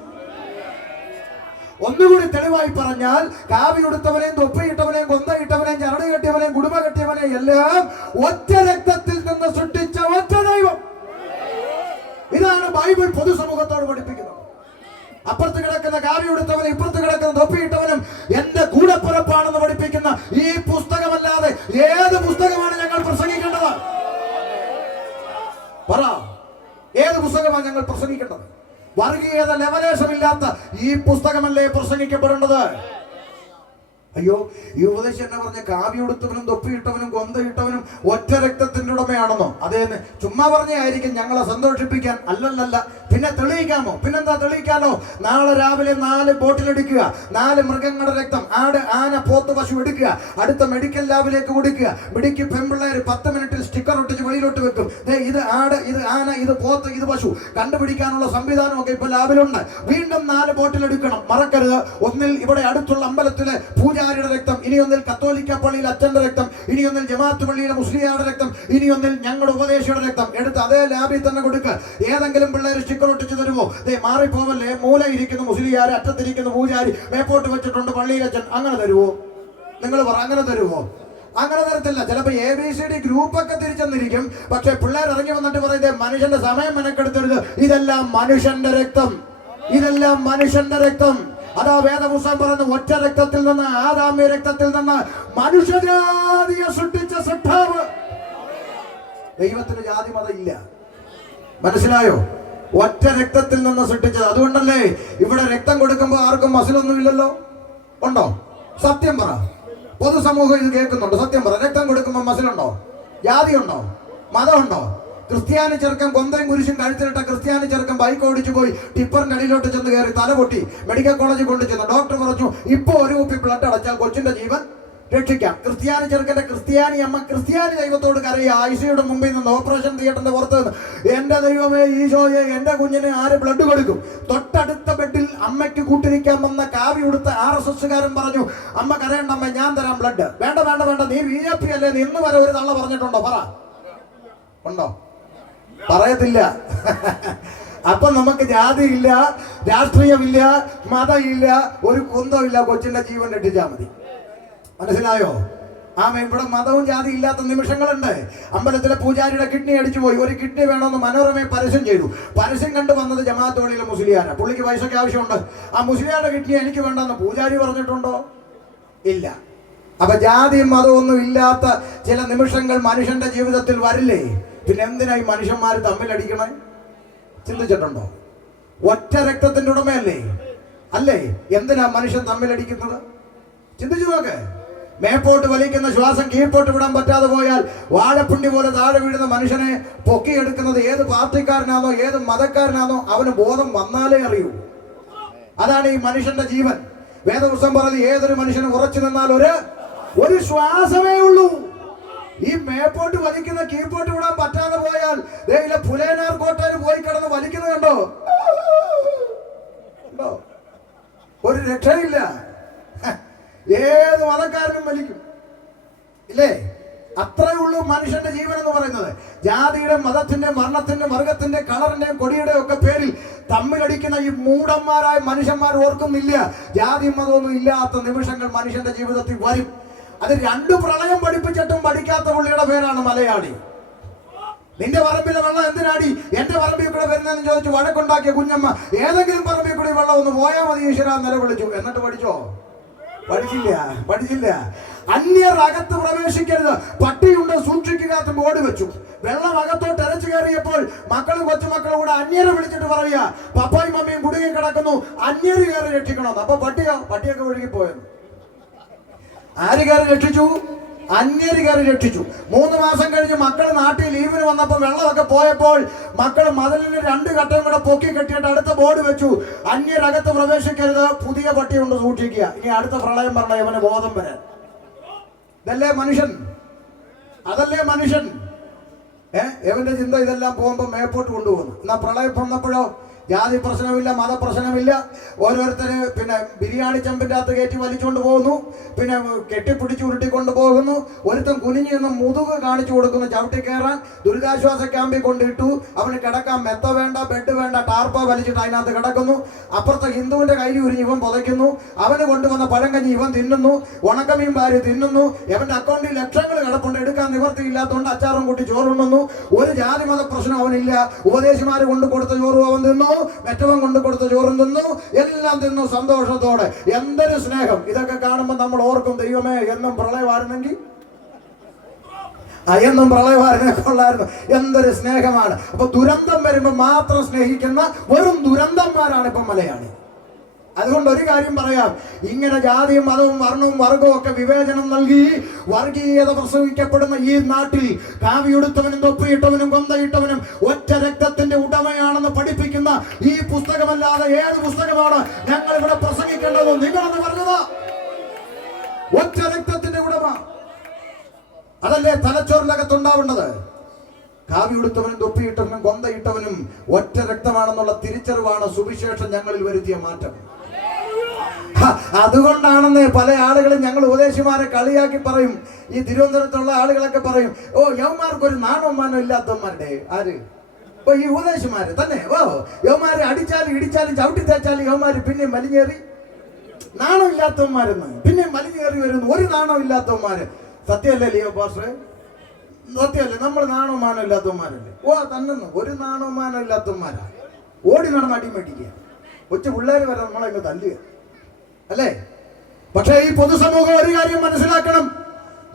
ഒന്നുകൂടി തെളിവായി പറഞ്ഞാൽ കാവിയുടുത്തവനെയും തൊപ്പിയിട്ടവനെയും കൊന്തയിട്ടവനെയും ചരട് കെട്ടിയവനെയും കുടുംബ കെട്ടിയവനെയും എല്ലാം ഒറ്റ രക്തത്തിൽ നിന്ന് സൃഷ്ടിച്ച ഒറ്റ ദൈവം. ഇതാണ് ബൈബിൾ പൊതുസമൂഹത്തോട് പഠിപ്പിക്കുന്നത്. അപ്പുറത്ത് കിടക്കുന്ന കാവിയുടുത്തവനും ഇപ്പുറത്ത് കിടക്കുന്ന തൊപ്പിയിട്ടവനും എന്റെ കൂടപ്പിറപ്പാണെന്ന് പഠിപ്പിക്കുന്ന ഈ പുസ്തകമല്ലാതെ ഏത് പുസ്തകമാണ് ഞങ്ങൾ പ്രസംഗിക്കേണ്ടത്? പറ, ഏത് പുസ്തകമാണ് ഞങ്ങൾ പ്രസംഗിക്കേണ്ടത്? വർഗീയത ലെവലേശമില്ലാത്ത ഈ പുസ്തകമല്ലേ പ്രസംഗിക്കപ്പെടേണ്ടത്? അയ്യോ, ഈ ഉപദേശം എന്നെ പറഞ്ഞ കാവിയുടുത്തവനും തൊപ്പിയിട്ടവനും കൊന്തയിട്ടവനും ഒറ്റ രക്തത്തിന്റെ ഉടമയാണെന്നോ? അതേന്ന് ചുമ്മാ പറഞ്ഞായിരിക്കും ഞങ്ങളെ സന്തോഷിപ്പിക്കാൻ. അല്ലല്ല, പിന്നെ തെളിയിക്കാമോ? പിന്നെന്താ തെളിയിക്കാലോ? നാളെ രാവിലെ 4 ബോട്ടിലെടുക്കുക, 4 മൃഗങ്ങളുടെ രക്തം, ആട്, ആന, പോത്ത്, പശു എടുക്കുക, അടുത്ത മെഡിക്കൽ ലാബിലേക്ക് കൊടുക്കുക. മെഡിക്കൽ പെൺപിള്ളേർ 10 മിനിറ്റിൽ സ്റ്റിക്കർ ഒട്ടിച്ച് വെളിയിലോട്ട് വെക്കും. ഇത് ആട്, ഇത് ആന, ഇത് പോത്ത്, ഇത് പശു കണ്ടുപിടിക്കാനുള്ള സംവിധാനമൊക്കെ ഇപ്പൊ ലാബിലുണ്ട്. വീണ്ടും 4 ബോട്ടിലെടുക്കണം. മറക്കരുത്, ഒന്നിൽ ഇവിടെ അടുത്തുള്ള അമ്പലത്തിലെ പൂജാരിയുടെ രക്തം, ഇനിയൊന്നിൽ കത്തോലിക്ക പള്ളിയിൽ അച്ഛന്റെ രക്തം, ഇനിയൊന്നിൽ ജമാഅത്ത് പള്ളിയിലെ മുസ്ലിയാരുടെ രക്തം, ഇനിയൊന്നിൽ ഞങ്ങളുടെ ഉപദേശിയുടെ രക്തം എടുത്ത് അതേ ലാബിൽ തന്നെ കൊടുക്കുക. ഏതെങ്കിലും പിള്ളേർ സ്റ്റിക്കർ ഒട്ടിച്ച് തരുമോ? മാറിപ്പോവല്ലേ, മൂല ഇരിക്കുന്ന മുസ്ലിയാര്, അറ്റത്തിരിക്കുന്ന പൂജാരി, മേപ്പോട്ട് വെച്ചിട്ടുണ്ട് പള്ളിയിലച്ഛൻ, അങ്ങനെ തരുമോ? നിങ്ങൾ പറ, അങ്ങനെ തരുമോ? അങ്ങനെ തരത്തില്ല. ചിലപ്പോ ABCD ഗ്രൂപ്പൊക്കെ തിരിച്ചെന്നിരിക്കും. പക്ഷെ പിള്ളേർ ഇറങ്ങി വന്നിട്ട് പറയുന്നത് മനുഷ്യന്റെ സമയം മെനക്കെടുത്തരുത്, ഇതെല്ലാം മനുഷ്യന്റെ രക്തം, ഇതെല്ലാം മനുഷ്യന്റെ രക്തം. അതാ വേദപുസ്തകം പറയുന്ന ഒറ്റ രക്തത്തിൽ നിന്ന്, ആദാമ്യ രക്തത്തിൽ നിന്ന് മനുഷ്യജാതിയെ സൃഷ്ടിച്ച സൃഷ്ടാവ്. ദൈവത്തിന് ജാതി മതം ഇല്ല, മനസ്സിലായോ? ഒറ്റ രക്തത്തിൽ നിന്ന് സൃഷ്ടിച്ചത്. അതുകൊണ്ടല്ലേ ഇവിടെ രക്തം കൊടുക്കുമ്പോൾ ആർക്കും മസിലൊന്നും ഇല്ലല്ലോ? ഉണ്ടോ? സത്യം പറ, പൊതുസമൂഹം ഇത് കേൾക്കുന്നുണ്ട്. സത്യം പറ, രക്തം കൊടുക്കുമ്പോൾ മസിലുണ്ടോ? ജാതി ഉണ്ടോ? മതമുണ്ടോ? ക്രിസ്ത്യാനി ചെറുക്കൻ കൊന്തയും കുരിശും കഴുത്തിലിട്ട ക്രിസ്ത്യാനി ചെറുക്കൻ ബൈക്ക് ഓടിച്ചു പോയി ടിപ്പറിന്റെ അടിയിലോട്ട് ചെന്ന് കയറി തല പൊട്ടി മെഡിക്കൽ കോളേജിൽ കൊണ്ടു ചെന്നു. ഡോക്ടർ പറഞ്ഞു, ഇപ്പൊ 1 കുപ്പി ബ്ലഡ് അടച്ചാൽ കൊച്ചിന്റെ ജീവൻ രക്ഷിക്കാം. ക്രിസ്ത്യാനി ചെറുക്കന്റെ ക്രിസ്ത്യാനി അമ്മ ക്രിസ്ത്യാനി ദൈവത്തോട് കരയുക ICUയുടെ മുമ്പിൽ നിന്ന്, ഓപ്പറേഷൻ തിയേറ്ററിന്റെ പുറത്ത് നിന്ന്, എന്റെ ദൈവമേ ഈശോയെ, എന്റെ കുഞ്ഞിന് ആര് ബ്ലഡ് കൊടുക്കും? തൊട്ടടുത്ത ബെഡിൽ അമ്മയ്ക്ക് കൂട്ടിരിക്കാൻ വന്ന കാവി ഉടുത്ത RSSകാരൻ പറഞ്ഞു, അമ്മ കരയണ്ട അമ്മ, ഞാൻ തരാം ബ്ലഡ്. വേണ്ട വേണ്ട വേണ്ട, നീ BJP അല്ലേ, നീ ഇന്ന് വരെ ഒരു തള്ള പറഞ്ഞിട്ടുണ്ടോ? പറ, ഉണ്ടോ? പറയത്തില്ല. അപ്പൊ നമുക്ക് ജാതിയില്ല, രാഷ്ട്രീയമില്ല, മതമില്ല, ഒരു കുന്തമില്ല, കൊച്ചിന്റെ ജീവൻ രക്ഷിച്ചാൽ മതി. മനസ്സിലായോ? ഇവിടെ മതവും ജാതി ഇല്ലാത്ത നിമിഷങ്ങളുണ്ട്. അമ്പലത്തിലെ പൂജാരിയുടെ കിഡ്നി അടിച്ചു പോയി, ഒരു കിഡ്നി വേണമെന്ന് മനോരമയെ പരസ്യം ചെയ്തു. പരസ്യം കണ്ടു വന്നത് ജമാഅത്ത് പള്ളിയിലെ മുസ്ലിയാരാ. പുള്ളിക്ക് പൈസയ്ക്ക് ആവശ്യമുണ്ട്. ആ മുസ്ലിയാരുടെ കിഡ്നി എനിക്ക് വേണ്ടെന്ന് പൂജാരി പറഞ്ഞിട്ടുണ്ടോ? ഇല്ല. അപ്പൊ ജാതിയും മതവും ഒന്നും ഇല്ലാത്ത ചില നിമിഷങ്ങൾ മനുഷ്യന്റെ ജീവിതത്തിൽ വരില്ലേ? പിന്നെ എന്തിനായി മനുഷ്യന്മാർ തമ്മിലടിക്കണേ? ചിന്തിച്ചിട്ടുണ്ടോ? ഒറ്റ രക്തത്തിന്റെ ഉടമയല്ലേ? അല്ലേ? എന്തിനാ മനുഷ്യൻ തമ്മിലടിക്കുന്നത്? ചിന്തിച്ചു നോക്ക്. മേപ്പോട്ട് വലിക്കുന്ന ശ്വാസം കീഴ്പോട്ട് വിടാൻ പറ്റാതെ പോയാൽ വാഴപ്പുണ്ടി പോലെ താഴെ വീഴുന്ന മനുഷ്യനെ പൊക്കിയെടുക്കുന്നത് ഏത് പാർട്ടിക്കാരനാണോ ഏത് മതക്കാരനാണോ അവന് ബോധം വന്നാലേ അറിയൂ. അതാണ് ഈ മനുഷ്യന്റെ ജീവൻ. വേദപുസ്തകം പറഞ്ഞത് ഏതൊരു മനുഷ്യനും ഉറച്ചു നിന്നാൽ ഒരു ശ്വാസമേ ഉള്ളൂ. ഈ മേപ്പോട്ട് വലിക്കുന്ന കീഴ്പോട്ട് വിടാൻ പറ്റാതെ പോയാൽ പുലേനാർ കോട്ടയിൽ പോയി കിടന്ന് വലിക്കുന്നത് കണ്ടോ? ഒരു രക്ഷയില്ല. ഏത് മതക്കാരനും വലിക്കും, ഇല്ലേ? അത്രേ ഉള്ളൂ മനുഷ്യന്റെ ജീവൻ എന്ന് പറയുന്നത്. ജാതിയുടെ, മതത്തിന്റെ, വർണ്ണത്തിന്റെ, വർഗത്തിന്റെ, കളറിന്റെയും കൊടിയുടെയും ഒക്കെ പേരിൽ തമ്മിലടിക്കുന്ന ഈ മൂഢന്മാരായ മനുഷ്യന്മാർ ഓർക്കുന്നില്ല. ജാതി മതമൊന്നും ഇല്ലാത്ത നിമിഷങ്ങൾ മനുഷ്യന്റെ ജീവിതത്തിൽ വരും. അത് 2 പ്രളയം പഠിപ്പിച്ചിട്ടും പഠിക്കാത്ത പുള്ളിയുടെ പേരാണ് മലയാളി. നിന്റെ പറമ്പിലെ വെള്ളം എന്തിനാടി എന്റെ പറമ്പിൽ കൂടെ വരുന്നതെന്ന് ചോദിച്ചു വഴക്കുണ്ടാക്കിയ കുഞ്ഞമ്മ ഏതെങ്കിലും പറമ്പിൽ കൂടി വെള്ളം ഒന്ന് പോയാൽ മതി ഈശ്വര നിലവിളിച്ചു. എന്നിട്ട് പഠിച്ചോ? പഠിച്ചില്ല. അന്യർ അകത്ത് പ്രവേശിക്കരുത്, പട്ടിയുണ്ട് സൂക്ഷിക്കുക ബോർഡ് വെച്ചു. വെള്ളം അകത്തോട്ട് ഇരച്ചു കയറിയപ്പോൾ കൊച്ചുമക്കളും കൂടെ അന്യരെ വിളിച്ചിട്ട് പറയുക, പപ്പായും മമ്മിയും കുടുങ്ങി കിടക്കുന്നു, അന്യര് കയറി രക്ഷിക്കണമെന്ന്. അപ്പൊ പട്ടിയൊക്കെ ഒഴുകിപ്പോയത്. ആര് കയറി രക്ഷിച്ചു? അന്യര് കയറി രക്ഷിച്ചു. 3 മാസം കഴിഞ്ഞ് മക്കൾ നാട്ടിൽ ലീവിന് വന്നപ്പോൾ വെള്ളമൊക്കെ പോയപ്പോൾ മക്കൾ മതിലിന് 2 കട്ടയും കൂടെ പൊക്കി കെട്ടിയിട്ട് അടുത്ത ബോർഡ് വെച്ചു, അന്യരകത്ത് പ്രവേശിക്കരുത്, പുതിയ പട്ടിയുണ്ട് സൂക്ഷിക്കുക. ഇനി അടുത്ത പ്രളയം പറഞ്ഞ ഇവന് ബോധം വരാൻ. ഇതല്ലേ മനുഷ്യൻ? അതല്ലേ മനുഷ്യൻ? എവന്റെ ചിന്ത ഇതെല്ലാം പോകുമ്പോ മേപ്പോട്ട് കൊണ്ടുപോകുന്നു. എന്നാ പ്രളയം വന്നപ്പോഴോ ജാതി പ്രശ്നമില്ല, മതപ്രശ്നമില്ല. ഓരോരുത്തര് പിന്നെ ബിരിയാണി ചെമ്പിൻ്റെ അകത്ത് കയറ്റി വലിച്ചുകൊണ്ട് പോകുന്നു, പിന്നെ കെട്ടിപ്പിടിച്ച് ഉരുട്ടിക്കൊണ്ട് പോകുന്നു. ഒരുത്തൻ കുനിഞ്ഞു നിന്ന് മുതുക് കാണിച്ചു കൊടുക്കുന്നു ചവിട്ടി കയറാൻ. ദുരിതാശ്വാസ ക്യാമ്പിൽ കൊണ്ടിട്ടു. അവന് കിടക്കാൻ മെത്ത വേണ്ട, ബെഡ് വേണ്ട, ടാർപ്പ വലിച്ചിട്ട് അതിനകത്ത് കിടക്കുന്നു. അപ്പുറത്തെ ഹിന്ദുവിന്റെ കയ്യിൽ ഉരിഞ്ഞ് ഇവൻ പുതയ്ക്കുന്നു. അവന് കൊണ്ടുവന്ന പഴങ്കഞ്ഞി ഇവൻ തിന്നുന്നു, ഉണക്കമീൻ ഭാര്യ തിന്നുന്നു. ഇവന്റെ അക്കൗണ്ടിൽ ലക്ഷങ്ങൾ കിടപ്പുണ്ട്, എടുക്കാൻ നിവർത്തിയില്ലാത്തതുകൊണ്ട് അച്ചാറും കൂട്ടി ചോറുണ്ടെന്നു. ഒരു ജാതി മത പ്രശ്നം അവനില്ല. ഉപദേശിമാര് കൊണ്ടു കൊടുത്ത ചോറും അവൻ തിന്നു, മറ്റവൻ കൊണ്ടു കൊടുത്ത ചോറും തിന്നു, എല്ലാം തിന്നു സന്തോഷത്തോടെ. എന്തൊരു സ്നേഹം! ഇതൊക്കെ കാണുമ്പോൾ നമ്മൾ ഓർക്കും, ദൈവമേ എന്നും പ്രളയമായിരുന്നെങ്കിൽ, എന്നും പ്രളയമായിരുന്നെ കൊള്ളായിരുന്നു. എന്തൊരു സ്നേഹമാണ്! അപ്പൊ ദുരന്തം വരുമ്പോൾ മാത്രം സ്നേഹിക്കുന്ന വെറും ദുരന്തന്മാരാണ് ഇപ്പം മലയാളി. അതുകൊണ്ട് ഒരു കാര്യം പറയാം, ഇങ്ങനെ ജാതിയും മതവും വർണ്ണവും വർഗവും ഒക്കെ വിവേചനം നൽകി വർഗീയത പ്രസവിക്കപ്പെടുന്ന ഈ നാട്ടിൽ കാവിയെടുത്തവനും തൊപ്പിയിട്ടവനും കൊന്തയിട്ടവനും ഒറ്റ രക്തത്തിന്റെ ഉടമയാണെന്ന് പഠിപ്പിക്കുന്ന ഈ പുസ്തകമല്ലാതെ ഏത് പുസ്തകമാണ് ഞങ്ങൾ ഇവിടെ പ്രസംഗിക്കേണ്ടത്? നിങ്ങളെന്ന് പറഞ്ഞത് ഒറ്റ രക്തത്തിന്റെ ഉടമ. അതല്ലേ തലച്ചോറിനകത്തുണ്ടാവേണ്ടത്? കാവിയെടുത്തവനും തൊപ്പിയിട്ടവനും കൊന്തയിട്ടവനും ഒറ്റ രക്തമാണെന്നുള്ള തിരിച്ചറിവാണ് സുവിശേഷം ഞങ്ങളിൽ വരുത്തിയ മാറ്റം. അതുകൊണ്ടാണെന്ന് പല ആളുകളും ഞങ്ങൾ ഉപദേശിമാരെ കളിയാക്കി പറയും. ഈ തിരുവനന്തപുരത്തുള്ള ആളുകളൊക്കെ പറയും, ഓ യവന്മാർക്കൊരു നാണവമാനം ഇല്ലാത്തവന്മാരുടെ ആര്? ഓ ഈ ഉപദേശിമാര് തന്നെ. ഓ യവന്മാരെ അടിച്ചാലും ഇടിച്ചാലും ചവിട്ടി തേച്ചാലും യവന്മാര് പിന്നെയും വലിഞ്ഞേറി നാണം ഇല്ലാത്തവന്മാരെന്ന് പിന്നെയും വലിഞ്ഞേറി വരുന്നു. ഒരു നാണം ഇല്ലാത്തവന്മാര്. സത്യമല്ലേ ലിയോ പാസ്റ്ററെ? സത്യമല്ലേ? നമ്മൾ നാണവമാനം ഇല്ലാത്തവന്മാരല്ലേ? ഓ തന്നെ ഒരു നാണവമാനം ഇല്ലാത്തവന്മാരാ. ഓടി നടന്ന് അടിമേടിക്കുക, കൊച്ചു പിള്ളേര് വരെ നമ്മളെങ്ങ് തല്ലുക അല്ലേ? പക്ഷേ ഈ പൊതുസമൂഹം ഒരു കാര്യം മനസ്സിലാക്കണം,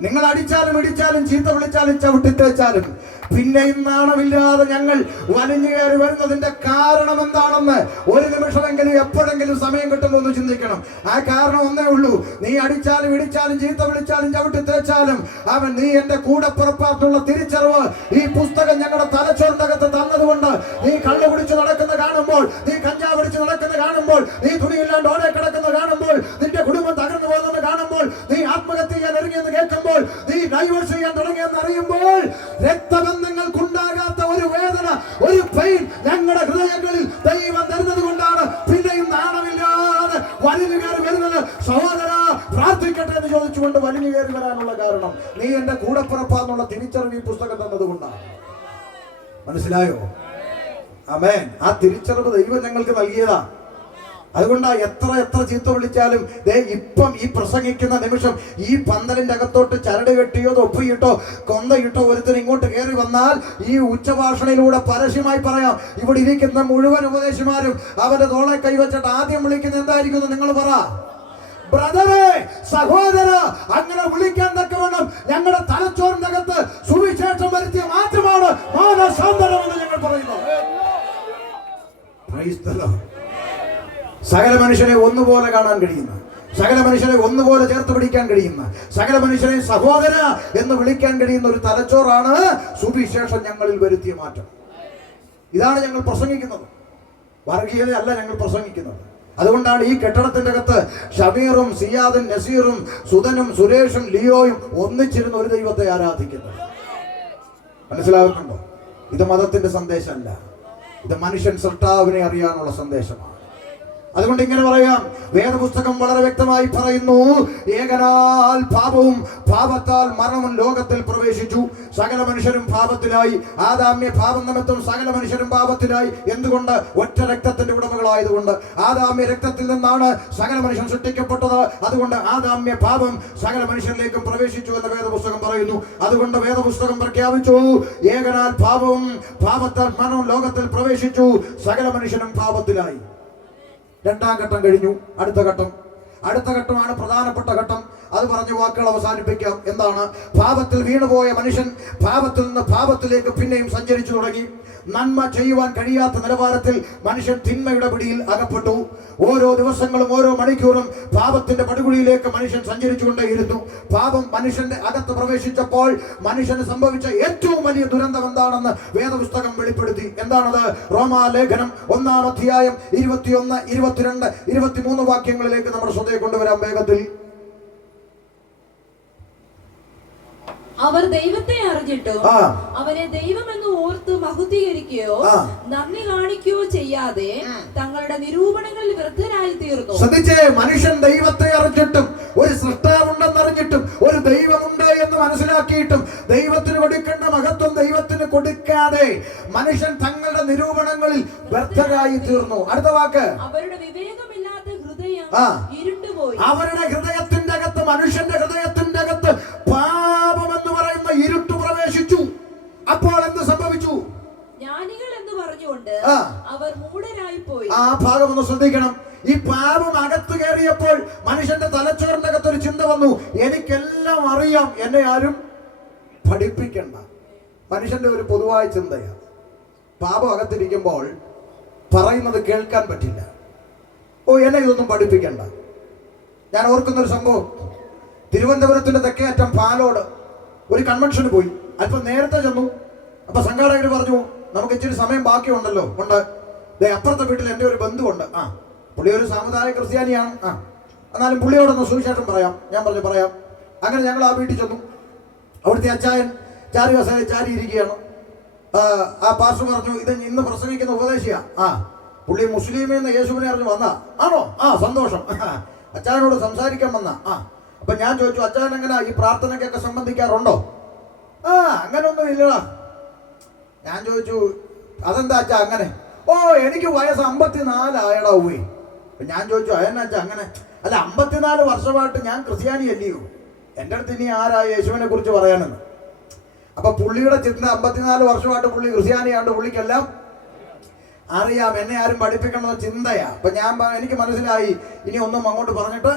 നിങ്ങൾ അടിച്ചാലും ഇടിച്ചാലും ചീത്ത വിളിച്ചാലും ചവിട്ടിത്തേച്ചാലും പിന്നെയും നാണമില്ലാതെ ഞങ്ങൾ വലിഞ്ഞു കയറി വരുന്നതിന്റെ കാരണം എന്താണെന്ന് ഒരു നിമിഷമെങ്കിലും എപ്പോഴെങ്കിലും സമയം കിട്ടുമ്പോൾ ഒന്ന് ചിന്തിക്കണം. ആ കാരണം ഒന്നേ ഉള്ളൂ, നീ അടിച്ചാലും ഇടിച്ചാലും ചീത്ത വിളിച്ചാലും ചവിട്ടി തേച്ചാലും അവൻ നീ എന്റെ കൂടെ പുറപ്പാത്തുള്ള തിരിച്ചറിവ് ഈ പുസ്തകം ഞങ്ങളുടെ തലച്ചോറിനകത്ത് തന്നതുകൊണ്ട് നീ കള്ളു കുടിച്ച് നടക്കുന്ന കാണുമ്പോൾ, നീ കഞ്ചാവ് പിടിച്ച് നടക്കുന്ന കാണുമ്പോൾ, നീ തുണിയില്ലാണ്ട് ഓടെ കിടക്കുന്ന കാണുമ്പോൾ, നിന്റെ കുടുംബം തകർന്നു പോകുന്നത് കാണുമ്പോൾ, നീ ആത്മഹത്യ ചെയ്യാൻ ഇറങ്ങിയെന്ന് കേൾക്കുമ്പോൾ, നീ ഡൈവേഴ്സ് ചെയ്യാൻ തുടങ്ങിയെന്ന് അറിയുമ്പോൾ, രക്തബന്ധങ്ങൾക്കുണ്ടാകാത്ത ഒരു വേദന, ഒരു പെയിൻ ഞങ്ങളുടെ ഹൃദയങ്ങളിൽ ദൈവം തരുന്നത് കൊണ്ടാണ് പിന്നെയും നാണമില്ലാതെ വലിഞ്ഞു കയറി വരുന്നത്. സഹോദര പ്രാർത്ഥിക്കട്ടെ എന്ന് ചോദിച്ചുകൊണ്ട് വലിഞ്ഞു കയറി വരാനുള്ള കാരണം നീ എന്റെ കൂടപ്പിറപ്പാന്നുള്ള തിരിച്ചറിവ് ഈ പുസ്തകം തന്നത് കൊണ്ടാണ്. മനസ്സിലായോ? ആമേൻ. ആ തിരിച്ചറിവ് ദൈവം ഞങ്ങൾക്ക് നൽകിയതാ. അതുകൊണ്ടാ എത്ര ചീത്ത വിളിച്ചാലും ഇപ്പം ഈ പ്രസംഗിക്കുന്ന നിമിഷം ഈ പന്തലിന്റെ അകത്തോട്ട് ചരട് കെട്ടിയോ തൊപ്പിയിട്ടോ കൊന്തയിട്ടോ ഒരുത്തൻ ഇങ്ങോട്ട് കയറി വന്നാൽ ഈ ഉച്ചഭാഷണയിലൂടെ പരസ്യമായി പറയാം, ഇവിടെ ഇരിക്കുന്ന മുഴുവൻ ഉപദേശിമാരും അവന്റെ തോളെ കൈവച്ചിട്ട് ആദ്യം വിളിക്കുന്നത് എന്തായിരിക്കും നിങ്ങൾ പറ? ബ്രദറെ, സഹോദര. അങ്ങനെ വിളിക്കാൻ തക്കവണ്ണം ഞങ്ങളുടെ തലച്ചോറിന്റെ അകത്ത് സുവിശേഷം വരുത്തിയ മാറ്റമാണ് മാനസാന്തരം എന്ന് ഞങ്ങൾ പറയുന്നു. സകല മനുഷ്യനെ ഒന്നുപോലെ കാണാൻ കഴിയുന്ന, സകല മനുഷ്യനെ ഒന്നുപോലെ ചേർത്ത് പിടിക്കാൻ കഴിയുന്ന, സകല മനുഷ്യനെ സഹോദര എന്ന് വിളിക്കാൻ കഴിയുന്ന ഒരു തലച്ചോറാണ് സുവിശേഷം ഞങ്ങളിൽ വരുത്തിയ മാറ്റം. ഇതാണ് ഞങ്ങൾ പ്രസംഗിക്കുന്നത്. വർഗീയതയല്ല ഞങ്ങൾ പ്രസംഗിക്കുന്നത്. അതുകൊണ്ടാണ് ഈ കെട്ടിടത്തിന്റെ അകത്ത് ഷമീറും സിയാദും നസീറും സുധനും സുരേഷും ലിയോയും ഒന്നിച്ചിരുന്ന് ഒരു ദൈവത്തെ ആരാധിക്കുന്നത്. മനസ്സിലാകുന്നുണ്ടോ? ഇത് മതത്തിന്റെ സന്ദേശമല്ല, ഇത് മനുഷ്യൻ സൃഷ്ടാവിനെ അറിയാനുള്ള സന്ദേശമാണ്. അതുകൊണ്ട് ഇങ്ങനെ പറയാം, വേദപുസ്തകം വളരെ വ്യക്തമായി പറയുന്നു, ഏകനാൽ പാപവും പാപത്താൽ മരണവും ലോകത്തിൽ പ്രവേശിച്ചു, സകല മനുഷ്യരും പാപത്തിലായി. ആദാമ്യ പാപം നിമിത്തം സകല മനുഷ്യരും പാപത്തിലായി. എന്തുകൊണ്ട്? ഒറ്റ രക്തത്തിന്റെ ഉടമകളായതുകൊണ്ട്. ആദാമ്യ രക്തത്തിൽ നിന്നാണ് സകല മനുഷ്യൻ സൃഷ്ടിക്കപ്പെട്ടത്. അതുകൊണ്ട് ആദാമ്യ പാപം സകല മനുഷ്യരിലേക്കും പ്രവേശിച്ചു എന്ന് വേദപുസ്തകം പറയുന്നു. അതുകൊണ്ട് വേദപുസ്തകം പ്രഖ്യാപിച്ചു, ഏകനാൽ പാപവും പാപത്താൽ മരണവും ലോകത്തിൽ പ്രവേശിച്ചു, സകല മനുഷ്യരും പാപത്തിലായി. രണ്ടാം ഘട്ടം കഴിഞ്ഞു. അടുത്ത ഘട്ടമാണ് പ്രധാനപ്പെട്ട ഘട്ടം. അത് പറഞ്ഞ വാക്കുകൾ അവസാനിപ്പിക്കാം. എന്താണ്? പാപത്തിൽ വീണുപോയ മനുഷ്യൻ പാപത്തിൽ നിന്ന് പാപത്തിലേക്ക് പിന്നെയും സഞ്ചരിച്ചു തുടങ്ങി. നന്മ ചെയ്യുവാൻ കഴിയാത്ത നിലവാരത്തിൽ മനുഷ്യൻ തിന്മയുടെ പിടിയിൽ അകപ്പെട്ടു. ഓരോ ദിവസങ്ങളും ഓരോ മണിക്കൂറും പാപത്തിന്റെ പടുകുഴിയിലേക്ക് മനുഷ്യൻ സഞ്ചരിച്ചുകൊണ്ടേയിരുന്നു. പാപം മനുഷ്യന്റെ അകത്ത് പ്രവേശിച്ചപ്പോൾ മനുഷ്യന് സംഭവിച്ച ഏറ്റവും വലിയ ദുരന്തം എന്താണെന്ന് വേദപുസ്തകം വെളിപ്പെടുത്തി. എന്താണത്? റോമാലേഖനം 1-ാം അധ്യായം 21, 22, 23 വാക്യങ്ങളിലേക്ക് നമ്മുടെ ശ്രദ്ധയെ കൊണ്ടുവരാം വേഗത്തിൽ. അവർ ദൈവത്തെ അറിഞ്ഞിട്ടും ആ. അവനെ ദൈവമെന്ന് ഓർത്ത് മഹത്വീകരിക്കുകയോ ആ. നന്ദി കാണിക്കുകയോ ചെയ്യാതെ തങ്ങളുടെ നിരൂപണങ്ങളിൽ വൃദ്ധരായി തീർന്നു. ശ്രദ്ധിച്ചേ, മനുഷ്യൻ ദൈവത്തെ അറിഞ്ഞിട്ടും ഒരു സൃഷ്ടാവുണ്ടെന്നറിഞ്ഞിട്ടും ഒരു ദൈവമുണ്ട് എന്ന് മനസ്സിലാക്കിയിട്ടും ദൈവത്തിന് കൊടുക്കേണ്ട മഹത്വം ദൈവത്തിന് കൊടുക്കാതെ മനുഷ്യൻ തങ്ങളുടെ നിരൂപണങ്ങളിൽ വ്യർത്ഥരായി തീർന്നു. അടുത്ത വാക്ക്, അവരുടെ വിവേകമില്ലാത്ത ഹൃദയം ആ. ഇരുണ്ടുപോയി. അവരുടെ ഹൃദയത്തിന്റെ അകത്ത്, മനുഷ്യന്റെ ഹൃദയത്തിന്റെ അകത്ത് പാപമെന്ന് പറയുന്ന ഇരുട്ട് പ്രവേശിച്ചു. അപ്പോൾ എന്ത് സംഭവിച്ചു? ജ്ഞാനികൾ എന്ന് പറഞ്ഞുകൊണ്ട് ആ. അവർ മൂഢരായി പോയി. ആ ഭാഗം ഒന്ന് ശ്രദ്ധിക്കണം. ഈ പാപം അകത്ത് കയറിയപ്പോൾ മനുഷ്യന്റെ തലച്ചോറിന്റെ അകത്ത് ഒരു ചിന്ത വന്നു, എനിക്കെല്ലാം അറിയാം, എന്നെ ആരും പഠിപ്പിക്കണ്ട. മനുഷ്യന്റെ ഒരു പൊതുവായ ചിന്തയാണ്. പാപം അകത്തിരിക്കുമ്പോൾ പറയുന്നത് കേൾക്കാൻ പറ്റില്ല. ഓ, എന്നെ ഇതൊന്നും പഠിപ്പിക്കണ്ട. ഞാൻ ഓർക്കുന്നൊരു സംഭവം, തിരുവനന്തപുരത്തിന്റെ തെക്കേ അറ്റം പാലോട് ഒരു കൺവെൻഷന് പോയി. അല്പം നേരത്തെ ചെന്നു. അപ്പൊ സംഘാടകർ പറഞ്ഞു, നമുക്ക് ഇച്ചിരി സമയം ബാക്കിയുണ്ടല്ലോ. ഉണ്ട്, അപ്പുറത്തെ വീട്ടിൽ എൻ്റെ ഒരു ബന്ധുവുണ്ട്. ആ, പുള്ളി ഒരു സാമുദായിക ക്രിസ്ത്യാനിയാണ്. ആ, എന്നാലും പുള്ളിയോടൊന്ന് സുവിശേഷം പറയാം. ഞാൻ പറഞ്ഞു പറയാം. അങ്ങനെ ഞങ്ങൾ ആ വീട്ടിൽ ചെന്നു. അവിടുത്തെ അച്ചായൻ ചാരി കസേരയിൽ ചാരി ഇരിക്കുകയാണ്. ആ പാസ്റ്റർ പറഞ്ഞു, ഇത് ഇന്ന് പ്രസംഗിക്കുന്ന ഉപദേശിയാ. ആ, പുള്ളി മുസ്ലിമിൽ നിന്ന് യേശുവിനെ അറിഞ്ഞു വന്നാ. ആണോ? ആ, സന്തോഷം. അച്ചായനോട് സംസാരിക്കാൻ വന്ന. ആ, അപ്പൊ ഞാൻ ചോദിച്ചു, അച്ചായൻ എങ്ങനെ ഈ പ്രാർത്ഥനയ്ക്കൊക്കെ സംബന്ധിക്കാറുണ്ടോ? ആ, അങ്ങനൊന്നും ഇല്ലടാ. ഞാൻ ചോദിച്ചു, അതെന്താ അച്ഛാ അങ്ങനെ? ഓ, എനിക്ക് വയസ്സ് 54 ആയടാ പോയി. അപ്പൊ ഞാൻ ചോദിച്ചു, അതെന്നാ അച്ഛാ അങ്ങനെ? അല്ല, 54 വർഷമായിട്ട് ഞാൻ ക്രിസ്ത്യാനി അല്ലയോ, എൻ്റെ അടുത്ത് ഇനി ആരാ യേശുവിനെ കുറിച്ച് പറയാനെന്ന്. അപ്പൊ പുള്ളിയുടെ ചിന്ത 54 വർഷമായിട്ട് പുള്ളി ക്രിസ്ത്യാനിയാണ്ട് പുള്ളിക്കെല്ലാം അറിയാം, എന്നെ ആരും പഠിപ്പിക്കണമെന്ന ചിന്തയാ. അപ്പൊ എനിക്ക് മനസ്സിലായി, ഇനി ഒന്നും അങ്ങോട്ട് പറഞ്ഞിട്ട്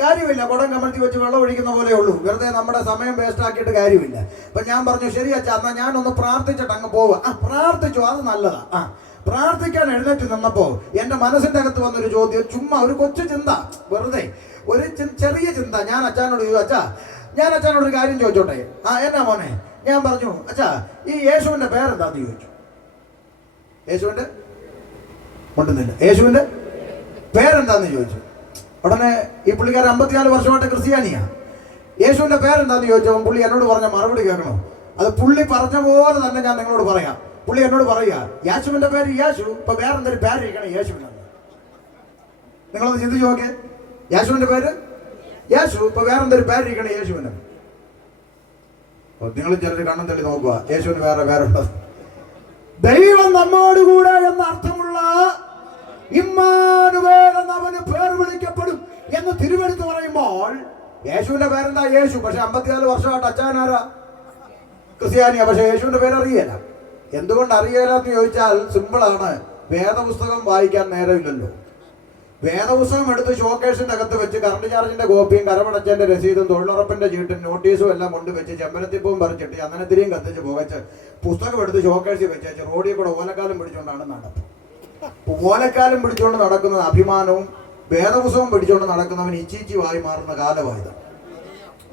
കാര്യമില്ല. കുടം കമഴ്ത്തി വെച്ച് വെള്ളം ഒഴിക്കുന്ന പോലെ ഉള്ളൂ. വെറുതെ നമ്മുടെ സമയം വേസ്റ്റ് ആക്കിയിട്ട് കാര്യമില്ല. അപ്പൊ ഞാൻ പറഞ്ഞു, ശരി അച്ഛാ, എന്നാ ഞാനൊന്ന് പ്രാർത്ഥിച്ചിട്ട് അങ്ങ് പോവുക. ആ, പ്രാർത്ഥിച്ചു, അത് നല്ലതാ. ആ, പ്രാർത്ഥിക്കാൻ എഴുന്നേറ്റ് നിന്നപ്പോ എന്റെ മനസ്സിന്റെ അകത്ത് വന്നൊരു ചോദ്യം, ചുമ്മാ ഒരു കൊച്ചു ചിന്ത, വെറുതെ ഒരു ചെറിയ ചിന്ത. ഞാൻ അച്ഛനോട് ചോദിച്ചു, അച്ഛാ, ഞാൻ അച്ഛനോട് ഒരു കാര്യം ചോദിച്ചോട്ടെ? ആ, എന്നാ മോനെ? ഞാൻ പറഞ്ഞു, അച്ഛാ, ഈ യേശുവിന്റെ പേരെന്താന്ന് ചോദിച്ചു. യേശുവിന്റെ കൊണ്ടുന്നില്ല, യേശുവിന്റെ പേരെന്താന്ന് ചോദിച്ചു. ഉടനെ ഈ പുള്ളിക്കാരൻ 54 വർഷമായിട്ട് ക്രിസ്ത്യാനിയാ. യേശുവിന്റെ പേരെന്താന്ന് ചോദിച്ചപ്പോൾ പുള്ളി എന്നോട് പറഞ്ഞ മറുപടി കേൾക്കണോ? അത് പുള്ളി പറഞ്ഞ പോലെ തന്നെ ഞാൻ നിങ്ങളോട് പറയാം. പുള്ളി എന്നോട് പറയുക, യേശുവിന്റെ പേര് യേശു, ഇപ്പൊ വേറെന്തൊരു പേരിരിക്കണം യേശുവിനെന്ന്. നിങ്ങളൊന്ന് ചിന്തിച്ചു നോക്കേ. യേശുവിന്റെ പേര് യേശു, ഇപ്പൊ വേറെന്തൊരു പേരിരിക്കണം യേശുവിന്. നിങ്ങൾ ചിലർ കണ്ണം തള്ളി നോക്കുക, യേശുവിന് വേറെ പേരുണ്ടോ? ദൈവം നമ്മോടുകൂടെ എന്ന അർത്ഥമുള്ള ഇമ്മാനുവേൽ എന്ന് അവന് പേർ വിളിക്കപ്പെടും എന്ന് തിരുവെടുത്ത് പറയുമ്പോൾ യേശുവിന്റെ പേരെന്താ? യേശു. പക്ഷെ 54 വർഷമായിട്ട് അച്ഛനാരാ? ക്രിസ്ത്യാനിയാ. പക്ഷെ യേശുവിന്റെ പേര് അറിയില്ല. എന്തുകൊണ്ട് അറിയില്ലെന്ന് ചോദിച്ചാൽ സിമ്പിളാണ്. വേദപുസ്തകം വായിക്കാൻ നേരമില്ലല്ലോ. വേദപുസ്തകം എടുത്ത് ഷോക്കേസിന്റെ അകത്ത് വെച്ച് കറണ്ട് ചാർജിന്റെ കോപ്പിയും കരമടച്ചതിന്റെ രസീതും തൊഴിലുറപ്പിന്റെ ചീട്ടും നോട്ടീസും എല്ലാം കൊണ്ടുവച്ച് ചെമ്പരത്തിപ്പവും പറിച്ചിട്ട് ചന്ദനത്തിരിയും കത്തിച്ച് പുകച്ച് പുസ്തകം എടുത്ത് ഷോക്കേസിൽ വെച്ച് റോഡിൽ കൂടെ ഓലക്കാലം പിടിച്ചുകൊണ്ടാണ് നടപ്പ്. ഓലക്കാലം പിടിച്ചുകൊണ്ട് നടക്കുന്നത് അഭിമാനവും വേദപുസ്തകം പിടിച്ചുകൊണ്ട് നടക്കുന്നവൻ ഇച്ചീച്ചിവായി മാറുന്ന കാലമായത്.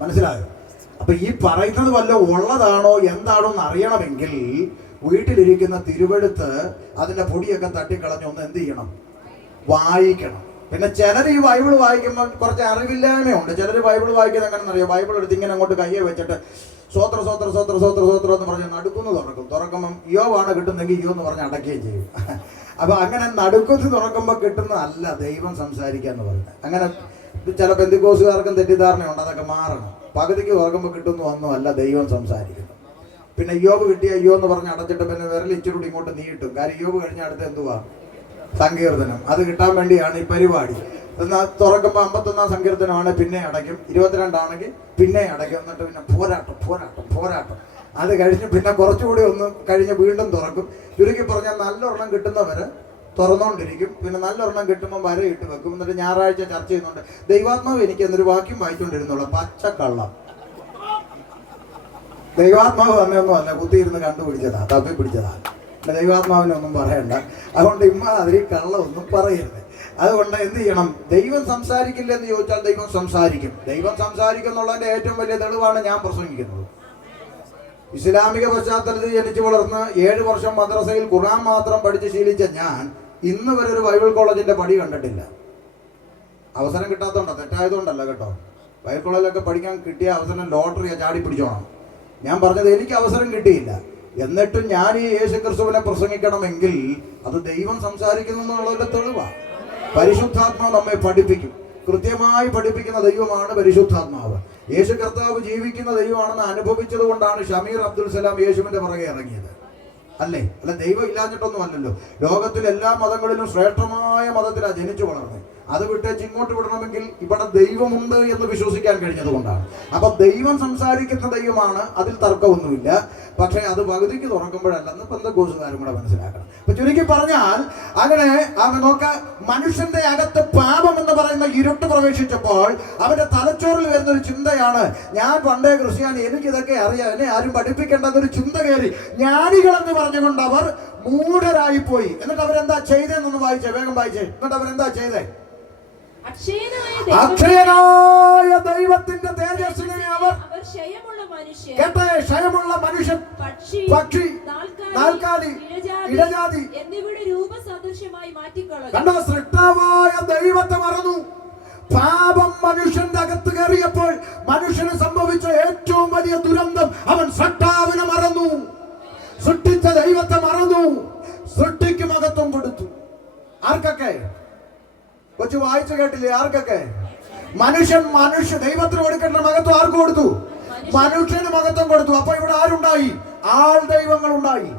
മനസ്സിലായോ? അപ്പൊ ഈ പറയുന്നത് വല്ല ഉള്ളതാണോ എന്താണോ എന്ന് അറിയണമെങ്കിൽ വീട്ടിലിരിക്കുന്ന തിരുവെടുത്ത് അതിന്റെ പൊടിയൊക്കെ തട്ടിക്കളഞ്ഞ് ഒന്ന് എന്ത് ചെയ്യണം? വായിക്കണം. പിന്നെ ചിലർ ഈ ബൈബിൾ വായിക്കുമ്പോൾ കുറച്ച് അറിവില്ലായ്മയുണ്ട്. ചിലർ ബൈബിൾ വായിക്കുന്നത് എങ്ങനെയെന്നറിയോ? ബൈബിൾ എടുത്ത് ഇങ്ങനെ അങ്ങോട്ട് കയ്യെ വെച്ചിട്ട് സ്വോത്ര സ്വോത്ര സ്വോത്ര സ്വോത്ര സ്വോത്രം എന്ന് പറഞ്ഞ് നടുക്കുന്നു തുറക്കുമ്പം യോവാണ് കിട്ടുന്നെങ്കിൽ യോ എന്ന് പറഞ്ഞ് അടയ്ക്കുകയും ചെയ്യും. അപ്പൊ അങ്ങനെ നടുക്കുന്ന് തുറക്കുമ്പോൾ കിട്ടുന്നതല്ല ദൈവം സംസാരിക്കുക എന്ന് പറയുന്നത്. അങ്ങനെ ചില പെന്തിക്കോസുകാർക്കും തെറ്റിദ്ധാരണയുണ്ട്, അതൊക്കെ മാറണം. പകുതിക്ക് തുറക്കുമ്പോൾ കിട്ടുന്നു ഒന്നും അല്ല ദൈവം സംസാരിക്കുന്നു. പിന്നെ യോബ് കിട്ടിയ യോ എന്ന് പറഞ്ഞ് അടച്ചിട്ട് പിന്നെ വിരൽ ഇച്ചിരി ഇങ്ങോട്ട് നീട്ടും. കാര്യം യോബ് കഴിഞ്ഞ അടുത്ത് എന്തുവാ? സങ്കീർത്തനം. അത് കിട്ടാൻ വേണ്ടിയാണ് ഈ പരിപാടി. എന്നാൽ തുറക്കുമ്പോൾ 51 സങ്കീർത്തനമാണ്, പിന്നെ അടയ്ക്കും. 22 ആണെങ്കിൽ പിന്നെ അടയ്ക്കും. എന്നിട്ട് പിന്നെ പോരാട്ടം. അത് കഴിഞ്ഞ് പിന്നെ കുറച്ചുകൂടി ഒന്ന് കഴിഞ്ഞ് വീണ്ടും തുറക്കും. ചുരുക്കി പറഞ്ഞാൽ നല്ലൊരെണ്ണം കിട്ടുന്നവര് തുറന്നുകൊണ്ടിരിക്കും. പിന്നെ നല്ലൊരെണ്ണം കിട്ടുമ്പോൾ വരയിട്ട് വെക്കും. എന്നിട്ട് ഞായറാഴ്ച ചർച്ച ചെയ്യുന്നുണ്ട്. ദൈവാത്മാവ് എനിക്ക് എന്നൊരു വാക്യം വായിച്ചുകൊണ്ടിരുന്നുള്ള പച്ചക്കള്ളം. ദൈവാത്മാവ് തന്നെയൊന്നും അല്ല, കുത്തിയിരുന്ന് കണ്ടുപിടിച്ചതാ, തപ്പി പിടിച്ചതാ. ദൈവാത്മാവിനൊന്നും പറയണ്ട. അതുകൊണ്ട് അതിൽ കള്ളമൊന്നും പറയരുത്. അതുകൊണ്ട് എന്ത് ചെയ്യണം? ദൈവം സംസാരിക്കില്ലെന്ന് ചോദിച്ചാൽ ദൈവം സംസാരിക്കും. ദൈവം സംസാരിക്കും എന്നുള്ളതിന്റെ ഏറ്റവും വലിയ തെളിവാണ് ഞാൻ പ്രസംഗിക്കുന്നത്. ഇസ്ലാമിക പശ്ചാത്തലത്തിൽ ജനിച്ചു വളർന്ന് 7 വർഷം മദ്രസയിൽ ഖുർആൻ മാത്രം പഠിച്ച് ശീലിച്ച ഞാൻ ഇന്ന് വരെ ഒരു ബൈബിൾ കോളേജിന്റെ പടി കണ്ടിട്ടില്ല. അവസരം കിട്ടാത്തതുകൊണ്ടോ? തെറ്റായതുകൊണ്ടല്ല കേട്ടോ. ബൈബിൾ കോളേജിലൊക്കെ പഠിക്കാൻ കിട്ടിയ അവസരം ലോട്ടറിയാ, ചാടി പിടിച്ചോണം. ഞാൻ പറഞ്ഞത് എനിക്ക് അവസരം കിട്ടിയില്ല. എന്നിട്ടും ഞാൻ ഈ യേശു ക്രിസ്തുവിനെ പ്രസംഗിക്കണമെങ്കിൽ അത് ദൈവം സംസാരിക്കുന്നു എന്നുള്ളതിന്റെ തെളിവാണ്. പരിശുദ്ധാത്മാവ് നമ്മെ പഠിപ്പിക്കും. കൃത്യമായി പഠിപ്പിക്കുന്ന ദൈവമാണ് പരിശുദ്ധാത്മാവ്. യേശു കർത്താവ് ജീവിക്കുന്ന ദൈവമാണെന്ന് അനുഭവിച്ചത് കൊണ്ടാണ് ഷമീർ അബ്ദുൽ സലാം യേശുവിന്റെ പുറകെ ഇറങ്ങിയത്. അല്ലേ? അല്ല, ദൈവം ഇല്ലാഞ്ഞിട്ടൊന്നും അല്ലല്ലോ. ലോകത്തിൽ എല്ലാ മതങ്ങളിലും ശ്രേഷ്ഠമായ മതത്തിലാണ് ജനിച്ചു വളർന്നത്. അത് വിട്ടേച്ച് ഇങ്ങോട്ട് വിടണമെങ്കിൽ ഇവിടെ ദൈവമുണ്ട് എന്ന് വിശ്വസിക്കാൻ കഴിഞ്ഞത് കൊണ്ടാണ്. അപ്പൊ ദൈവം സംസാരിക്കുന്ന ദൈവമാണ്, അതിൽ തർക്കമൊന്നുമില്ല. പക്ഷെ അത് പകുതിക്ക് തുറക്കുമ്പോഴല്ലെന്ന് പെന്തക്കോസ്തുകാരും കൂടെ മനസ്സിലാക്കണം. ഇപ്പൊ ചുരുക്കി പറഞ്ഞാൽ അങ്ങനെ നോക്ക, മനുഷ്യന്റെ അകത്ത് പാപം എന്ന് പറയുന്ന ഇരുട്ട് പ്രവേശിച്ചപ്പോൾ അവന്റെ തലച്ചോറിൽ വരുന്ന ഒരു ചിന്തയാണ്, ഞാൻ പണ്ടേ ക്രിസ്ത്യാനി, എനിക്കിതൊക്കെ അറിയാം, എന്നെ ആരും പഠിപ്പിക്കേണ്ടെന്നൊരു ചിന്ത കയറി. ജ്ഞാനികളെന്ന് പറഞ്ഞുകൊണ്ട് അവർ മൂഢരായി പോയി. എന്നിട്ട് അവരെന്താ ചെയ്തതെന്നൊന്ന് വായിച്ചേ, വേഗം വായിച്ചേ. എന്നിട്ട് അവരെന്താ ചെയ്തേ? അക്ഷയനായ ദൈവത്തിന്റെ തേജസ്സിനെ അവർ കേട്ടെ, ക്ഷയമുള്ള മനുഷ്യൻ, പക്ഷി, നാൽക്കാലി, ഇഴജാതി എന്നിവയുടെ രൂപസദൃശ്യമായി മാറ്റിക്കളഞ്ഞു. കണ്ടോ? സൃഷ്ടാവായ ദൈവത്തെ മറന്നു. പാപം മനുഷ്യന്റെ അകത്ത് കയറിയപ്പോൾ മനുഷ്യന് സംഭവിച്ച ഏറ്റവും വലിയ ദുരന്തം, അവൻ സൃഷ്ടാവിനെ മറന്നു, സൃഷ്ടിച്ച ദൈവത്തെ മറന്നു, സൃഷ്ടിക്ക് മഹത്വം കൊടുത്തു. ആർക്കൊക്കെ? കൊച്ചു വായിച്ചു കേട്ടില്ലേ? ആർക്കൊക്കെ? മനുഷ്യ ദൈവത്തിന് കൊടുക്കേണ്ട മഹത്വം ആർക്ക് കൊടുത്തു? മനുഷ്യന് മഹത്വം കൊടുത്തു. അപ്പൊ ഇവിടെ ആരുണ്ടായി? ആൾ ദൈവങ്ങൾ ഉണ്ടായി.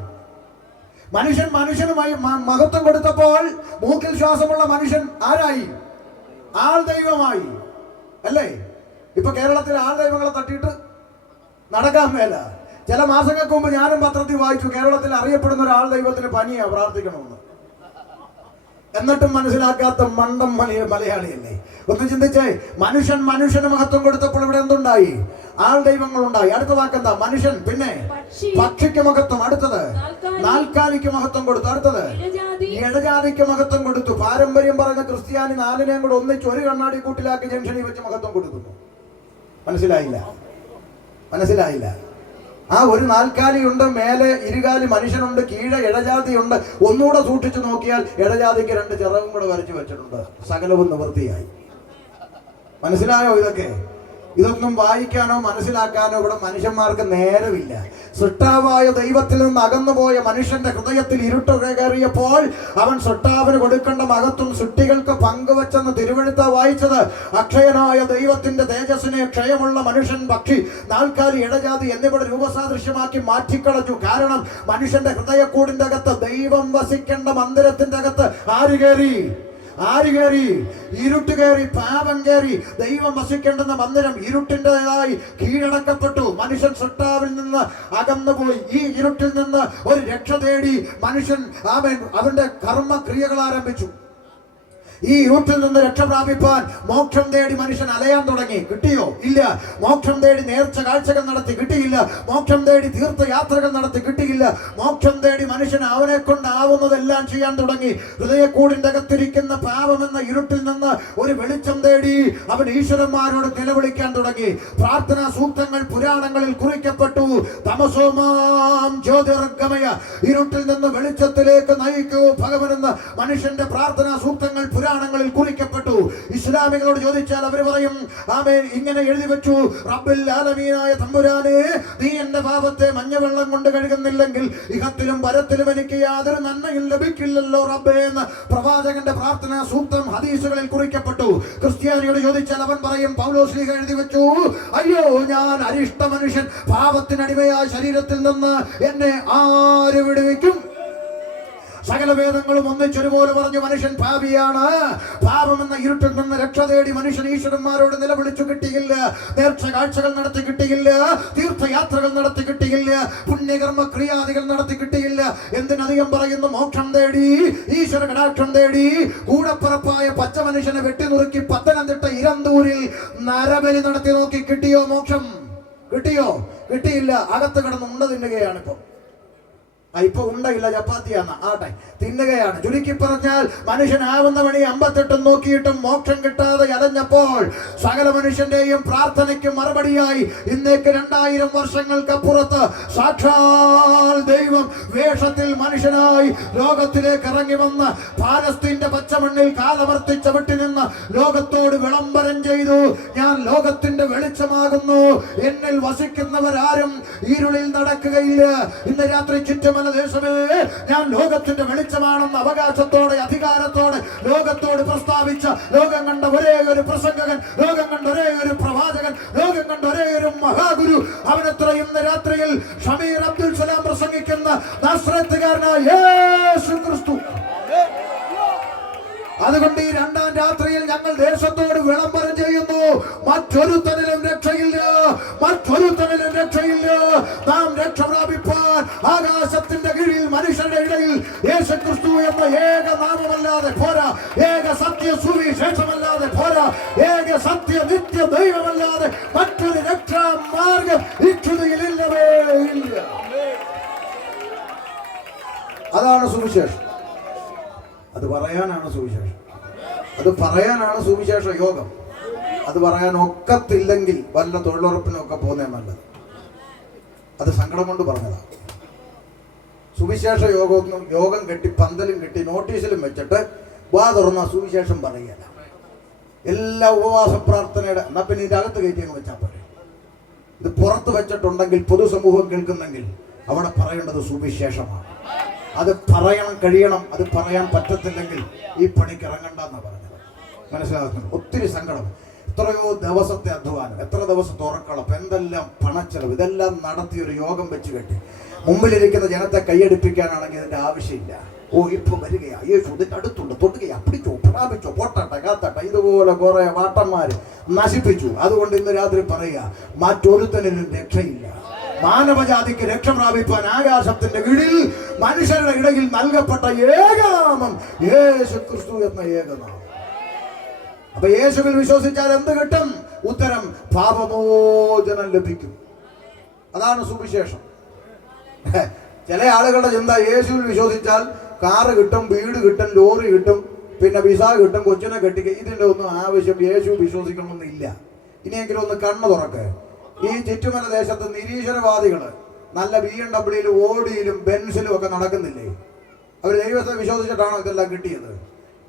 മനുഷ്യനുമായി മഹത്വം കൊടുത്തപ്പോൾ മൂക്കിൽ ശ്വാസമുള്ള മനുഷ്യൻ ആരായി? ആൾ ദൈവമായി. അല്ലേ? ഇപ്പൊ കേരളത്തിൽ ആൾ ദൈവങ്ങളെ തട്ടിയിട്ട് നടക്കാൻ മേല. ചില മാസങ്ങൾക്ക് മുമ്പ് ഞാനും പത്രത്തിൽ വായിച്ചു, കേരളത്തിൽ അറിയപ്പെടുന്ന ഒരാൾ ദൈവത്തിന് പനിയാ, പ്രാർത്ഥിക്കണമെന്ന്. എന്നിട്ടും മനസ്സിലാക്കാത്ത മണ്ടം മലയാളിയല്ലേ? ഒന്ന് ചിന്തിച്ചേ. മനുഷ്യന് മഹത്വം കൊടുത്തപ്പോൾ ഇവിടെ എന്തുണ്ടായി? ആൾ ദൈവങ്ങൾ ഉണ്ടായി. അടുത്ത വാക്കെന്താ? മനുഷ്യൻ. പിന്നെ പക്ഷിക്ക് മഹത്വം. അടുത്തത് നാൽക്കാലിക്ക് മഹത്വം കൊടുത്തു. അടുത്തത് ഇഴജാതിക്ക് മഹത്വം കൊടുത്തു. പാരമ്പര്യം പറയുന്ന ക്രിസ്ത്യാനി നാലിനെയും കൂടെ ഒന്നിച്ച് ഒരു കണ്ണാടി കൂട്ടിലാക്കി ജംഗ്ഷനിൽ വെച്ച് മഹത്വം കൊടുക്കുന്നു. മനസ്സിലായില്ല? ആ ഒരു നാൽക്കാലിയുണ്ട്, മേലെ ഇരുകാലി മനുഷ്യനുണ്ട്, കീഴെ ഇഴജാതിയുണ്ട്. ഒന്നുകൂടെ സൂക്ഷിച്ചു നോക്കിയാൽ ഇഴജാതിക്ക് 2 ചിറകും കൂടെ വരച്ചു വെച്ചിട്ടുണ്ട്. സകലവും നിവൃത്തിയായി. മനസ്സിലായോ? ഇതൊന്നും വായിക്കാനോ മനസ്സിലാക്കാനോ ഇവിടെ മനുഷ്യന്മാർക്ക് നേരമില്ല. സൃഷ്ടാവായ ദൈവത്തിൽ നിന്ന് അകന്നുപോയ മനുഷ്യന്റെ ഹൃദയത്തിൽ ഇരുട്ട് കയറിയപ്പോൾ അവൻ സൃഷ്ടാവിന് കൊടുക്കേണ്ട മഹത്വം സൃഷ്ടികൾക്ക് പങ്കുവെച്ചെന്ന് തിരുവെഴുത്ത വായിച്ചത്. അക്ഷയനായ ദൈവത്തിന്റെ തേജസ്സിനെ ക്ഷയമുള്ള മനുഷ്യൻ, പക്ഷി, നാൽക്കാലി, ഇഴജാതി എന്നിവയുടെ രൂപസാദൃശ്യമാക്കി മാറ്റിക്കളഞ്ഞു. കാരണം മനുഷ്യന്റെ ഹൃദയക്കൂടിന്റെ അകത്ത്, ദൈവം വസിക്കേണ്ട മന്ദിരത്തിന്റെ അകത്ത് ആര് കയറി? ഇരുട്ട് കയറി, പാപം കയറി. ദൈവം വസിക്കേണ്ടുന്ന മന്ദിരം ഇരുട്ടിൻ്റെതായി കീഴടക്കപ്പെട്ടു. മനുഷ്യൻ സൃഷ്ടാവിൽ നിന്ന് അകന്നുപോയി. ഈ ഇരുട്ടിൽ നിന്ന് ഒരു രക്ഷ തേടി മനുഷ്യൻ അവന്റെ കർമ്മക്രിയകൾ ആരംഭിച്ചു. ഈ ഇരുട്ടിൽ നിന്ന് രക്ഷ പ്രാപിപ്പാൻ മോക്ഷം തേടി മനുഷ്യൻ അലയാൻ തുടങ്ങി. കിട്ടിയോ? ഇല്ല. മോക്ഷം തേടി നേർച്ച കാഴ്ചകൾ നടത്തി, കിട്ടിയില്ല. മോക്ഷം തേടി തീർത്ഥയാത്രകൾ നടത്തി, കിട്ടിയില്ല. മോക്ഷം തേടി മനുഷ്യൻ അവനെ കൊണ്ടാവുന്നതെല്ലാം ചെയ്യാൻ തുടങ്ങി. ഹൃദയക്കൂടിന്റെ അകത്തിരിക്കുന്ന പാപമെന്ന ഇരുട്ടിൽ നിന്ന് ഒരു വെളിച്ചം തേടി അവൻ ഈശ്വരന്മാരോട് നിലവിളിക്കാൻ തുടങ്ങി. പ്രാർത്ഥനാ സൂക്തങ്ങൾ പുരാണങ്ങളിൽ കുറിക്കപ്പെട്ടു. തമസോമാം ജ്യോതിർഗമയ, ഇരുട്ടിൽ നിന്ന് വെളിച്ചത്തിലേക്ക് നയിക്കൂ ഭഗവനെന്ന് മനുഷ്യന്റെ പ്രാർത്ഥനാ സൂക്തങ്ങൾ പുരാണങ്ങളിൽ കുറിക്കപ്പെട്ടു. ഇസ്ലാമികളോട് ചോദിച്ചാൽ അവർ പറയും, ആമേൻ, ഇങ്ങനെ എഴുതി വെച്ചു, റബ്ബുൽ ആലമീനായ തമ്പുരാനെ, നീ എന്റെ പാപത്തെ മഞ്ഞവെള്ളം കൊണ്ട് കഴുകുന്നില്ലെങ്കിൽ ഇഹത്തിലും പരത്തിലും എനിക്ക് യാതൊരു നന്മയും ലഭിക്കില്ലല്ലോ റബ്ബേ എന്ന് പ്രവാചകന്റെ പ്രാർത്ഥനാ സൂക്തം ഹദീസുകളിൽ കുറിക്കപ്പെട്ടു. ക്രിസ്ത്യാനിയോട് ചോദിച്ചാൽ അവൻ പറയും, പൗലോസ് എഴുതി വെച്ചു, അയ്യോ, ഞാൻ അരിഷ്ട മനുഷ്യൻ, പാപത്തിനടിമയായ ശരീരത്തിൽ നിന്ന് എന്നെ ആര് വിടുവിക്കും? സകല വേദങ്ങളും ഒന്നിച്ചൊരുപോലെ പറഞ്ഞു മനുഷ്യൻ പാപിയാണ്. പാപമെന്ന ഇരുട്ടിൽ നിന്ന് രക്ഷ തേടി മനുഷ്യൻ ഈശ്വരന്മാരോട് നിലവിളിച്ചു, കിട്ടിയില്ല. നേർച്ച കാഴ്ചകൾ നടത്തി, കിട്ടിയില്ല. തീർത്ഥയാത്രകൾ നടത്തി, കിട്ടിയില്ല. പുണ്യകർമ്മ ക്രിയാദികൾ നടത്തി, കിട്ടിയില്ല. എന്തിനധികം പറയുന്നു? മോക്ഷം തേടി, ഈശ്വര കടാക്ഷം തേടി, കൂടപ്പറപ്പായ പച്ച മനുഷ്യനെ വെട്ടിനുറുക്കി പത്തനംതിട്ട ഇരന്തൂരിൽ നരബലി നടത്തി നോക്കി. കിട്ടിയോ മോക്ഷം? കിട്ടിയില്ല. അകത്ത് കിടന്ന് ഉണ്ട തിന്നുകയാണിപ്പോ. ഇപ്പൊ ഉണ്ടയില്ല, ചപ്പാത്തിയാണ്, ആട്ടെ, തിന്നുകയാണ്. ചുരുക്കി പറഞ്ഞാൽ മനുഷ്യനാവുന്ന വഴി 58 നോക്കിയിട്ടും മോക്ഷം കിട്ടാതെ അലഞ്ഞപ്പോൾ സകല മനുഷ്യന്റെയും പ്രാർത്ഥനയ്ക്ക് മറുപടിയായി ഇന്നേക്ക് 2000 വർഷങ്ങൾക്കപ്പുറത്ത് സാക്ഷാൽ ദൈവം വേഷത്തിൽ മനുഷ്യനായി ലോകത്തിലേക്ക് ഇറങ്ങി വന്ന് പാലസ്തീന്റെ പച്ചമണ്ണിൽ കാലമർത്തിച്ച വിട്ടി നിന്ന് ലോകത്തോട് വിളംബരം ചെയ്തു, ഞാൻ ലോകത്തിന്റെ വെളിച്ചമാകുന്നു, എന്നിൽ വസിക്കുന്നവരാരും ഇരുളിൽ നടക്കുകയില്ല. ഇന്ന് രാത്രി ചുറ്റുമല ദേശമേ, ഞാൻ ലോകത്തിന്റെ വെളിച്ചമാണെന്ന അവകാശത്തോടെ അധികാരത്തോടെ ലോകത്തോട് പ്രസ്താവിച്ച, ലോകം കണ്ട ഒരേ ഒരു പ്രസംഗകൻ, ലോകം കണ്ട ഒരേ ഒരു പ്രവാചകൻ, ലോകം കണ്ട ഒരേ ഒരു മഹാഗുരു, അവനത്ര ഇന്ന് രാത്രിയിൽ ഷമീർ അബ്ദുൽ സലാം പ്രസംഗിക്കുന്ന നാസറേത്തുകാരനായ യേശു ക്രിസ്തു. അതുകൊണ്ട് ഈ രണ്ടാം രാത്രിയിൽ ഞങ്ങൾ ദേശത്തോട് വിളംബരം ചെയ്യുന്നു, മറ്റൊരുത്തനിലും രക്ഷയില്ല, മറ്റൊരുത്തനിലും രക്ഷയില്ല. നാം രക്ഷ പ്രാപിപ്പാൻ ആകാശത്തിന്റെ കീഴിൽ മനുഷ്യരുടെ ഇടയിൽ യേശു ക്രിസ്തു എന്ന ഏക നാമമല്ലാതെ പോരാ, ഏക സത്യ സുവിശേഷമല്ലാതെ പോരാ, ഏക സത്യ നിത്യ ദൈവമല്ലാതെ മറ്റൊരു രക്ഷാ മാർഗം ഇല്ലവേ ഇല്ല. അതാണ് സുവിശേഷം. അത് പറയാനാണ് സുവിശേഷം. അത് പറയാനാണ് സുവിശേഷ യോഗം. അത് പറയാൻ ഒക്കത്തില്ലെങ്കിൽ വല്ല തൊഴിലുറപ്പിനൊക്കെ പോകുന്നേ നല്ലത്. അത് സങ്കടം കൊണ്ട് പറഞ്ഞതാണ്. സുവിശേഷ യോഗം കെട്ടി പന്തലും കെട്ടി നോട്ടീസിലും വെച്ചിട്ട് വാ തുറന്ന സുവിശേഷം പറയുകയല്ല. എല്ലാ ഉപവാസ പ്രാർത്ഥനയുടെ എന്നാ പിന്നെ ഇതിൻ്റെ അകത്ത് കയറ്റി അങ്ങ് വെച്ചാൽ പോലെ. ഇത് പുറത്ത് വെച്ചിട്ടുണ്ടെങ്കിൽ പൊതുസമൂഹം കേൾക്കുന്നെങ്കിൽ അവിടെ പറയേണ്ടത് സുവിശേഷമാണ്. അത് പറയണം, കഴിയണം. അത് പറയാൻ പറ്റത്തില്ലെങ്കിൽ ഈ പണിക്ക് ഇറങ്ങണ്ടെന്നാണ് പറഞ്ഞത്. മനസ്സിലാക്കുന്നു? ഒത്തിരി സങ്കടം. എത്രയോ ദിവസത്തെ അധ്വാനം, എത്ര ദിവസത്തെ ഉറക്കളപ്പ്, എന്തെല്ലാം പണച്ചെലവ്, ഇതെല്ലാം നടത്തി ഒരു യോഗം വെച്ച് കെട്ടി മുമ്പിലിരിക്കുന്ന ജനത്തെ കൈയടിപ്പിക്കാനാണെങ്കിൽ ഇതിന്റെ ആവശ്യമില്ല. ഓ ഇപ്പൊ വരികയാ, യേശു ഇതിന്റെ അടുത്തുണ്ട്, തൊട്ടുകയാ, പിടിച്ചോ, പ്രാപിച്ചോ, പോട്ടട്ടെ, കാത്തട്ടെ, ഇതുപോലെ കുറെ വാട്ടന്മാര് നശിപ്പിച്ചു. അതുകൊണ്ട് ഇന്ന് രാത്രി പറയുക, മറ്റൊരുത്തനും രക്ഷയില്ല. മാനവജാതിക്ക് രക്ഷ പ്രാപിപ്പാൻ ആകാശത്തിന്റെ കീഴിൽ മനുഷ്യരുടെ ഇടയിൽ നൽകപ്പെട്ട ഏകനാമം യേശു ക്രിസ്തു എന്ന ഏകനാമം. അപ്പൊ യേശുവിൽ വിശ്വസിച്ചാൽ എന്ത് കിട്ടും? ഉത്തരം, പാപമോചനം ലഭിക്കും. അതാണ് സുവിശേഷം. ചില ആളുകളുടെ ചിന്ത, യേശുവിൽ വിശ്വസിച്ചാൽ കാറ് കിട്ടും, വീട് കിട്ടും, ലോറി കിട്ടും, പിന്നെ വിസ കിട്ടും, കൊച്ചിനെ കെട്ടിക്ക. ഇതിന്റെ ഒന്നും ആവശ്യം യേശു വിശ്വസിക്കണമെന്നില്ല. ഇനിയെങ്കിലും ഒന്ന് കണ്ണു തുറക്ക്. ഈ ചുറ്റുമല ദേശത്ത് നിരീശ്വരവാദികള് നല്ല BMW ഓഡിയിലും ബെൻസിലും ഒക്കെ നടക്കുന്നില്ലേ? അവർ ദൈവത്തെ വിശ്വസിച്ചിട്ടാണോ ഇതെല്ലാം കിട്ടിയത്?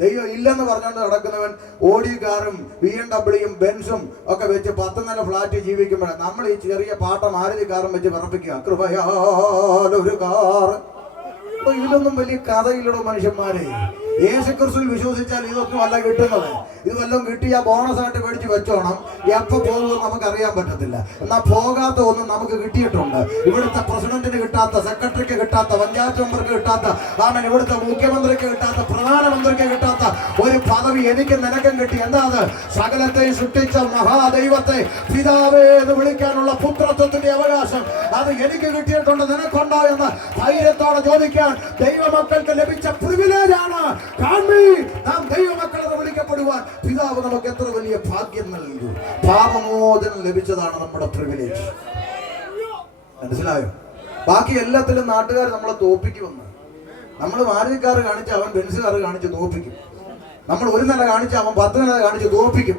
ദൈവം ഇല്ലെന്ന് പറഞ്ഞുകൊണ്ട് നടക്കുന്നവൻ ഓഡി കാറും BMW ബെൻസും ഒക്കെ വെച്ച് 10 നില ഫ്ലാറ്റ് ജീവിക്കുമ്പോഴാണ് നമ്മൾ ഈ ചെറിയ പാട്ട മാരുതി കാറും വെച്ച് വിറപ്പിക്കുക, കൃപയാലൊരു കാർ. ഇതിലൊന്നും വലിയ കഥയില്ലടോ മനുഷ്യന്മാരെ. യേശുക്രിസ്തുവിൽ വിശ്വസിച്ചാൽ ഇതൊന്നും അല്ല കിട്ടുന്നത്. ഇത് വല്ലതും കിട്ടിയാൽ ബോണസായിട്ട് മേടിച്ച് വെച്ചോണം. എപ്പോൾ പോകുമെന്ന് നമുക്ക് അറിയാൻ പറ്റത്തില്ല. എന്നാൽ പോകാത്ത ഒന്നും നമുക്ക് കിട്ടിയിട്ടുണ്ട്. ഇവിടുത്തെ പ്രസിഡന്റിന് കിട്ടാത്ത, സെക്രട്ടറിക്ക് കിട്ടാത്ത, പഞ്ചായത്ത് മെമ്പർക്ക് കിട്ടാത്ത, ആമൻ ഇവിടുത്തെ മുഖ്യമന്ത്രിക്ക് കിട്ടാത്ത, പ്രധാനമന്ത്രിക്ക് കിട്ടാത്ത ഒരു പദവി എനിക്ക് നിനക്കും കിട്ടി. എന്താ അത്? സകലത്തെ സൃഷ്ടിച്ച മഹാദൈവത്തെ പിതാവേ എന്ന് വിളിക്കാനുള്ള പുത്രത്വത്തിന്റെ അവകാശം അത് എനിക്ക് കിട്ടിയിട്ടുണ്ട്, നിനക്കുണ്ടോ എന്ന് ധൈര്യത്തോടെ ചോദിക്കാൻ ദൈവമക്കൾക്ക് ലഭിച്ച പ്രിവിലേജാണ്. നാം ദൈവമക്കളെന്ന് വിളിക്കപ്പെടുവാൻ പിതാവ് നമുക്ക് എത്ര വലിയ ഭാഗ്യം നൽകി. പാപമോചനം ലഭിച്ചതാണ് നമ്മുടെ പ്രിവിലേജ്. മനസ്സിലായോ? ബാക്കി എല്ലാത്തിലും നാട്ടുകാർ നമ്മളെ തോപ്പിക്കുമെന്ന്. നമ്മൾ മാരുതിക്കാർ കാണിച്ച് അവൻ ബെൻസുകാർ കാണിച്ച് തോപ്പിക്കും. നമ്മൾ ഒരു നില കാണിച്ച് അവൻ 10 നില കാണിച്ച് തോപ്പിക്കും.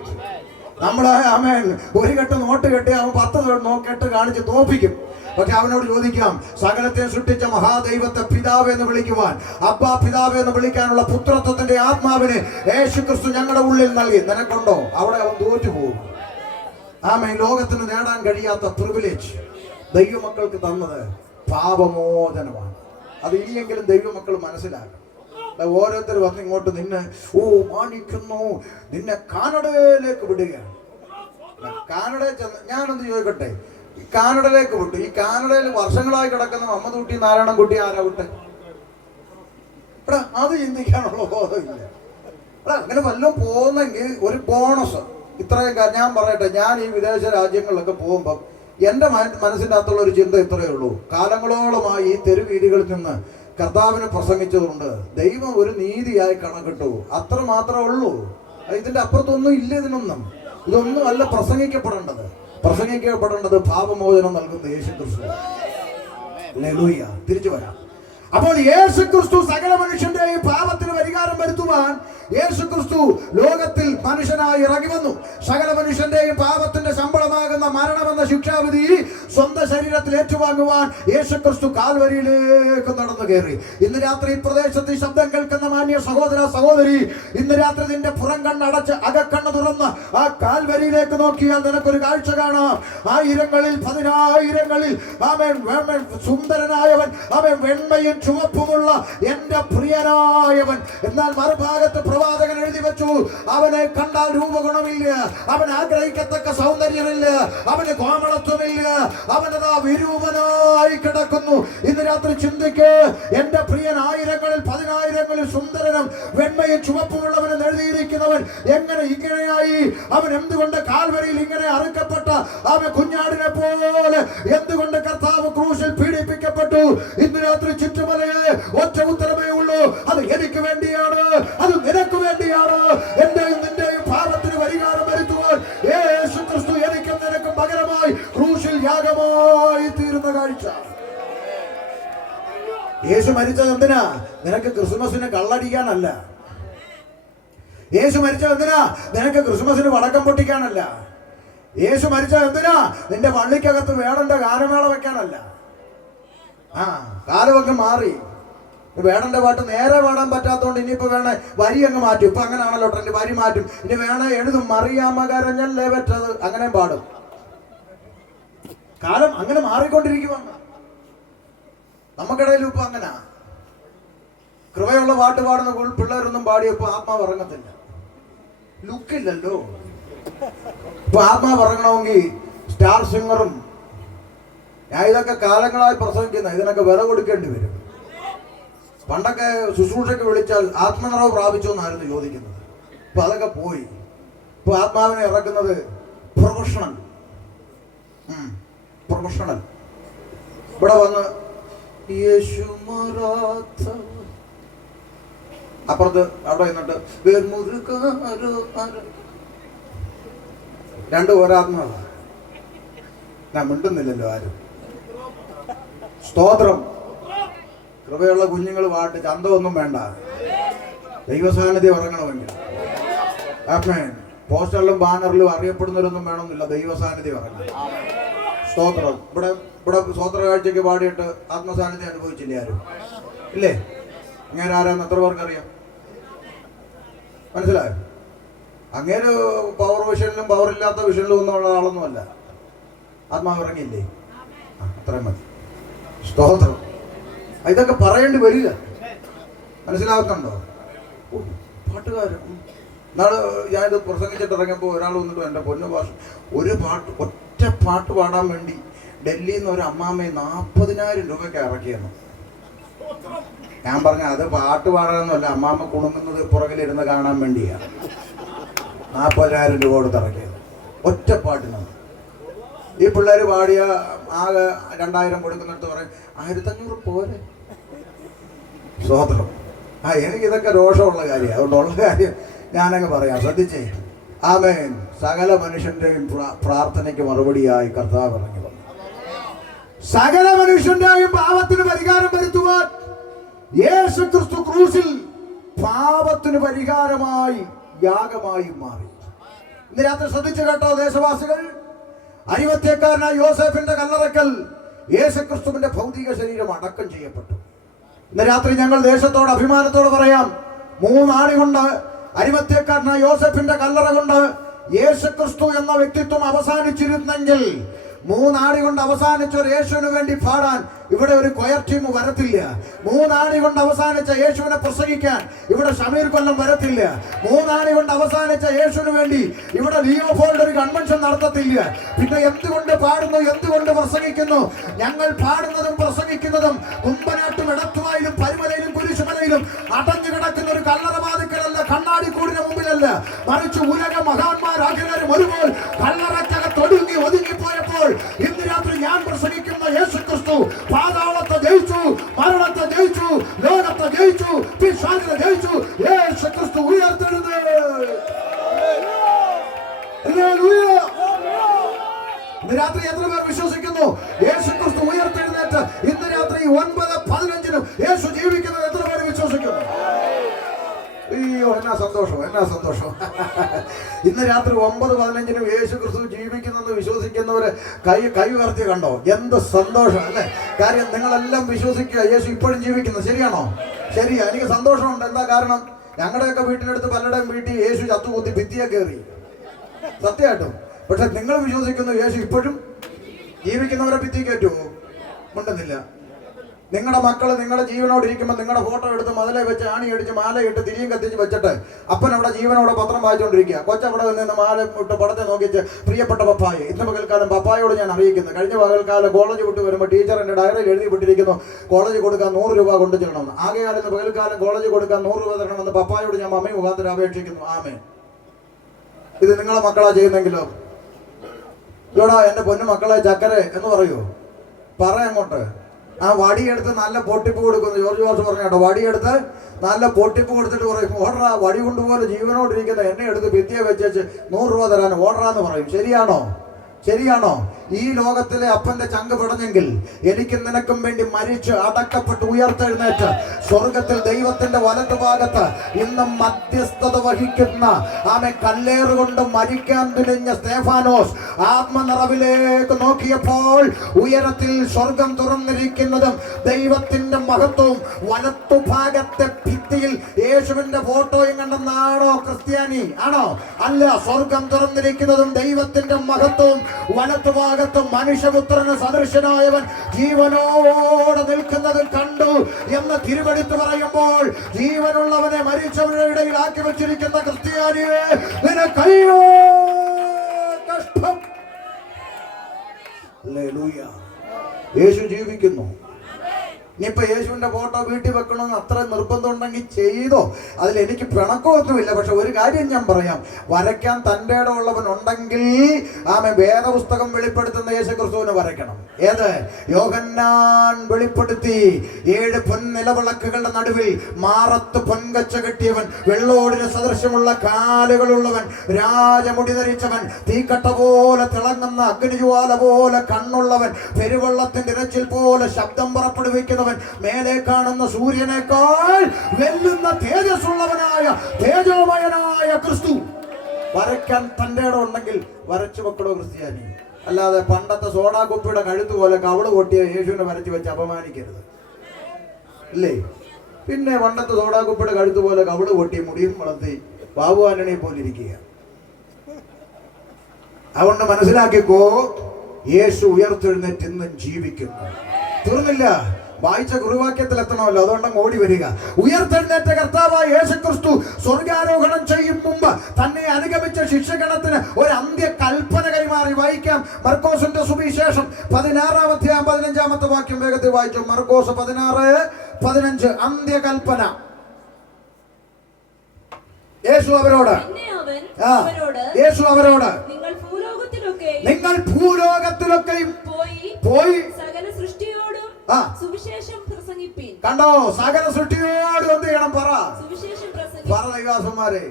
നമ്മൾ അവൻ ഒരു കെട്ട് നോട്ട് കെട്ടി അവൻ 10 കെട്ട് കാണിച്ച് തോപ്പിക്കും. പക്ഷെ അവനോട് ചോദിക്കാം, സകലത്തെ സൃഷ്ടിച്ച മഹാദൈവത്തെ പിതാവ് എന്ന് വിളിക്കുവാൻ, അബ്ബാ പിതാവ് എന്ന് വിളിക്കാനുള്ള പുത്രത്വത്തിന്റെ ആത്മാവിനെ യേശുക്രിസ്തു ഞങ്ങളുടെ ഉള്ളിൽ നൽകി, നിനക്കുണ്ടോ? അവിടെ അവൻ തോറ്റുപോകും. ആമേൻ. ലോകത്തിന് നേടാൻ കഴിയാത്ത പ്രിവിലേജ് ദൈവമക്കൾക്ക് തന്നത് പാപമോചനമാണ്. അത് ഇനിയെങ്കിലും ദൈവമക്കൾ മനസ്സിലാക്കണം. ഓരോരുത്തർ വന്ന് ഇങ്ങോട്ട് നിന്നെ മാനിക്കുന്നു, നിന്നെ കാനഡയിലേക്ക് വിടുകയാണ്. കാനഡയിൽ ചെന്ന് ഞാനൊന്ന് ചോദിക്കട്ടെ, ഈ കാനഡയിലേക്ക് വിട്ടു. ഈ കാനഡയിൽ വർഷങ്ങളായി കിടക്കുന്ന മുഹമ്മദ് കുട്ടി, നാരായണൻകുട്ടി ആരാ വിട്ടെ? എടാ അത് ചിന്തിക്കാനുള്ള ബോധമില്ല. എടാ അങ്ങനെ വല്ലതും പോകുന്നെങ്കിൽ ഒരു ബോണസ്. ഇത്രയും ഞാൻ പറയട്ടെ, ഞാൻ ഈ വിദേശ രാജ്യങ്ങളിലൊക്കെ പോകുമ്പം എൻ്റെ മനസ്സിൻ്റെ അകത്തുള്ള ഒരു ചിന്ത ഇത്രയേ ഉള്ളൂ. കാലങ്ങളോളമായി ഈ തെരുവീതികളിൽ നിന്ന് കർത്താവിനെ പ്രസംഗിച്ചതുകൊണ്ട് ദൈവം ഒരു നീതിയായി കണക്കിട്ടു, അത്ര മാത്രമേ ഉള്ളൂ. ഇതിന്റെ അപ്പുറത്തൊന്നും ഇല്ല. ഇതൊന്നും അല്ല പ്രസംഗിക്കപ്പെടേണ്ടത്. പ്രസംഗിക്കപ്പെടേണ്ടത് പാപമോചനം നൽകുന്ന യേശുക്രിസ്തു. തിരിച്ചു വരാം. അപ്പോൾ യേശുക്രിസ്തു സകല മനുഷ്യന്റെ പാപത്തിന് പരിഹാരം വരുത്തുവാൻ യേശു ക്രിസ്തു ലോകത്തിൽ മനുഷ്യനായി ഇറങ്ങി വന്നു. സകല മനുഷ്യന്റെയും പാപത്തിന്റെ ശമ്പളമാകുന്ന മരണമെന്ന ശിക്ഷാവിധി സ്വന്തം ശരീരത്തിൽ ഏറ്റുവാങ്ങുവാൻ യേശു ക്രിസ്തു കാൽവരിയിലേക്ക് നടന്നു കയറി. ഇന്ന് രാത്രി ഈ പ്രദേശത്ത് ഈ ശബ്ദം കേൾക്കുന്ന മാന്യ സഹോദര സഹോദരി, ഇന്ന് രാത്രി നിന്റെ പുറം കണ്ണടച്ച് അകക്കണ്ണ് തുറന്ന് ആ കാൽവരിയിലേക്ക് നോക്കിയാൽ നിനക്കൊരു കാഴ്ച കാണാം. ആയിരങ്ങളിൽ പതിനായിരങ്ങളിൽ അവൻ സുന്ദരനായവൻ, അവൻ വെണ്മയും ചുവപ്പുമുള്ള എന്റെ പ്രിയനായവൻ. എന്നാൽ മറുഭാഗത്ത് പ്രവാചകൻ എഴുതി വെച്ചു, അവനെ കണ്ടാൽ രൂപഗുണമില്ല, അവൻ ആഗ്രഹിക്കത്തക്ക സൗന്ദര്യമില്ല, അവന് കോമളത്വമില്ല, അവനതാ വിരൂപനായി കിടക്കുന്നു. ഇന്ന് രാത്രി ചിന്തിക്ക്, എന്റെ പ്രിയൻ ആയിരങ്ങളിൽ പതിനായിരങ്ങളിൽ സുന്ദരനും വെണ്മയും ചുവപ്പുമുള്ളവനും എഴുതിയിരിക്കുന്നവൻ എങ്ങനെ ഇങ്ങനെയായി? അവൻ എന്തുകൊണ്ട് കാൽവരിയിൽ ഇങ്ങനെ അറുക്കപ്പെട്ട അവൻ കുഞ്ഞാടിനെ പോലെ എന്തുകൊണ്ട് കർത്താവ് ക്രൂശിൽ പീഡിപ്പിക്കപ്പെട്ടു? ഇന്ന് രാത്രി ചുറ്റുമലയെ ഒറ്റ ഉത്തരമേ ഉള്ളൂ, അത് എനിക്ക് വേണ്ടിയാണ്, അത് നിനക്ക് വേണ്ടിയാണ്. എന്റെയും നിന്റെയും പാപത്തിന് പരിഹാരം വരുത്തുവാൻ യേശു ക്രിസ്തു എനിക്കും നിനക്കും പകരമായി ക്രൂശിൽ യാഗമായി തീരുന്ന കാഴ്ച. യേശു മരിച്ചത് എന്തിനാ? നിനക്ക് ക്രിസ്മസിന് കള്ളടിക്കാനല്ല. യേശു മരിച്ചത് എന്തിനാ? നിനക്ക് ക്രിസ്മസിന് വടക്കം പൊട്ടിക്കാനല്ല. യേശു മരിച്ചത് എന്തിനാ? നിന്റെ പള്ളിക്കകത്ത് വേടന്റെ ഗാനമേള വെക്കാനല്ല. കാലമൊക്കെ മാറി. വേടന്റെ പാട്ട് നേരെ പാടാൻ പറ്റാത്തതുകൊണ്ട് ഇനിയിപ്പോ വേണേ വരി അങ്ങ് മാറ്റും. ഇപ്പൊ അങ്ങനെയാണല്ലോ ട്രെൻഡ്, വരി മാറ്റും. ഇനി വേണേ എഴുതും, മറിയാമ്മ കരഞ്ഞല്ലേ പറ്റത്, അങ്ങനെ പാടും. കാലം അങ്ങനെ മാറിക്കൊണ്ടിരിക്കുവാണ്. നമുക്കിടയിലും ഇപ്പൊ അങ്ങനെ കൃപയുള്ള പാട്ട് പാടുന്ന പിള്ളേരൊന്നും പാടിയപ്പോ ആത്മാവ് ഇറങ്ങത്തില്ല, ലുക്കില്ലല്ലോ. ഇപ്പൊ ആത്മാവ് ഇറങ്ങണമെങ്കിൽ സ്റ്റാർ സിംഗറും, ഞാൻ ഇതൊക്കെ കാലങ്ങളായി പ്രസംഗിക്കുന്ന, ഇതിനൊക്കെ വില കൊടുക്കേണ്ടി വരും. പണ്ടൊക്കെ ശുശ്രൂഷയ്ക്ക് വിളിച്ചാൽ ആത്മനിറവ് പ്രാപിച്ചോ എന്നായിരുന്നു ചോദിക്കുന്നത്. ഇപ്പൊ അതൊക്കെ പോയി. ഇപ്പൊ ആത്മാവിനെ ഇറക്കുന്നത് പ്രൊഫഷണൽ. ഇവിടെ വന്ന് അപ്പുറത്ത് അവിടെ നിന്നിട്ട് രണ്ടും ഒരാത്മാവാ. ഞാൻ മിണ്ടുന്നില്ലല്ലോ ആരും. സ്തോത്രം. കൃപയുള്ള കുഞ്ഞുങ്ങൾ പാട്ട് ചന്തമൊന്നും വേണ്ട, ദൈവസാന്നിധ്യം ഇറങ്ങണമെങ്കിൽ. പോസ്റ്ററിലും ബാനറിലും അറിയപ്പെടുന്നവരൊന്നും വേണമെന്നില്ല, ദൈവസാന്നിധ്യം ഇറങ്ങണം. സ്തോത്രം. ഇവിടെ സ്തോത്ര കാഴ്ചയ്ക്ക് പാടിയിട്ട് ആത്മസാന്നിധ്യം അനുഭവിച്ചില്ലേ ആരും? ഇല്ലേ? അങ്ങനെ ആരാന്ന് എത്ര പേർക്കറിയാം? മനസ്സിലായോ? അങ്ങേര് പവർ വിഷനിലും പവറില്ലാത്ത വിഷനിലും ഒന്നുള്ള ആളൊന്നുമല്ല. ആത്മാവ് ഇറങ്ങിയില്ലേ? അത്രയും മതി. സ്തോത്രം. ഇതൊക്കെ പറയേണ്ടി വരിക. മനസ്സിലാക്കുന്നുണ്ടോ? പാട്ടുകാരൻ നാളെ ഞാനിത് പ്രസംഗിച്ചിട്ട് ഇറങ്ങിയപ്പോൾ ഒരാൾ വന്നിട്ട് എൻ്റെ പൊന്നു ഭാഷ ഒറ്റ പാട്ട് പാടാൻ വേണ്ടി ഡൽഹിയിൽ നിന്ന് ഒരു അമ്മാമ്മയെ 40,000 രൂപയ്ക്ക് ഇറക്കിയെന്നു. ഞാൻ പറഞ്ഞ അത് പാട്ട് പാടാനൊന്നുമല്ല, അമ്മാമ്മ കുണുങ്ങുന്നത് പുറകിലിരുന്ന് കാണാൻ വേണ്ടിയാണ് 40,000 രൂപ കൊടുത്ത് ഇറക്കിയത് ഒറ്റ പാട്ടിനാണ്. ഈ പിള്ളേർ പാടിയ ആകെ 2,000 കൊടുക്കുന്നിടത്ത് പറയും 1,500 പോലെ. സ്തോത്രം. എനിക്കിതൊക്കെ രോഷമുള്ള കാര്യമാണ്, അതുകൊണ്ടുള്ള കാര്യം ഞാനങ്ങ് പറയാം. ശ്രദ്ധിച്ചേ. ആമേൻ. സകല മനുഷ്യന്റെയും പ്രാർത്ഥനയ്ക്ക് മറുപടിയായി കർത്താവ് ഇറങ്ങി വന്നു. സകല മനുഷ്യന്റെയും പാപത്തിന് പരിഹാരം വരുത്തുവാൻ യേശു ക്രിസ്തു ക്രൂശിൽ പാപത്തിന് പരിഹാരമായി യാഗമായി മാറി. ഇന്ന് രാത്രി ശ്രദ്ധിച്ചു കേട്ടോ ദേശവാസികൾ. അരിമത്യക്കാരനായ യോസേഫിന്റെ കല്ലറക്കൽ യേശു ക്രിസ്തുവിന്റെ ഭൗതിക ശരീരം അടക്കം ചെയ്യപ്പെട്ടു. ഇന്ന് രാത്രി ഞങ്ങൾ ദേശത്തോട് അഭിമാനത്തോടെ പറയാം, 3 ആണി കൊണ്ട് അരിമത്യക്കാരനായ യോസേഫിന്റെ കല്ലറ കൊണ്ട് യേശു ക്രിസ്തു എന്ന വ്യക്തിത്വം അവസാനിച്ചിരുന്നെങ്കിൽ 3 ആണി കൊണ്ട് അവസാനിച്ച ഒരു യേശുവിന് വേണ്ടി പാടാൻ ഇവിടെ ഒരു കൊയർ ടീം വരത്തില്ല. 3 ആണി കൊണ്ട് അവസാനിച്ച യേശുവിനെ പ്രസംഗിക്കാൻ ഇവിടെ ഷമീർ കൊല്ലം വരത്തില്ല. 3 ആണി കൊണ്ട് അവസാനിച്ച യേശുവിന് വേണ്ടി ഇവിടെ ലിയോ ഫോൾഡ് ഒരു കൺവെൻഷൻ നടത്തത്തില്ല. പിന്നെ എന്തുകൊണ്ട് പാടുന്നു, എന്തുകൊണ്ട് പ്രസംഗിക്കുന്നു? ഞങ്ങൾ പാടുന്നതും പ്രസംഗിക്കുന്നതും കുമ്പനാട്ടും എടത്തുവായിലും പരിമലയിലും കുരിശുമലയിലും അടഞ്ഞു കിടക്കുന്ന ഒരു കല്ലറവാതിക്കലല്ല, കണ്ണാടിക്കൂടിന് മുമ്പിലല്ല, മറിച്ച് ഉലക മഹാന്മാരാഖിലരും ഒരുപോൽ കല്ലറക്കകത്തൊടുങ്ങി ഒതുങ്ങിപ്പോയപ്പോൾ ഇന്ന് രാത്രി ഞാൻ പ്രസംഗിക്കുന്ന യേശു ക്രിസ്തു പാതാളത്തെ ജയിച്ചു, മരണത്തെ ജയിച്ചു, ലോകത്തെ ജയിച്ചു, പിശാചിനെ ജയിച്ചു. യേശു ക്രിസ്തു ഉയർത്തെഴുന്നേറ്റു. ഇന്ന് രാത്രി എത്ര പേർ വിശ്വസിക്കുന്നു യേശു ക്രിസ്തു ഉയർത്തെഴുന്നേറ്റ്? ഇന്ന് രാത്രി 9:15 യേശു ജീവിക്കുന്നത് എത്ര പേര് വിശ്വസിക്കുന്നു? അയ്യോ, എന്നാ സന്തോഷം, എന്നാ സന്തോഷം. ഇന്ന് രാത്രി 9:15 യേശു ക്രിസ്തു ജീവിക്കുന്നെന്ന് വിശ്വസിക്കുന്നവര് കൈ ഉയർത്തി കണ്ടോ? എന്ത് സന്തോഷം അല്ലേ? കാര്യം നിങ്ങളെല്ലാം വിശ്വസിക്കുക യേശു ഇപ്പോഴും ജീവിക്കുന്നു. ശരിയാണോ? ശരിയാ. എനിക്ക് സന്തോഷമുണ്ട്. എന്താ കാരണം? ഞങ്ങളുടെയൊക്കെ വീട്ടിനടുത്ത് പലരുടെയും വീട്ടിൽ യേശു ചത്തുകൂത്തി ഭിത്തിയെ കയറി, സത്യമായിട്ടും. പക്ഷെ നിങ്ങൾ വിശ്വസിക്കുന്നു യേശു ഇപ്പോഴും ജീവിക്കുന്നവരെ ഭിത്തി കയറ്റുമോ? ഉണ്ടെന്നില്ല. നിങ്ങളുടെ മക്കൾ നിങ്ങളുടെ ജീവനോട് ഇരിക്കുമ്പോൾ നിങ്ങളുടെ ഫോട്ടോ എടുത്ത് മതിലെ വെച്ച് ആണി അടിച്ച് മാലയിട്ട് തിരിയും കത്തിച്ച് വെച്ചിട്ട് അപ്പൻ അവിടെ ജീവനോടെ പത്രം വായിച്ചുകൊണ്ടിരിക്കുക. കൊച്ചവിടെ നിന്ന് മാല ഇട്ട് പടത്തെ നോക്കിച്ച്, പ്രിയപ്പെട്ട പപ്പായ, ഇന്ന് പകൽക്കാലം പപ്പായോട് ഞാൻ അറിയിക്കുന്നു, കഴിഞ്ഞ പകൽക്കാലം കോളേജ് വിട്ട് വരുമ്പോൾ ടീച്ചർ എൻ്റെ ഡയറിയിൽ എഴുതി വിട്ടിരിക്കുന്നു കോളേജ് കൊടുക്കാൻ 100 രൂപ കൊണ്ടു ചെല്ലണമെന്ന്. ആകെയാൽ ഇന്ന് പകൽക്കാലം കോളേജ് കൊടുക്കാൻ 100 രൂപ തരണമെന്ന് പപ്പായോട് ഞാൻ മമ്മി മുഖാന്തരം അപേക്ഷിക്കുന്നു. ആമേൻ. ഇത് നിങ്ങളെ മക്കളാ ചെയ്യുന്നെങ്കിലോ? ഇതോടാ എൻ്റെ പൊന്നു മക്കളെ ചക്കരെ എന്ന് പറയൂ, അങ്ങോട്ട്. ആ വടിയെടുത്ത് നല്ല പൊട്ടിപ്പ് കൊടുക്കുന്നു. ജോർജ് ജോർജ് പറഞ്ഞു കേട്ടോ, വടിയെടുത്ത് നല്ല പൊട്ടിപ്പ് കൊടുത്തിട്ട് പറയും, ഓർഡറാ, വടി കൊണ്ടുപോലെ ജീവനോടിരിക്കുന്ന എന്നെ എടുത്ത് ഭിത്തിയെ വെച്ചേച്ച് 100 രൂപ തരാൻ ഓർഡറാന്ന് പറയും. ശരിയാണോ? ശരിയാണോ? ഈ ലോകത്തിലെ അപ്പന്റെ ചങ്ക് പിടഞ്ഞെങ്കിൽ എനിക്ക് നിനക്കും വേണ്ടി മരിച്ച് അടക്കപ്പെട്ട് ഉയർത്തെഴുന്നേറ്റ് സ്വർഗത്തിൽ ദൈവത്തിന്റെ വലതുഭാഗത്ത് ഇന്നും മധ്യസ്ഥത വഹിക്കുന്ന ആമെ കല്ലേറുകൊണ്ട് മരിക്കാൻ തുനിഞ്ഞ സ്തേഫാനോസ് ആത്മനിറവിലേക്ക് നോക്കിയപ്പോൾ ഉയരത്തിൽ സ്വർഗം തുറന്നിരിക്കുന്നതും ദൈവത്തിന്റെ മഹത്വവും വലത്തുഭാഗത്തെ ഭിത്തിയിൽ യേശുവിന്റെ ഫോട്ടോയും കണ്ടെന്നാണോ ക്രിസ്ത്യാനി? ആണോ? അല്ല. സ്വർഗം തുറന്നിരിക്കുന്നതും ദൈവത്തിന്റെ മഹത്വവും വലത്തുഭാഗത്ത് മനുഷ്യപുത്രന് സദൃശനായവൻ ജീവനോടെ നിൽക്കുന്നതും കണ്ടു എന്ന് തിരുവെടുത്ത് പറയുമ്പോൾ ജീവനുള്ളവനെ മരിച്ചവരുടെ ഇടയിൽ ആക്കി വെച്ചിരിക്കുന്ന ക്രിസ്ത്യാനിയെ നിനക്കയ്യോ കഷ്ടം. ഹല്ലേലൂയ. യേശു ജീവിക്കുന്നു. ഇനിയിപ്പോ യേശുവിന്റെ ഫോട്ടോ വീട്ടിൽ വെക്കണമെന്ന് അത്ര നിർബന്ധം ഉണ്ടെങ്കിൽ ചെയ്തോ, അതിൽ എനിക്ക് പിണക്കമൊന്നുമില്ല. പക്ഷെ ഒരു കാര്യം ഞാൻ പറയാം, വരയ്ക്കാൻ തൻ്റെ ഇടമുള്ളവൻ ഉണ്ടെങ്കിൽ ആമെ വേദപുസ്തകം വെളിപ്പെടുത്തുന്ന യേശു ക്രിസ്തുവിനെ വരയ്ക്കണം. ഏത്? യോഹന്നാൻ വെളിപ്പെടുത്തി 7 പൊൻനിലവിളക്കുകളുടെ നടുവിൽ മാറത്ത് പൊൻകച്ച കെട്ടിയവൻ, വെള്ളോടിന് സദൃശ്യമുള്ള കാലുകളുള്ളവൻ, രാജമുടി ധരിച്ചവൻ, തീക്കട്ട പോലെ തിളങ്ങുന്ന അഗ്നിജ്വാല പോലെ കണ്ണുള്ളവൻ, പെരുവെള്ളത്തിന്റെ ഇരച്ചിൽ പോലെ ശബ്ദം പുറപ്പെടുവിക്കുന്നവൻ, മേലെ കാണുന്ന സൂര്യനേക്കാൾ വെല്ലുന്ന തേജസ്സുള്ളവനായ തേജോമയനായ ക്രിസ്തു. വരയ്ക്കാൻ തൻ്റെ ഇടം ഉണ്ടെങ്കിൽ വരച്ചു വെക്കണോ ക്രിസ്ത്യാനി? അല്ലാതെ പണ്ടത്തെ സോഡാ കുപ്പിയുടെ കഴുത്ത് പോലെ കവള് പൊട്ടിയ യേശുവിനെ വരച്ചു വെച്ച് അപമാനിക്കരുത്. ഇല്ലേ? പിന്നെ പണ്ടത്തെ സോഡാ കുപ്പിയുടെ കഴുത്ത് പോലെ കവള് പൊട്ടി മുടിയും വളർത്തി ബാബു ആന്റണിയെ പോലെ ഇരിക്കുക. അതുകൊണ്ട് മനസ്സിലാക്കിക്കോ, യേശു ഉയർത്തെഴുന്നേറ്റ് ഇന്നും ജീവിക്കുന്നു. തീർന്നില്ല. വായിച്ച കുറുവാക്യത്തിൽ എത്തണമല്ലോ, അതുകൊണ്ടങ്ങ് ഓടി വരിക. ഉയർത്തെഴുന്നേറ്റ കർത്താവായ യേശു ക്രിസ്തു സ്വർഗാരോഹണം ചെയ്യും മുമ്പ് തന്നെ അനുഗമിച്ച ശിഷ്യഗണത്തിന് ഒരു അന്ത്യ കൽപ്പന കൈമാറി. വായിക്കാം മർക്കോസിന്റെ സുവിശേഷം 16-ാം അധ്യായം 15-ാമത്തെ വാക്യം വേഗത്തിൽ വായിച്ചു. മർക്കോസ് 16:15 അന്ത്യകൽപ്പന. യേശു അവരോട് നിങ്ങൾ ഭൂലോകത്തിലൊക്കെയും പോയി സകല സൃഷ്ടിയോടും സുവിശേഷം പ്രസംഗിപ്പീൻ. കണ്ടോ? സകല സൃഷ്ടിയോടും എന്ത് ചെയ്യണം? പറ ദൈവാസന്മാരെ.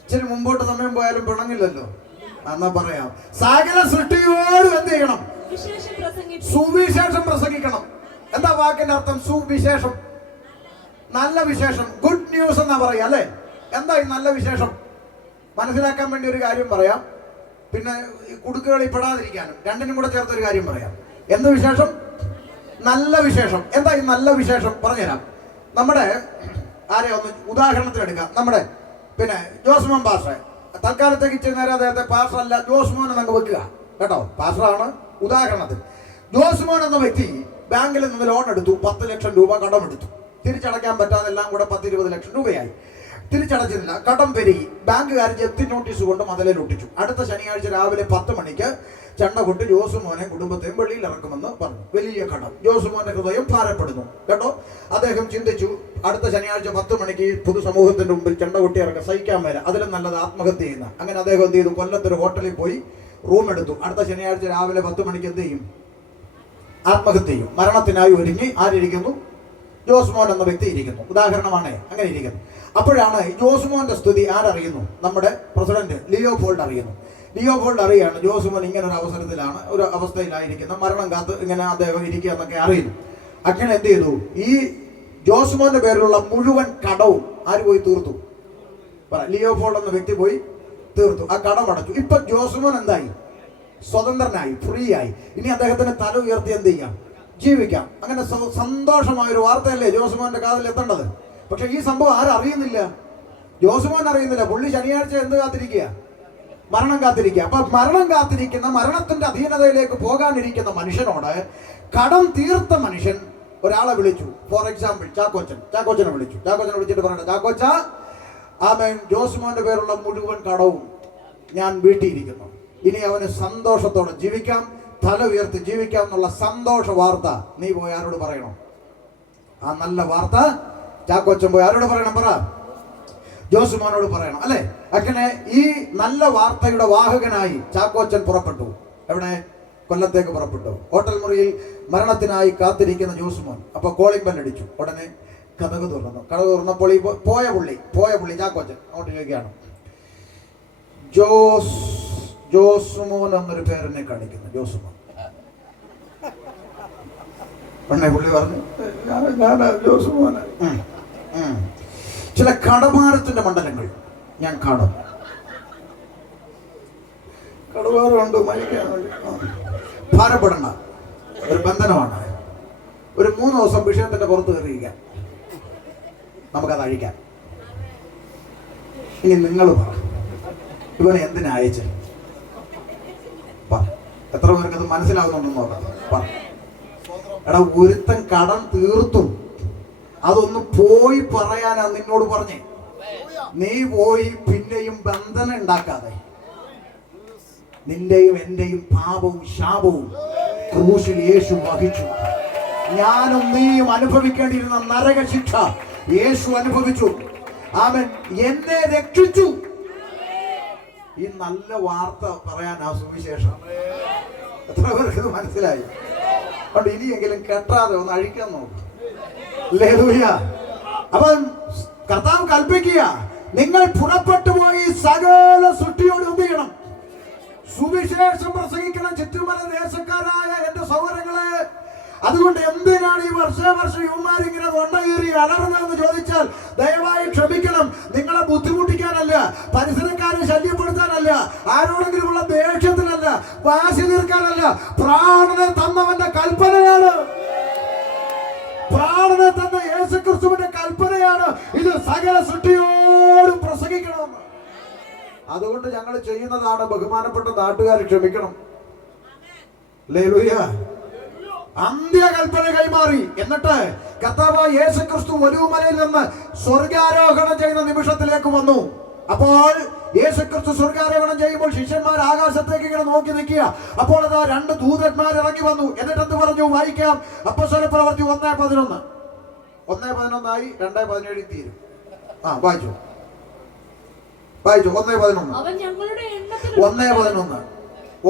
ഇച്ചിരി മുമ്പോട്ട് സമയം പോയാലും പിണങ്ങില്ലല്ലോ. എന്നാ പറയാം, സകല സൃഷ്ടിയോടും എന്ത് ചെയ്യണം? സുവിശേഷം പ്രസംഗിക്കണം. എന്താ വാക്കിന്റെ അർത്ഥം? സുവിശേഷം, നല്ല വിശേഷം, ഗുഡ് ന്യൂസ് എന്നാ പറയാ അല്ലെ? എന്താ ഈ നല്ല വിശേഷം? മനസ്സിലാക്കാൻ വേണ്ടി ഒരു കാര്യം പറയാം, പിന്നെ കുടുക്കുകളിൽ പെടാതിരിക്കാനും രണ്ടിനും കൂടെ ചേർത്തൊരു കാര്യം പറയാം. എന്ത് വിശേഷം? നല്ല വിശേഷം. എന്താ ഈ നല്ല വിശേഷം? പറഞ്ഞുതരാം. നമ്മുടെ ആരെ ഒന്ന് ഉദാഹരണത്തിനെടുക്കാം. നമ്മുടെ പിന്നെ ജോസ്മോൻ പാസ്റ്റർ, തൽക്കാലത്തേക്ക് ഇച്ചിരി നേരം അദ്ദേഹത്തെ പാസ്റ്റർ അല്ല, ജോസ്മോൻ എന്നങ്ങ് വെക്കുക കേട്ടോ. പാസ്റ്ററാണ്. ഉദാഹരണത്തിന് ജോസ്മോൻ എന്ന വ്യക്തി ബാങ്കിൽ നിന്ന് ലോൺ എടുത്തു, 10 ലക്ഷം രൂപ കടമെടുത്തു. തിരിച്ചടയ്ക്കാൻ പറ്റാതെ എല്ലാം കൂടെ 10-20 ലക്ഷം രൂപയായി. തിരിച്ചടച്ചില്ല, കടം പെരുകി. ബാങ്കുകാർ ജപ്തി നോട്ടീസ് കൊണ്ട് മതിലിൽ ഒട്ടിച്ചു. അടുത്ത ശനിയാഴ്ച രാവിലെ 10 മണിക്ക് ചെണ്ട കൊട്ട് ജോസുമോനെ കുടുംബത്തെയും വെളിയിൽ ഇറക്കുമെന്ന് പറഞ്ഞു. വലിയ കടം. ജോസുമോന്റെ ഹൃദയം ഭാരപ്പെടുന്നു കേട്ടോ. അദ്ദേഹം ചിന്തിച്ചു, അടുത്ത ശനിയാഴ്ച 10 മണിക്ക് പൊതുസമൂഹത്തിന്റെ മുമ്പിൽ ചെണ്ട കൊട്ടി ഇറക്കുക, സഹിക്കാൻ മേല, അതിലും നല്ലത് ആത്മഹത്യ ചെയ്യുന്ന. അങ്ങനെ അദ്ദേഹം എന്ത് ചെയ്തു? കൊല്ലത്തൊരു ഹോട്ടലിൽ പോയി റൂം എടുത്തു. അടുത്ത ശനിയാഴ്ച രാവിലെ 10 മണിക്ക് എന്ത് ചെയ്യും? ആത്മഹത്യ ചെയ്യും. മരണത്തിനായി ഒരുങ്ങി ആരിയ്ക്കുന്നു? ജോസ്മോൻ എന്ന വ്യക്തി ഇരിക്കുന്നു. ഉദാഹരണമാണ്, അങ്ങനെ ഇരിക്കുന്നു. അപ്പോഴാണ് ജോസ്മോന്റെ സ്ഥിതി ആരറിയുന്നു? നമ്മുടെ പ്രസിഡന്റ് ലിയോപോൾഡ് അറിയുന്നു. ലിയോപോൾഡ് അറിയാണ് ജോസ്മോൻ ഇങ്ങനെ ഒരു അവസ്ഥയിലായിരിക്കുന്ന, മരണം കാത്ത് ഇങ്ങനെ അദ്ദേഹം ഇരിക്കുക എന്നൊക്കെ അറിയുന്നു. അങ്ങനെ എന്ത് ചെയ്തു? ഈ ജോസ്മോന്റെ പേരിലുള്ള മുഴുവൻ കടവും ആര് പോയി തീർത്തു? ലിയോപോൾഡ് എന്ന വ്യക്തി പോയി തീർത്തു. ആ കടം അടച്ചു. ഇപ്പൊ ജോസ്മോൻ എന്തായി? സ്വതന്ത്രനായി, ഫ്രീ ആയി. ഇനി അദ്ദേഹത്തിന് തല ഉയർത്തി എന്ത് ചെയ്യാം? ജീവിക്കാം. അങ്ങനെ സന്തോഷമായ ഒരു വാർത്തയല്ലേ ജോസ്മോന്റെ കാതിൽ എത്തേണ്ടത്. പക്ഷെ ഈ സംഭവം ആരറിയുന്നില്ല? ജോസ്മോൻ അറിയുന്നില്ല. പുള്ളി ശനിയാഴ്ച എന്ത് കാത്തിരിക്കുക? മരണം കാത്തിരിക്കുക. അപ്പൊ മരണം കാത്തിരിക്കുന്ന, മരണത്തിന്റെ അധീനതയിലേക്ക് പോകാനിരിക്കുന്ന മനുഷ്യനോട് കടം തീർത്ത മനുഷ്യൻ ഒരാളെ വിളിച്ചു. ഫോർ എക്സാമ്പിൾ ചാക്കോച്ചനെ വിളിച്ചു. ചാക്കോച്ചനെ വിളിച്ചിട്ട് പറയട്ടെ, ചാക്കോച്ച, ആമേൻ, ജോസ്മോന്റെ പേരുള്ള മുഴുവൻ കടവും ഞാൻ വീട്ടിയിരിക്കുന്നു. ഇനി അവന് സന്തോഷത്തോടെ ജീവിക്കാം, തല ഉയർത്തി ജീവിക്കാം എന്നുള്ള സന്തോഷ വാർത്ത നീ പോയി ആരോട് പറയണം? ആ നല്ല വാർത്ത ചാക്കോച്ചൻ പോയി ആരോട് പറയണം? പറ, ജോസ്മോനോട് പറയണം, അല്ലെ? അങ്ങനെ ഈ നല്ല വാർത്തയുടെ വാഹകനായി ചാക്കോച്ചൻ പുറപ്പെട്ടു. എവിടെ? കൊല്ലത്തേക്ക് പുറപ്പെട്ടു. ഹോട്ടൽ മുറിയിൽ മരണത്തിനായി കാത്തിരിക്കുന്ന ജോസ്മോൻ. അപ്പൊ കോളിംഗ് ബെൽ അടിച്ചു. ഉടനെ കതക് തുറന്നു. കതക് തുറന്നപ്പോൾ ഈ പോയ പുള്ളി ചാക്കോച്ചൻ അങ്ങോട്ട് ചോദിക്കുകയാണ്, ജോസ്മോൻ എന്നൊരു പേരെന്നെ കാണിക്കുന്നു. ജോസ്മോൻ. ഉടനെ പുള്ളി പറഞ്ഞു, ജോസ്മോൻ. ചില കടഭാരത്തിന്റെ മണ്ഡലങ്ങൾ ഞാൻ കാണും. കടഭാരമുണ്ട്, മരിക്കാൻ ഭാരപ്പെടണ്ട. ഒരു ബന്ധനമാണ്. ഒരു 3 ദിവസം വിഷയത്തിന്റെ പുറത്ത് കയറിയിരിക്കാം, നമുക്കത് അഴിക്കാം. ഇനി നിങ്ങൾ പറ, ഇവനെ എന്തിനാ അയച്ച്? എത്ര പേർക്ക് അത് മനസ്സിലാവുന്നുണ്ടെന്ന് നോക്കാം. എടാ, ഒരുത്തൻ കടം തീർത്തും അതൊന്ന് പോയി പറയാനാ നിന്നോട് പറഞ്ഞേ. നീ പോയി പിന്നെയും ബന്ധനം ഉണ്ടാക്കാതെ നിന്റെയും എന്റെയും പാപവും ശാപവും ക്രൂശിൽ യേശു വഹിച്ചു. ഞാനും നീയും അനുഭവിക്കേണ്ടിയിരുന്ന നരക ശിക്ഷ യേശു അനുഭവിച്ചു. ആമേൻ. എന്നെ രക്ഷിച്ചു. ഈ നല്ല വാർത്ത പറയാനാ സുവിശേഷം. എത്ര പേർക്ക് ഇത് മനസ്സിലായി? അതുകൊണ്ട് ഇനിയെങ്കിലും കെട്ടാതെ ഒന്ന് അഴിക്കാൻ നോക്കും. ഹല്ലേലൂയ. അപ്പം കർത്താവ് കൽപ്പിക്കുക, നിങ്ങൾ പുറപ്പെട്ടു പോയി സകല സൃഷ്ടിയോട് എന്ത് ചെയ്യണം? സുവിശേഷം പ്രസംഗിക്കണം. ചുറ്റുമല ദേശക്കാരായ എന്റെ സഹോദരങ്ങളെ, അതുകൊണ്ട് എന്തിനാണ് ഈ വർഷം യുവമാരിങ്ങനെ തൊണ്ടകീറി അലർന്നതെന്ന് ചോദിച്ചാൽ ദയവായി ക്ഷമിക്കണം. നിങ്ങളെ ബുദ്ധിമുട്ടിക്കാനല്ല, പരിസരക്കാരെ ശല്യപ്പെടുത്താനല്ല, ആരോടെങ്കിലുമുള്ള ദേഷ്യത്തിനല്ല, വാശി തീർക്കാനല്ല. പ്രാണനെ തന്നവന്റെ കൽപ്പനയാണ്. പ്രാണനെ തന്ന യേശുക്രിസ്തുവിന്റെ കൽപ്പനയാണ് ഇത് സകല സൃഷ്ടിയോടും പ്രസംഗിക്കണമെന്ന്. അതുകൊണ്ട് ഞങ്ങൾ ചെയ്യുന്നതാണ്. ബഹുമാനപ്പെട്ട നാട്ടുകാർ ക്ഷമിക്കണം. ഹല്ലേലൂയ. അന്ത്യകൽപ്പന കൈമാറി. എന്നിട്ട് കർത്താവായ യേശുക്രിസ്തു ഒലിവുമലയിൽ നിന്ന് സ്വർഗാരോഹണം ചെയ്യുന്ന നിമിഷത്തിലേക്ക് വന്നു. അപ്പോൾ യേശുക്രിസ്തു സ്വർഗാരോഹണം ചെയ്യുമ്പോൾ ശിഷ്യന്മാർ ആകാശത്തേക്ക് ഇങ്ങനെ നോക്കി നിൽക്കുക. അപ്പോൾ അതാ 2 ദൂതന്മാർ ഇറങ്ങി വന്നു. എന്നിട്ട് എന്ത് പറഞ്ഞു? വായിക്കാം. അപ്പോസ്തലപ്രവൃത്തി 1:11. 1:11 2:17 തീരും. വായിച്ചു 1:11.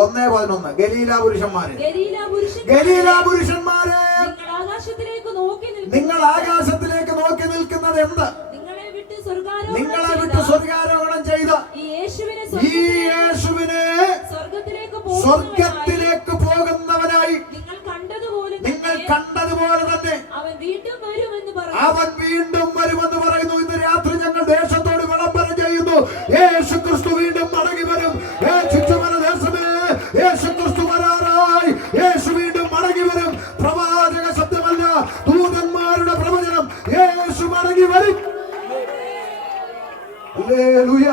1:11 ഗലീല പുരുഷന്മാരെ, നിങ്ങൾ ആകാശത്തിലേക്ക് നോക്കി നിൽക്കുന്നത് എന്ത്? നിങ്ങളെ വിട്ട് സ്വർഗാരോഹണം ചെയ്ത ഈ യേശുവിനെ സ്വർഗത്തിലേക്ക് പോകുന്നവനായി നിങ്ങൾ കണ്ടതുപോലെ തന്നെ അവൻ വീണ്ടും വരുമെന്ന് പറയുന്നു. ഇന്ന് രാത്രി ഞങ്ങൾ ദേശത്തോട് വിളംബരം ചെയ്യുന്നു, യേശുക്രിസ്തു വീണ്ടും മടങ്ങി വരും. ചുറ്റുമല ദേശമേ, യേശുക്രിസ്തു വരാറായി. യേശു വീണ്ടും മടങ്ങി വരും. പ്രവാചക ശബ്ദമല്ല, ദൂതന്മാരുടെ പ്രവചനം. യേശു മടങ്ങി വരും. ഹല്ലേലൂയ.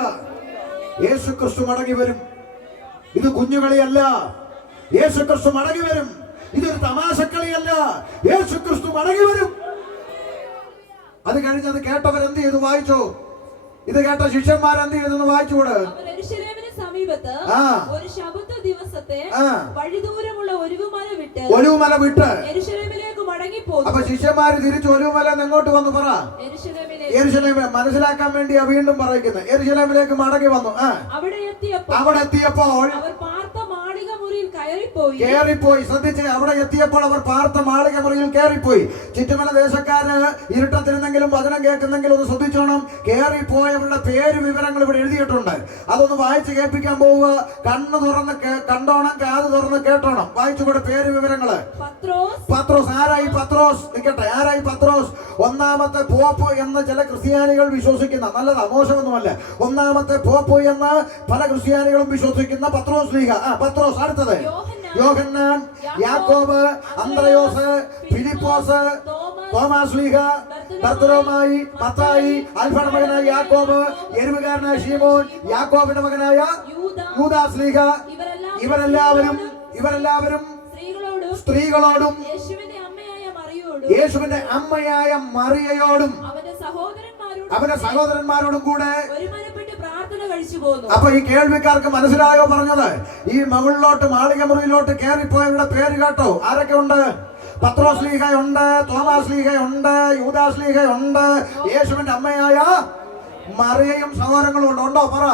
യേശുക്രിസ്തു മടങ്ങി വരും. ഇത് കുഞ്ഞുകളിയല്ല. യേശുക്രിസ്തു മടങ്ങി വരും. ഇതൊരു തമാശക്കളിയല്ല. യേശുക്രിസ്തു മടങ്ങി വരും. അത് കഴിഞ്ഞത് കേട്ടവരെന്ത് ചെയ്തു? വായിച്ചോ. ഇത് കേട്ട ശിഷ്യന്മാർ എന്ത് ചെയ്തെന്ന് വായിച്ചുകൂടെ? സമീപത്ത് ഒരു ശബത്ത് ദിവസത്തെ വഴിദൂരമുള്ള ഒലിവുമല വിട്ട് യെരൂശലേമിലേക്ക് മടങ്ങിപ്പോന്നു. അപ്പൊ ശിഷ്യന്മാര് തിരിച്ച് ഒലിവുമല എങ്ങോട്ട് വന്നു? പറ. യെരൂശലേമിൽ. മനസ്സിലാക്കാൻ വേണ്ടിയാ വീണ്ടും പറയുന്നത്. യെരൂശലേമിലേക്ക് മടങ്ങി വന്നു. അവിടെ എത്തിയപ്പോൾ അവർ പാർത്ത മാളിക മുറിയിൽ കയറിപ്പോയി. ശ്രദ്ധിച്ച്, അവിടെ എത്തിയപ്പോൾ അവർ പാർത്ത മാളിക മുറിയിൽ കയറിപ്പോയി. ചുറ്റുമല ദേശക്കാര് ഇരുട്ടത്തിരുന്നെങ്കിലും വചനം കേൾക്കുന്നെങ്കിലും ഒന്ന് ശ്രദ്ധിച്ചോണം. കയറിപ്പോയവരുടെ പേര് വിവരങ്ങൾ ഇവിടെ എഴുതിയിട്ടുണ്ട്. അതൊന്ന് വായിച്ച് കേൾപ്പിക്കാൻ പോവുക. കണ്ണ് തുറന്ന് കണ്ടോണം, കാത് തുറന്ന് കേട്ടോണം. വായിച്ചുകൂടെ പേര് വിവരങ്ങള്. പത്രോസ്. ആരായി പത്രോസ്? നിൽക്കട്ടെ. ആരായി പത്രോസ്? 1-ാം പോപ്പ് എന്ന് ചില ക്രിസ്ത്യാനികൾ വിശ്വസിക്കുന്ന, നല്ലതാ, മോശമൊന്നുമല്ല, ഒന്നാമത്തെ പോപ്പ് എന്ന് പല ക്രിസ്ത്യാനികളും വിശ്വസിക്കുന്ന പത്രോസ് ലീഗ. പത്രോസ്. അടുത്തത് യോഹന്നാൻ, യാക്കോബ്, അന്ത്രയോസ്, ഫിലിപ്പോസ്, തോമാസ് ലീഗ, ബർത്തലോമായി, മത്തായി, അൽഫയുടെ മകനായ യാക്കോബ്, എരുവുകാരനായ ശീമോൻ, യാക്കോബിന്റെ മകനായ യൂദാസ് ലീഗ, ഇവരെല്ലാവരും സ്ത്രീകളോടും യേശുവിന്റെ അമ്മയായ മറിയയോടും അവന്റെ സഹോദരന്മാരോടും കൂടെ. അപ്പൊ ഈ കേൾവിക്കാർക്ക് മനസ്സിലായോ പറഞ്ഞത്? ഈ മുകളിലോട്ട് മാളിക മുറിയിലോട്ട് കയറിപ്പോയവരുടെ പേര് കേട്ടോ? ആരൊക്കെ ഉണ്ട്? പത്രോസ് ലീഗയുണ്ട്, തോമാസ് ലീഗയുണ്ട്, യൂദാസ് ലീഗയുണ്ട്, യേശുവിന്റെ അമ്മയായ മറിയയും സഹോദരങ്ങളും ഉണ്ട്. ഉണ്ടോ? പറ.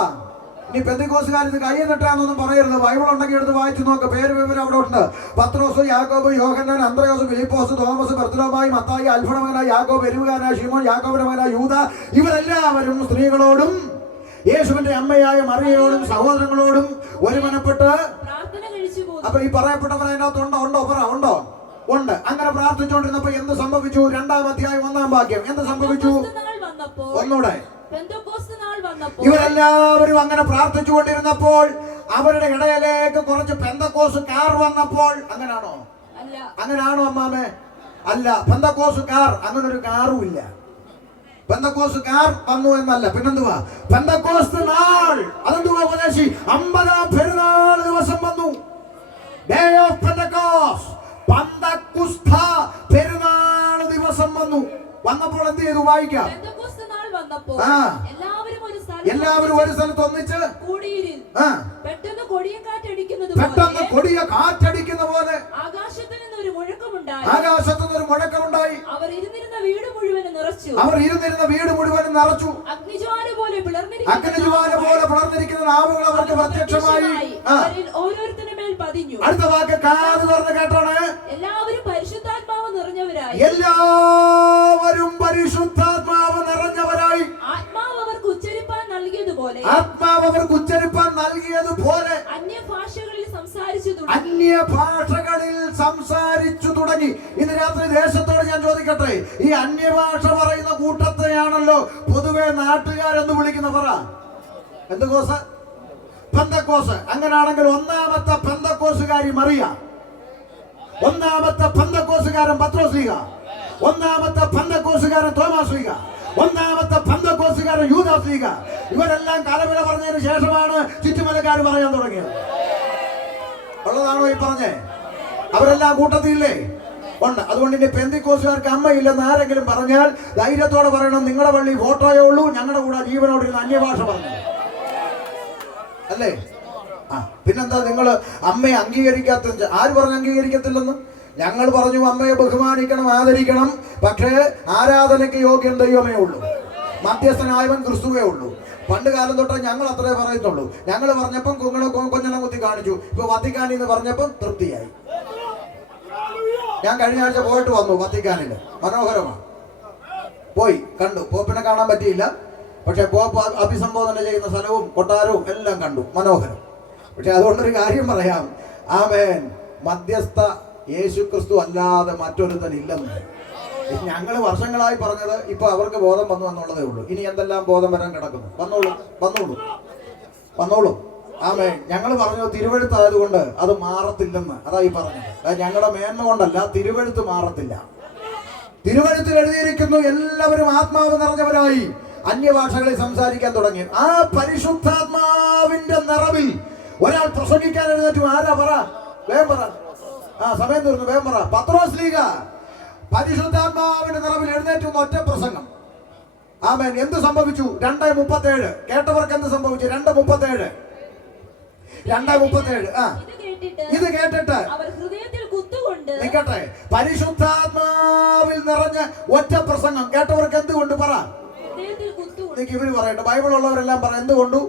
ഇനി പെന്തിക്കോസുകാർ ഇത് കൈ നിട്ടാന്നൊന്നും പറയരുത്. ബൈബിൾ ഉണ്ടെങ്കിൽ എടുത്ത് വായിച്ചു നോക്ക്. പേര് വിവരം അവിടെ ഉണ്ട്. പത്രോസ്, യാക്കോബ്, യോഹന്നാൻ, അന്ത്രയോസ്, ഫിലിപ്പോസ്, തോമസ്, ബർത്തലോമായി, മത്തായി, അൽഫയുടെ മകനായ യാക്കോബ്, എരുവുകാരനായ ശീമോൻ, യാക്കോബിന്റെ മകനായ യൂദ, ഇവരെല്ലാവരും സ്ത്രീകളോടും യേശുവിന്റെ അമ്മയായ മറിയയോടും സഹോദരങ്ങളോടും ഒരുമനപ്പെട്ട്. അപ്പൊ ഈ പറയപ്പെട്ടവർ അതിനകത്ത് ഉണ്ടോ? ഉണ്ടോ? പറ. ഉണ്ടോ? ഉണ്ട്. അങ്ങനെ പ്രാർത്ഥിച്ചുകൊണ്ടിരുന്നപ്പോ എന്ത് സംഭവിച്ചു? 2-ാം അധ്യായം 1-ാം വാക്യം. എന്ത് സംഭവിച്ചു? ഒന്നൂടെ. ഇവരെല്ലാവരും അങ്ങനെ പ്രാർത്ഥിച്ചുകൊണ്ടിരുന്നപ്പോൾ അവരുടെ ഇടയിലേക്ക് കുറച്ച് പെന്തക്കോസുകാർ വന്നപ്പോൾ. അങ്ങനാണോ? അങ്ങനാണോ അമ്മാമേ? അല്ല. പെന്തക്കോസുകാർ, അങ്ങനെ ഒരു കാറും ഇല്ല. പെന്തക്കോസുകാർ വന്നു എന്നല്ല. പിന്നെന്തുവാ? പെന്തക്കോസ്ത് നാൾ. അതെന്തുവാ ഉപദേശി? 50-ാം പെരുന്നാൾ ദിവസം വന്നു. Day of Pentecost. പെന്തക്കുസ്ത പെരുന്നാൾ ദിവസം വന്നു. വന്നപ്പോൾ എന്ത് ചെയ്തു? വായിക്കാം. എല്ലാവരും ഒരു സ്ഥലത്ത് ഒന്നിച്ച് പെട്ടെന്ന് കൊടിയ കാറ്റടിക്കുന്ന പോലെ ആകാശത്തുനിന്ന് ഒരു മുഴക്കമുണ്ടായി. അവർ ഇരുന്നിരുന്ന വീട് മുഴുവനും നിറച്ചു. അഗ്നിജ്വാല പോലെ പിളർന്നിരിക്കുന്ന നാവുകൾ അവർക്ക് പ്രത്യക്ഷമായി. അടുത്ത വാക്ക് കാത് തുറന്ന് കേട്ടോണ്. എല്ലാവരും പരിശുദ്ധാത്മാവ് നിറഞ്ഞവരായി. ആത്മാവ് അവർക്ക് ഉച്ചരിപ്പാൻ നൽകിയതുപോലെ അന്യഭാഷകളിൽ സംസാരിച്ചു തുടങ്ങി. ഇന്ന് രാത്രി ദേശത്തോട് ഞാൻ ചോദിക്കട്ടെ, ഈ അന്യഭാഷ പറയുന്ന കൂട്ടത്തെയാണല്ലോ പൊതുവെ നാട്ടുകാരെന്ന് വിളിക്കുന്ന. പറ. എന്ത് കോസ്? പെന്തക്കോസ്. അങ്ങനാണെങ്കിൽ 1-ാമത്തെ പെന്തക്കോസുകാരി മറിയ, 1-ാമത്തെ പെന്തക്കോസുകാരൻ പത്രോസ് ലീഗ, 1-ാമത്തെ പെന്തക്കോസുകാരൻ തോമാസ് ലീഗ, 1-ാമത്തെ പെന്തക്കോസുകാരൻ യൂദാസ് ലീഗ. ഇവരെല്ലാം കലവില പറഞ്ഞതിന് ശേഷമാണ് ചുറ്റുമലക്കാർ പറയാൻ തുടങ്ങിയത്. ഉള്ളതാണോ ഈ പറഞ്ഞേ? അവരെല്ലാം കൂട്ടത്തില്ലേ? ഉണ്ട്. അതുകൊണ്ട് ഇനി പെന്തിക്കോസുകാർക്ക് അമ്മയില്ലെന്ന് ആരെങ്കിലും പറഞ്ഞാൽ ധൈര്യത്തോടെ പറയണം, നിങ്ങളുടെ പള്ളി ഫോട്ടോയേ ഉള്ളൂ, ഞങ്ങളുടെ കൂടെ ജീവനോടിരുന്ന അന്യഭാഷ പറഞ്ഞു. അല്ലേ? പിന്നെന്താ നിങ്ങൾ അമ്മയെ അംഗീകരിക്കാത്ത? ആര് പറഞ്ഞു അംഗീകരിക്കത്തില്ലെന്ന്? ഞങ്ങൾ പറഞ്ഞു അമ്മയെ ബഹുമാനിക്കണം, ആദരിക്കണം. പക്ഷേ ആരാധനയ്ക്ക് യോഗ്യൻ ദൈവമേ ഉള്ളൂ, മധ്യസ്ഥനായവൻ ക്രിസ്തുവേ ഉള്ളൂ. പണ്ട് കാലം തൊട്ടേ ഞങ്ങൾ അത്രേ പറയത്തുള്ളൂ. ഞങ്ങൾ പറഞ്ഞപ്പം കൊഞ്ഞണം കുത്തി കാണിച്ചു. ഇപ്പൊ വത്തിക്കാനിൽ നിന്ന് പറഞ്ഞപ്പം തൃപ്തിയായി. ഞാൻ കഴിഞ്ഞ ആഴ്ച പോയിട്ട് വന്നു വത്തിക്കാനിൽ. മനോഹരമാണ്. പോയി കണ്ടു. പോപ്പിനെ കാണാൻ പറ്റിയില്ല, പക്ഷെ പോപ്പ് അഭിസംബോധന ചെയ്യുന്ന സ്ഥലവും കൊട്ടാരവും എല്ലാം കണ്ടു. മനോഹരം. പക്ഷെ അതുകൊണ്ടൊരു കാര്യം പറയാം. ആമേൻ. മധ്യസ്ഥ യേശു ക്രിസ്തു അല്ലാതെ മറ്റൊരുത്തൻ ഇല്ലെന്ന് ഞങ്ങൾ വർഷങ്ങളായി പറഞ്ഞത്. ഇപ്പൊ അവർക്ക് ബോധം വന്നു എന്നുള്ളതേ ഉള്ളൂ. ഇനി എന്തെല്ലാം ബോധം വരാൻ കിടക്കുന്നു. വന്നോളൂ. ആമേൻ. ഞങ്ങൾ പറഞ്ഞത് തിരുവെഴുത്തായതുകൊണ്ട് അത് മാറത്തില്ലെന്ന്. അതായി പറഞ്ഞത്. ഞങ്ങളുടെ മേന്മ കൊണ്ടല്ല, തിരുവെഴുത്ത് മാറത്തില്ല. തിരുവെഴുത്തിൽ എഴുതിയിരിക്കുന്നു, എല്ലാവരും ആത്മാവ് നിറഞ്ഞവരായി അന്യഭാഷകളിൽ സംസാരിക്കാൻ തുടങ്ങി. ആ പരിശുദ്ധാത്മാവിന്റെ നിറവിൽ ഒരാൾ പ്രസംഗിക്കാൻ എഴുന്നേറ്റു. ആരാ? പറ. വേഗം പറ. സമയം തീർന്നു. വേഗം പറ. പത്രോസ് ലീഗ പരിശുദ്ധാത്മാവിന്റെ നിറവിൽ എഴുന്നേറ്റു ഒറ്റ പ്രസംഗം. ആമേൻ. എന്ത് സംഭവിച്ചു? 2:37. കേട്ടവർക്ക് എന്ത് സംഭവിച്ചു? 2:37. ഇത് കേട്ടിട്ട് നിൽക്കട്ടെ. പരിശുദ്ധാത്മാവിൽ നിറഞ്ഞ ഒറ്റ പ്രസംഗം കേട്ടവർക്ക് എന്തുകൊണ്ട്? പറ. ഇവര് പറയട്ടെ. ബൈബിൾ ഉള്ളവരെല്ലാം പറ. എന്തുകൊണ്ടു?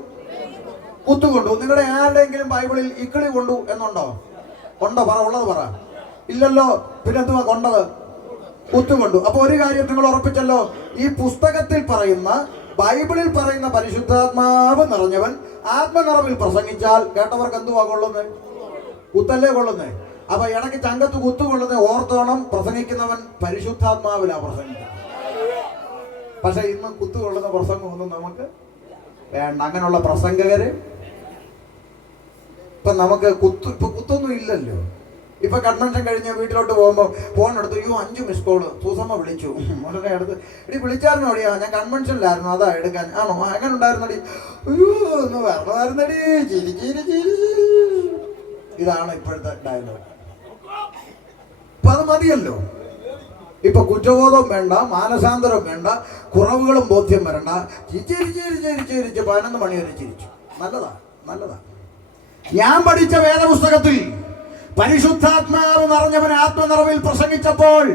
കുത്തുകൊണ്ടു. നിങ്ങളുടെ ആരുടെയെങ്കിലും ബൈബിളിൽ ഇക്കിളി കൊണ്ടു എന്നുണ്ടോ? ഉണ്ടോ? പറ. ഉള്ളത് പറ. ഇല്ലല്ലോ. പിന്നെന്തുവാ കൊണ്ടത്? കുത്തുകൊണ്ടു. അപ്പൊ ഒരു കാര്യം നിങ്ങൾ ഉറപ്പിച്ചല്ലോ, ഈ പുസ്തകത്തിൽ പറയുന്ന, ബൈബിളിൽ പറയുന്ന പരിശുദ്ധാത്മാവ് നിറഞ്ഞവൻ ആത്മനിറവിൽ പ്രസംഗിച്ചാൽ കേട്ടവർക്ക് എന്തുവാ കൊള്ളുന്നേ? കുത്തല്ലേ കൊള്ളുന്നേ? അപ്പൊ ഇടയ്ക്ക് ചങ്കത്ത് കുത്തുകൊള്ളുന്ന ഓർത്തോണം. പ്രസംഗിക്കുന്നവൻ പരിശുദ്ധാത്മാവിലാ പ്രസംഗിക്കുന്നത്. പക്ഷെ ഇന്ന് കുത്തുകൊള്ളുന്ന പ്രസംഗമൊന്നും നമുക്ക് വേണ്ട. അങ്ങനെയുള്ള പ്രസംഗകര് ഇപ്പൊ നമുക്ക് കുത്തൊന്നും ഇല്ലല്ലോ. ഇപ്പൊ കൺവെൻഷൻ കഴിഞ്ഞ് വീട്ടിലോട്ട് പോകുമ്പോൾ ഫോൺ എടുത്ത് 5 മിസ് കോള് സൂസമ്മ വിളിച്ചു. ഉടനെ അടുത്ത് എടി വിളിച്ചായിരുന്നോ അടിയാ, ഞാൻ കൺവെൻഷനിലായിരുന്നു, അതാ എടുക്കാൻ. ആണോ, എങ്ങനെ ഉണ്ടായിരുന്നടി? ഒന്ന് വരണമായിരുന്നടി, ചിരി ചിരി ചിരി. ഇതാണ് ഇപ്പോഴത്തെ ഡയലോഗ്. അപ്പൊ അത് മതിയല്ലോ. ഇപ്പൊ കുറ്റബോധവും വേണ്ട, മാനസാന്തരവും വേണ്ട, കുറവുകളും ബോധ്യം വരണ്ട. ചിരിച്ച് 11 മണി വരെ ചിരിച്ചു. നല്ലതാ. ഞാൻ പഠിച്ച വേദപുസ്തകത്തിൽ പരിശുദ്ധാത്മാവ് നിറഞ്ഞവൻ ആത്മനിറവിൽ പ്രസംഗിച്ചപ്പോൾ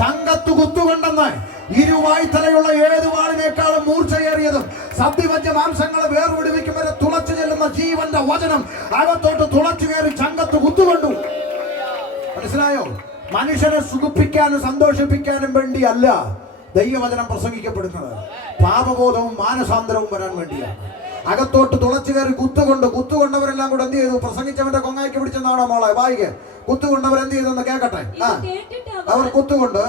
ചങ്കത്തു കുത്തുകൊണ്ടെന്ന് ഇരുവായ്ത്തലയുള്ള ഏത് വാളിനേക്കാളും മൂർച്ചയേറിയതും സദ്യവഞ്ച മാംസങ്ങളെ വേർപിടിവിക്കും വരെ തുളച്ചു ചെല്ലുന്ന ജീവന്റെ വചനം അകത്തോട്ട് തുളച്ചു കയറി ചങ്കത്ത് കുത്തുകൊണ്ടു. മനസ്സിലായോ? മനുഷ്യനെ സുഖിപ്പിക്കാനും സന്തോഷിപ്പിക്കാനും വേണ്ടിയല്ല ദൈവവചനം പ്രസംഗിക്കപ്പെടുന്നത്. പാപബോധവും മാനസാന്തരവും വരാൻ വേണ്ടിയാണ്. അകത്തോട്ട് തുളച്ചു കയറി കുത്തുകൊണ്ടവരെല്ലാം കൂടെ എന്ത് ചെയ്തു? പ്രസംഗിച്ചവന്റെ കൊങ്ങായിക്ക് പിടിച്ചെന്നാണോ മോളെ വായിക്ക്? കുത്തുകൊണ്ടവർ എന്ത് ചെയ്തെന്ന് കേൾക്കട്ടെ. അവർ കുത്തുകൊണ്ട്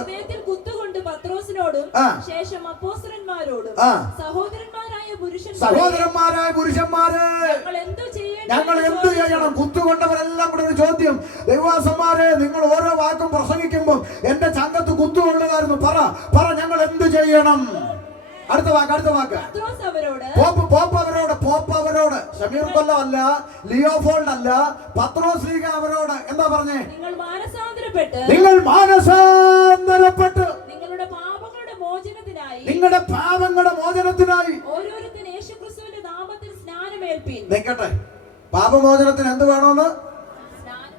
പത്രോസിനോടും ശേഷം അപ്പോസ്തലന്മാരോടും സഹോദരന്മാരായ പുരുഷന്മാരെ ഞങ്ങൾ എന്ത് ചെയ്യണം? കുത്തുകൊണ്ടവരെല്ലാം കൂടെ ഒരു ചോദ്യം. ദൈവദാസന്മാരെ, നിങ്ങൾ ഓരോ വാക്കും പ്രസംഗിക്കുമ്പോൾ എന്റെ ചങ്കത്ത് കുത്തുകൊള്ളുകായിരുന്നു. പറ ഞങ്ങൾ എന്ത് ചെയ്യണം? അടുത്ത വാക്ക് പോപ്പ് അവരോട് ഷമീർ കൊല്ലം അല്ല, ലിയോഫോൾഡ് അല്ല, പത്രോസ് ലീഗ അവരോട് എന്താ പറഞ്ഞേ? നിങ്ങൾ മാനസാന്തരപ്പെട്ട് നിങ്ങളുടെ പാപങ്ങളുടെ മോചനത്തിനായി നിൽക്കട്ടെ. പാപമോചനത്തിന് എന്ത് വേണമെന്ന്?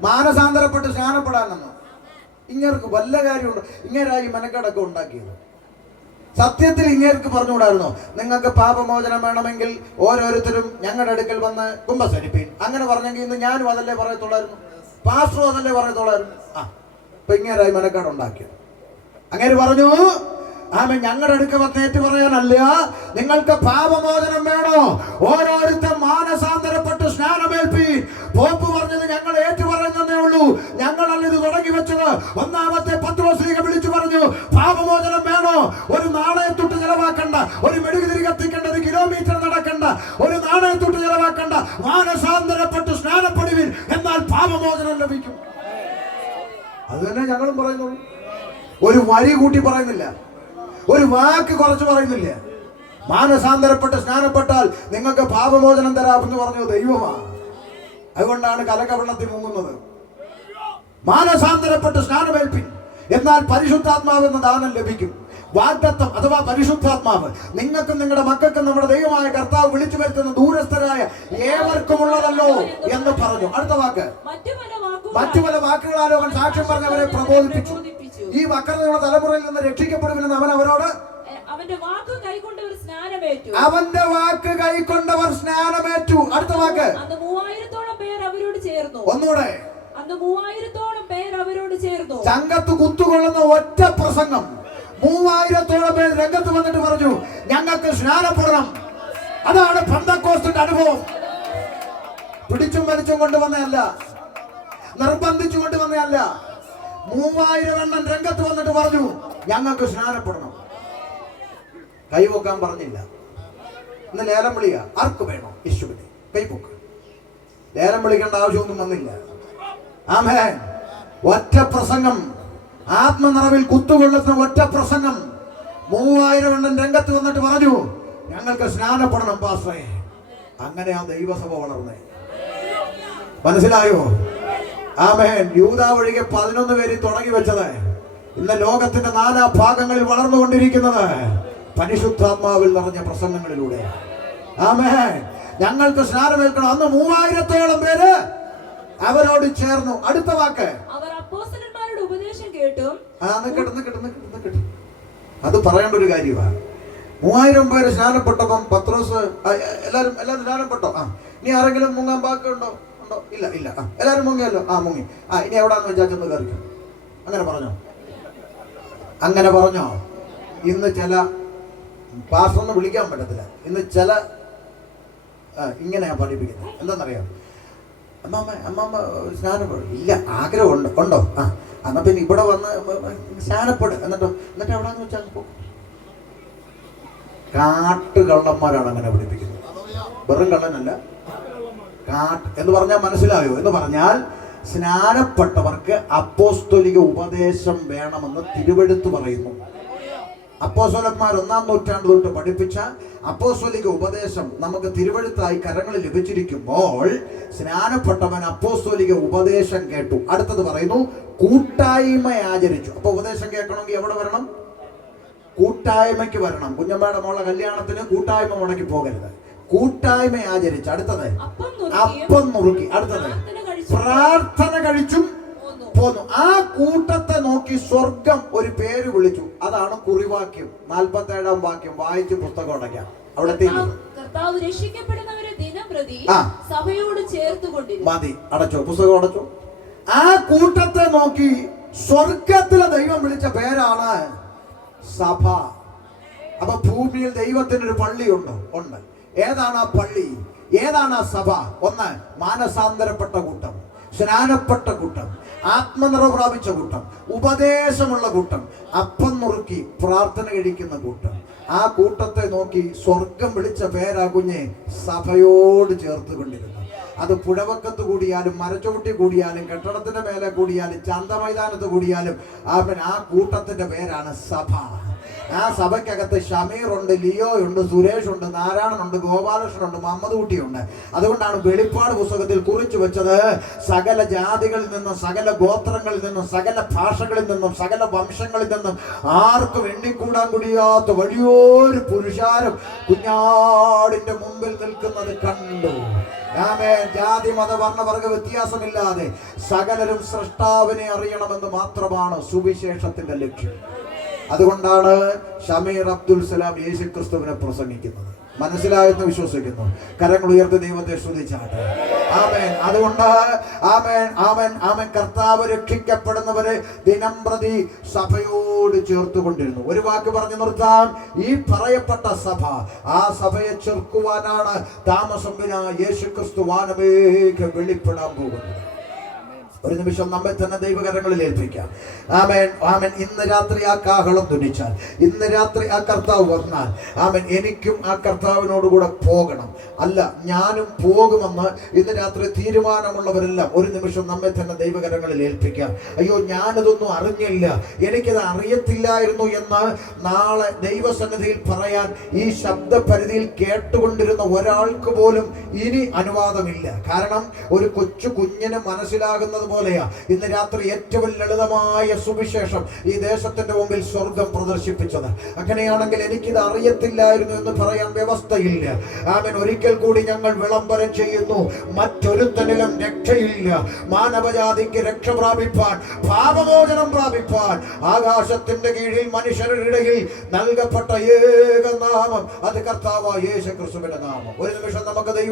മാനസാന്തരപ്പെട്ട് സ്നാനപ്പെടാനെന്ന്. ഇങ്ങേർക്ക് വല്ല കാര്യമുണ്ട്? ഇങ്ങേരായി മനക്കടക്കം ഉണ്ടാക്കിയത്. സത്യത്തിൽ ഇങ്ങേർക്ക് പറഞ്ഞുകൂടായിരുന്നോ? നിങ്ങൾക്ക് പാപമോചനം വേണമെങ്കിൽ ഓരോരുത്തരും ഞങ്ങളുടെ അടുക്കൽ വന്ന് കുമ്പസരിപ്പീൻ. അങ്ങനെ പറഞ്ഞെങ്കിൽ ഇന്ന് ഞാനും അതല്ലേ പറയത്തുള്ളായിരുന്നു, പാസ്റ്ററും അതല്ലേ പറയത്തുള്ളായിരുന്നു. ഇപ്പൊ ഇങ്ങേരായി മനക്കാട് ഉണ്ടാക്കിയത്. അങ്ങേര് പറഞ്ഞു, ഞങ്ങളുടെ അടുക്ക വന്നേറ്റ് പറയാനല്ല, നിങ്ങൾക്ക് പാപമോചനം വേണോ? ഓരോരുത്തർ മാനസാന്തരപ്പെട്ട് സ്നാനമേൽപ്പീൻ. പോപ്പ് പറഞ്ഞത് ഞങ്ങൾ ഏറ്റു പറയുന്നതേ ഉള്ളൂ, ഞങ്ങളല്ല ഇത് തുടങ്ങി വെച്ചത്. ഒന്നാമത്തെ പത്രോസ് ലീഗ വിളിച്ചു പറഞ്ഞു, പാപമോചനം വേണോ? ഒരു നാണയത്തുട്ട് ചെലവാക്കണ്ട, ഒരു മെഴുകുതിരി കത്തിക്കേണ്ട, 1 കിലോമീറ്റർ നടക്കണ്ട, ഒരു നാണയത്തുട്ട് ചെലവാക്കണ്ട, മാനസാന്തരപ്പെട്ട് സ്നാനപ്പെടുവിൻ, എന്നാൽ പാപമോചനം ലഭിക്കും. അത് തന്നെ ഞങ്ങളും പറയുന്നുള്ളൂ. ഒരു വരി കൂട്ടി പറയുന്നില്ല, ഒരു വാക്ക് കുറച്ച് പറയുന്നില്ല. മാനസാന്തരപ്പെട്ട് സ്നാനപ്പെട്ടാൽ നിങ്ങൾക്ക് പാപമോചനം തരാമെന്ന് പറഞ്ഞു ദൈവമാണ്. അതുകൊണ്ടാണ് കലക്കവെള്ളത്തിൽ മുങ്ങുന്നത്. മാനസാന്തരപ്പെട്ട് സ്നാനമേൽപ്പിൻ, എന്നാൽ പരിശുദ്ധാത്മാവെന്ന ദാനം ലഭിക്കും. വാഗ്ദത്തം അഥവാ പരിശുദ്ധാത്മാവ് നിങ്ങൾക്കും നിങ്ങളുടെ മക്കൾക്കും നമ്മുടെ ദൈവമായ കർത്താവ് വിളിച്ചു വരുത്തുന്ന ദൂരസ്ഥരായ ഏവർക്കുമുള്ളതല്ലോ എന്ന് പറഞ്ഞു. അടുത്ത വാക്ക്, മറ്റു പല വാക്കുകളാലോ അവൻ സാക്ഷ്യം പറഞ്ഞവരെ പ്രബോധിപ്പിച്ചു. ഈ വക്രതയുള്ള തലമുറയിൽ നിന്ന് രക്ഷിക്കപ്പെടുമെന്ന് അവൻ അവരോട് അവന്റെ വാക്ക് കൈക്കൊണ്ടവർ സ്നാനമേറ്റു. അടുത്ത വാക്ക്, 3000-ഓളം പേർ അവരോട് ചേർന്നു. ഒന്നുകൂടെ, 3000-ഓളം പേർ അവരോട് ചേർന്നു. ചങ്കത്ത് കുത്തുകൊള്ളുന്ന ഒറ്റ പ്രസംഗം. 3000-ഓളം പേർ രംഗത്ത് വന്നിട്ട് പറഞ്ഞു, ഞങ്ങൾക്ക് സ്നാനപ്പെടണം. അതാണ് പെന്തക്കോസ്തിന്റെ അനുഭവം. പിടിച്ചും വലിച്ചും കൊണ്ടുവന്നതല്ല, നിർബന്ധിച്ചു കൊണ്ടുവന്നതല്ല. 3000 എണ്ണം രംഗത്ത് വന്നിട്ട് പറഞ്ഞു, ഞങ്ങൾക്ക് സ്നാനപ്പെടണം. കൈവക്കാൻ പറഞ്ഞില്ല. ഇന്ന് ലേലം വിളിയ, ആർക്ക് വേണോ? യേശുവിനെ കൈപൊക്ക്. ലേലം വിളിക്കേണ്ട ആവശ്യമൊന്നും വന്നില്ല. ആമേൻ. ഒറ്റ പ്രസംഗം, ആത്മനിറവിൽ കുത്തുകൊള്ളുന്ന ഒറ്റ പ്രസംഗം. 3000 എണ്ണം രംഗത്ത് വന്നിട്ട് പറഞ്ഞു, ഞങ്ങൾക്ക് സ്നാനപ്പെടണം പാസ്റ്ററേ. അങ്ങനെയാ ദൈവസഭ വളർന്നേ. മനസ്സിലായോ? ആമേൻ. യൂദാ ഒഴികെ 11 പേര് തുടങ്ങി വെച്ചത് ഇന്ന് ലോകത്തിന്റെ നാനാ ഭാഗങ്ങളിൽ വളർന്നുകൊണ്ടിരിക്കുന്നത് പരിശുദ്ധാത്മാവിൽ നിറഞ്ഞ പ്രസംഗങ്ങളിലൂടെ. ആമേൻ. ഞങ്ങൾക്ക് സ്നാനമേൽക്കണം. അന്ന് 3000-ഓളം പേര് അവരോട് ചേർന്നു. അടുത്ത വാക്ക്, അവർ അപ്പോസ്തലന്മാരുടെ ഉപദേശം കേട്ടു. നിക്കട്ടെ. അത് പറയേണ്ട ഒരു കാര്യമാണ്. 3000 പേര് സ്നാനപ്പെട്ടപ്പം പത്രോസ് എല്ലാരും സ്നാനപ്പെട്ടോ? ഇനി ആരെങ്കിലും മുങ്ങാൻ ബാക്കിയുണ്ടോ? ഇല്ല. എല്ലാരും മുങ്ങിയല്ലോ. മുങ്ങി. ഇനി എവിടാന്ന് വെച്ചാൽ ചെന്ന് കയറിക്കും. അങ്ങനെ പറഞ്ഞോ? ഇന്ന് ചില പാസ്റ്ററൊന്നും വിളിക്കാൻ പറ്റത്തില്ല. ഇന്ന് ചില ഇങ്ങനെയാ പഠിപ്പിക്കുന്നത്. എന്താണെന്നറിയാം? അമ്മമ്മ സ്നാനപ്പെടും. ഇല്ല, ആഗ്രഹമുണ്ട്. ഉണ്ടോ? എന്നാ പിന്നെ ഇവിടെ വന്ന് സ്നാനപ്പെടും. എന്നിട്ട് എവിടാന്ന് വെച്ചാൽ കാട്ടുകള്ളന്മാരാണ് അങ്ങനെ പഠിപ്പിക്കുന്നത്. വെറും കള്ളനല്ല, എന്ന് പറഞ്ഞാൽ മനസ്സിലായോ? എന്ന് പറഞ്ഞാൽ സ്നാനപ്പെട്ടവർക്ക് അപ്പോസ്തോലിക ഉപദേശം വേണമെന്ന് തിരുവെഴുത്ത് പറയുന്നു. അപ്പോസ്തലന്മാർ 1-ാം നൂറ്റാണ്ട് തൊട്ട് പഠിപ്പിച്ച അപ്പോസ്തോലിക ഉപദേശം നമുക്ക് തിരുവെഴുത്തായി കരങ്ങളിൽ ലഭിച്ചിരിക്കുമ്പോൾ സ്നാനപ്പെട്ടവൻ അപ്പോസ്തോലിക ഉപദേശം കേട്ടു. അടുത്തത് പറയുന്നു കൂട്ടായ്മ ആചരിച്ചു. അപ്പൊ ഉപദേശം കേൾക്കണമെങ്കിൽ എവിടെ വരണം? കൂട്ടായ്മയ്ക്ക് വരണം. കുഞ്ഞമ്മയുടെ മോളെ കല്യാണത്തിന് കൂട്ടായ്മ മുടക്കി പോകരുത്. കൂട്ടായ്മ ആചരിച്ചു. അടുത്തത് അപ്പം നുറുക്കി. അടുത്തത് പ്രാർത്ഥന കഴിച്ചും പോന്നു. ആ കൂട്ടത്തെ നോക്കി സ്വർഗം ഒരു പേര് വിളിച്ചു. അതാണ് കുറിവാക്യം. 47-ാം വാക്യം വായിച്ച് പുസ്തകം അടയ്ക്കാം. അവിടെ മതി, അടച്ചോ, പുസ്തകം അടച്ചോ. ആ കൂട്ടത്തെ നോക്കി സ്വർഗത്തിലെ ദൈവം വിളിച്ച പേരാണ് സഭ. അപ്പൊ ഭൂമിയിൽ ദൈവത്തിനൊരു പള്ളിയുണ്ടോ? ഉണ്ട്. ഏതാണ് ആ പള്ളി? ഏതാണ് ആ സഭ? ഒന്ന്, മാനസാന്തരപ്പെട്ട കൂട്ടം, സ്നാനപ്പെട്ട കൂട്ടം, ആത്മനിറവ് പ്രാപിച്ച കൂട്ടം, ഉപദേശമുള്ള കൂട്ടം, അപ്പം നുറുക്കി പ്രാർത്ഥന കഴിക്കുന്ന കൂട്ടം. ആ കൂട്ടത്തെ നോക്കി സ്വർഗം വിളിച്ച പേരാ കുഞ്ഞെ സഭയോട് ചേർത്ത് കൊണ്ടിരുന്നു. അത് പുഴവക്കത്ത് കൂടിയാലും മരച്ചുവട്ടി കൂടിയാലും കെട്ടിടത്തിന്റെ മേലെ കൂടിയാലും ചന്തമൈതാനത്ത് കൂടിയാലും ആ കൂട്ടത്തിന്റെ പേരാണ് സഭ. ആ സഭയ്ക്കകത്ത് ഷമീറുണ്ട്, ലിയോയുണ്ട്, സുരേഷുണ്ട്, നാരായണനുണ്ട്, ഗോപാലകൃഷ്ണനുണ്ട്, മുഹമ്മദ് കുട്ടിയുണ്ട്. അതുകൊണ്ടാണ് വെളിപ്പാട് പുസ്തകത്തിൽ കുറിച്ചു വെച്ചത് സകല ജാതികളിൽ നിന്നും, സകല ഗോത്രങ്ങളിൽ നിന്നും, സകല ഭാഷകളിൽ നിന്നും, സകല വംശങ്ങളിൽ നിന്നും ആർക്കും എണ്ണിക്കൂടാൻ കൂടിയാത്ത വലിയൊരു പുരുഷാരം കുഞ്ഞാടിന്റെ മുമ്പിൽ നിൽക്കുന്നത് കണ്ടു. ജാതി മത വർണ്ണവർഗ വ്യത്യാസമില്ലാതെ സകലരും സൃഷ്ടാവിനെ അറിയണമെന്ന് മാത്രമാണ് സുവിശേഷത്തിന്റെ ലക്ഷ്യം. അതുകൊണ്ടാണ് ഷമീർ അബ്ദുൽ സലാം യേശുക്രിസ്തുവിനെ പ്രസംഗിക്കുന്നത്. മനസ്സിലായെന്ന് വിശ്വസിക്കുന്നു. കരങ്ങൾ ഉയർത്തി ദൈവത്തെ സ്തുതിച്ചാട്ടെ. ആമേൻ. അതുകൊണ്ട് ആമേൻ, ആമേൻ, ആമേൻ. കർത്താവ് രക്ഷിക്കപ്പെടുന്നവരെ ദിനം പ്രതി സഭയോട് ചേർത്തുകൊണ്ടിരുന്നു. ഒരു വാക്ക് പറഞ്ഞു നിർത്താം. ഈ പറയപ്പെട്ട സഭ, ആ സഭയെ ചേർക്കുവാനാണ് താമസം വിന യേശുക്രിസ്തു വാനമേക്ക് വെളിപ്പെടാൻ പോകുന്നത്. ഒരു നിമിഷം നമ്മെ തന്നെ ദൈവകരങ്ങളിൽ ഏൽപ്പിക്കാം. ആമേൻ, ആമേൻ. ഇന്ന് രാത്രി ആ കാഹളം ധ്വനിച്ചാൽ, ഇന്ന് രാത്രി ആ കർത്താവ് വന്നാൽ, ആമേൻ, എനിക്കും ആ കർത്താവിനോടുകൂടെ പോകണം, അല്ല ഞാനും പോകുമെന്ന് ഇന്ന് രാത്രി തീരുമാനമുള്ളവരെല്ലാം ഒരു നിമിഷം നമ്മെ തന്നെ ദൈവകരങ്ങളിൽ ഏൽപ്പിക്കാം. അയ്യോ, ഞാനിതൊന്നും അറിഞ്ഞില്ല, എനിക്കിത് അറിയത്തില്ലായിരുന്നു എന്ന് നാളെ ദൈവസന്നിധിയിൽ പറയാൻ ഈ ശബ്ദപരിധിയിൽ കേട്ടുകൊണ്ടിരുന്ന ഒരാൾക്ക് പോലും ഇനി അനുവാദമില്ല. കാരണം ഒരു കൊച്ചു കുഞ്ഞിന് മനസ്സിലാകുന്നത് പോലെയാ ഇന്ന് രാത്രി ഏറ്റവും ലളിതമായ സുവിശേഷം ഈ ദേശത്തിന്റെ മുമ്പിൽ സ്വർഗം പ്രദർശിപ്പിച്ചത്. അങ്ങനെയാണെങ്കിൽ എനിക്കിത് അറിയത്തില്ലായിരുന്നു എന്ന് പറയാൻ വ്യവസ്ഥയില്ല. ആമേൻ. ഒരിക്കൽ കൂടി ഞങ്ങൾ വിളംബരം ചെയ്യുന്നു, മറ്റൊരുത്തനിലും രക്ഷയില്ല. മാനവജാതിക്ക് രക്ഷ പ്രാപിപ്പാൻ, പാപമോചനം പ്രാപിപ്പാൻ ആകാശത്തിന്റെ കീഴിൽ മനുഷ്യരുടെ ഇടയിൽ നൽകപ്പെട്ട ഏക നാമം അത് കർത്താവായ യേശുക്രിസ്തുവിന്റെ നാമം. ഒരു നിമിഷം നമുക്ക് ദൈവ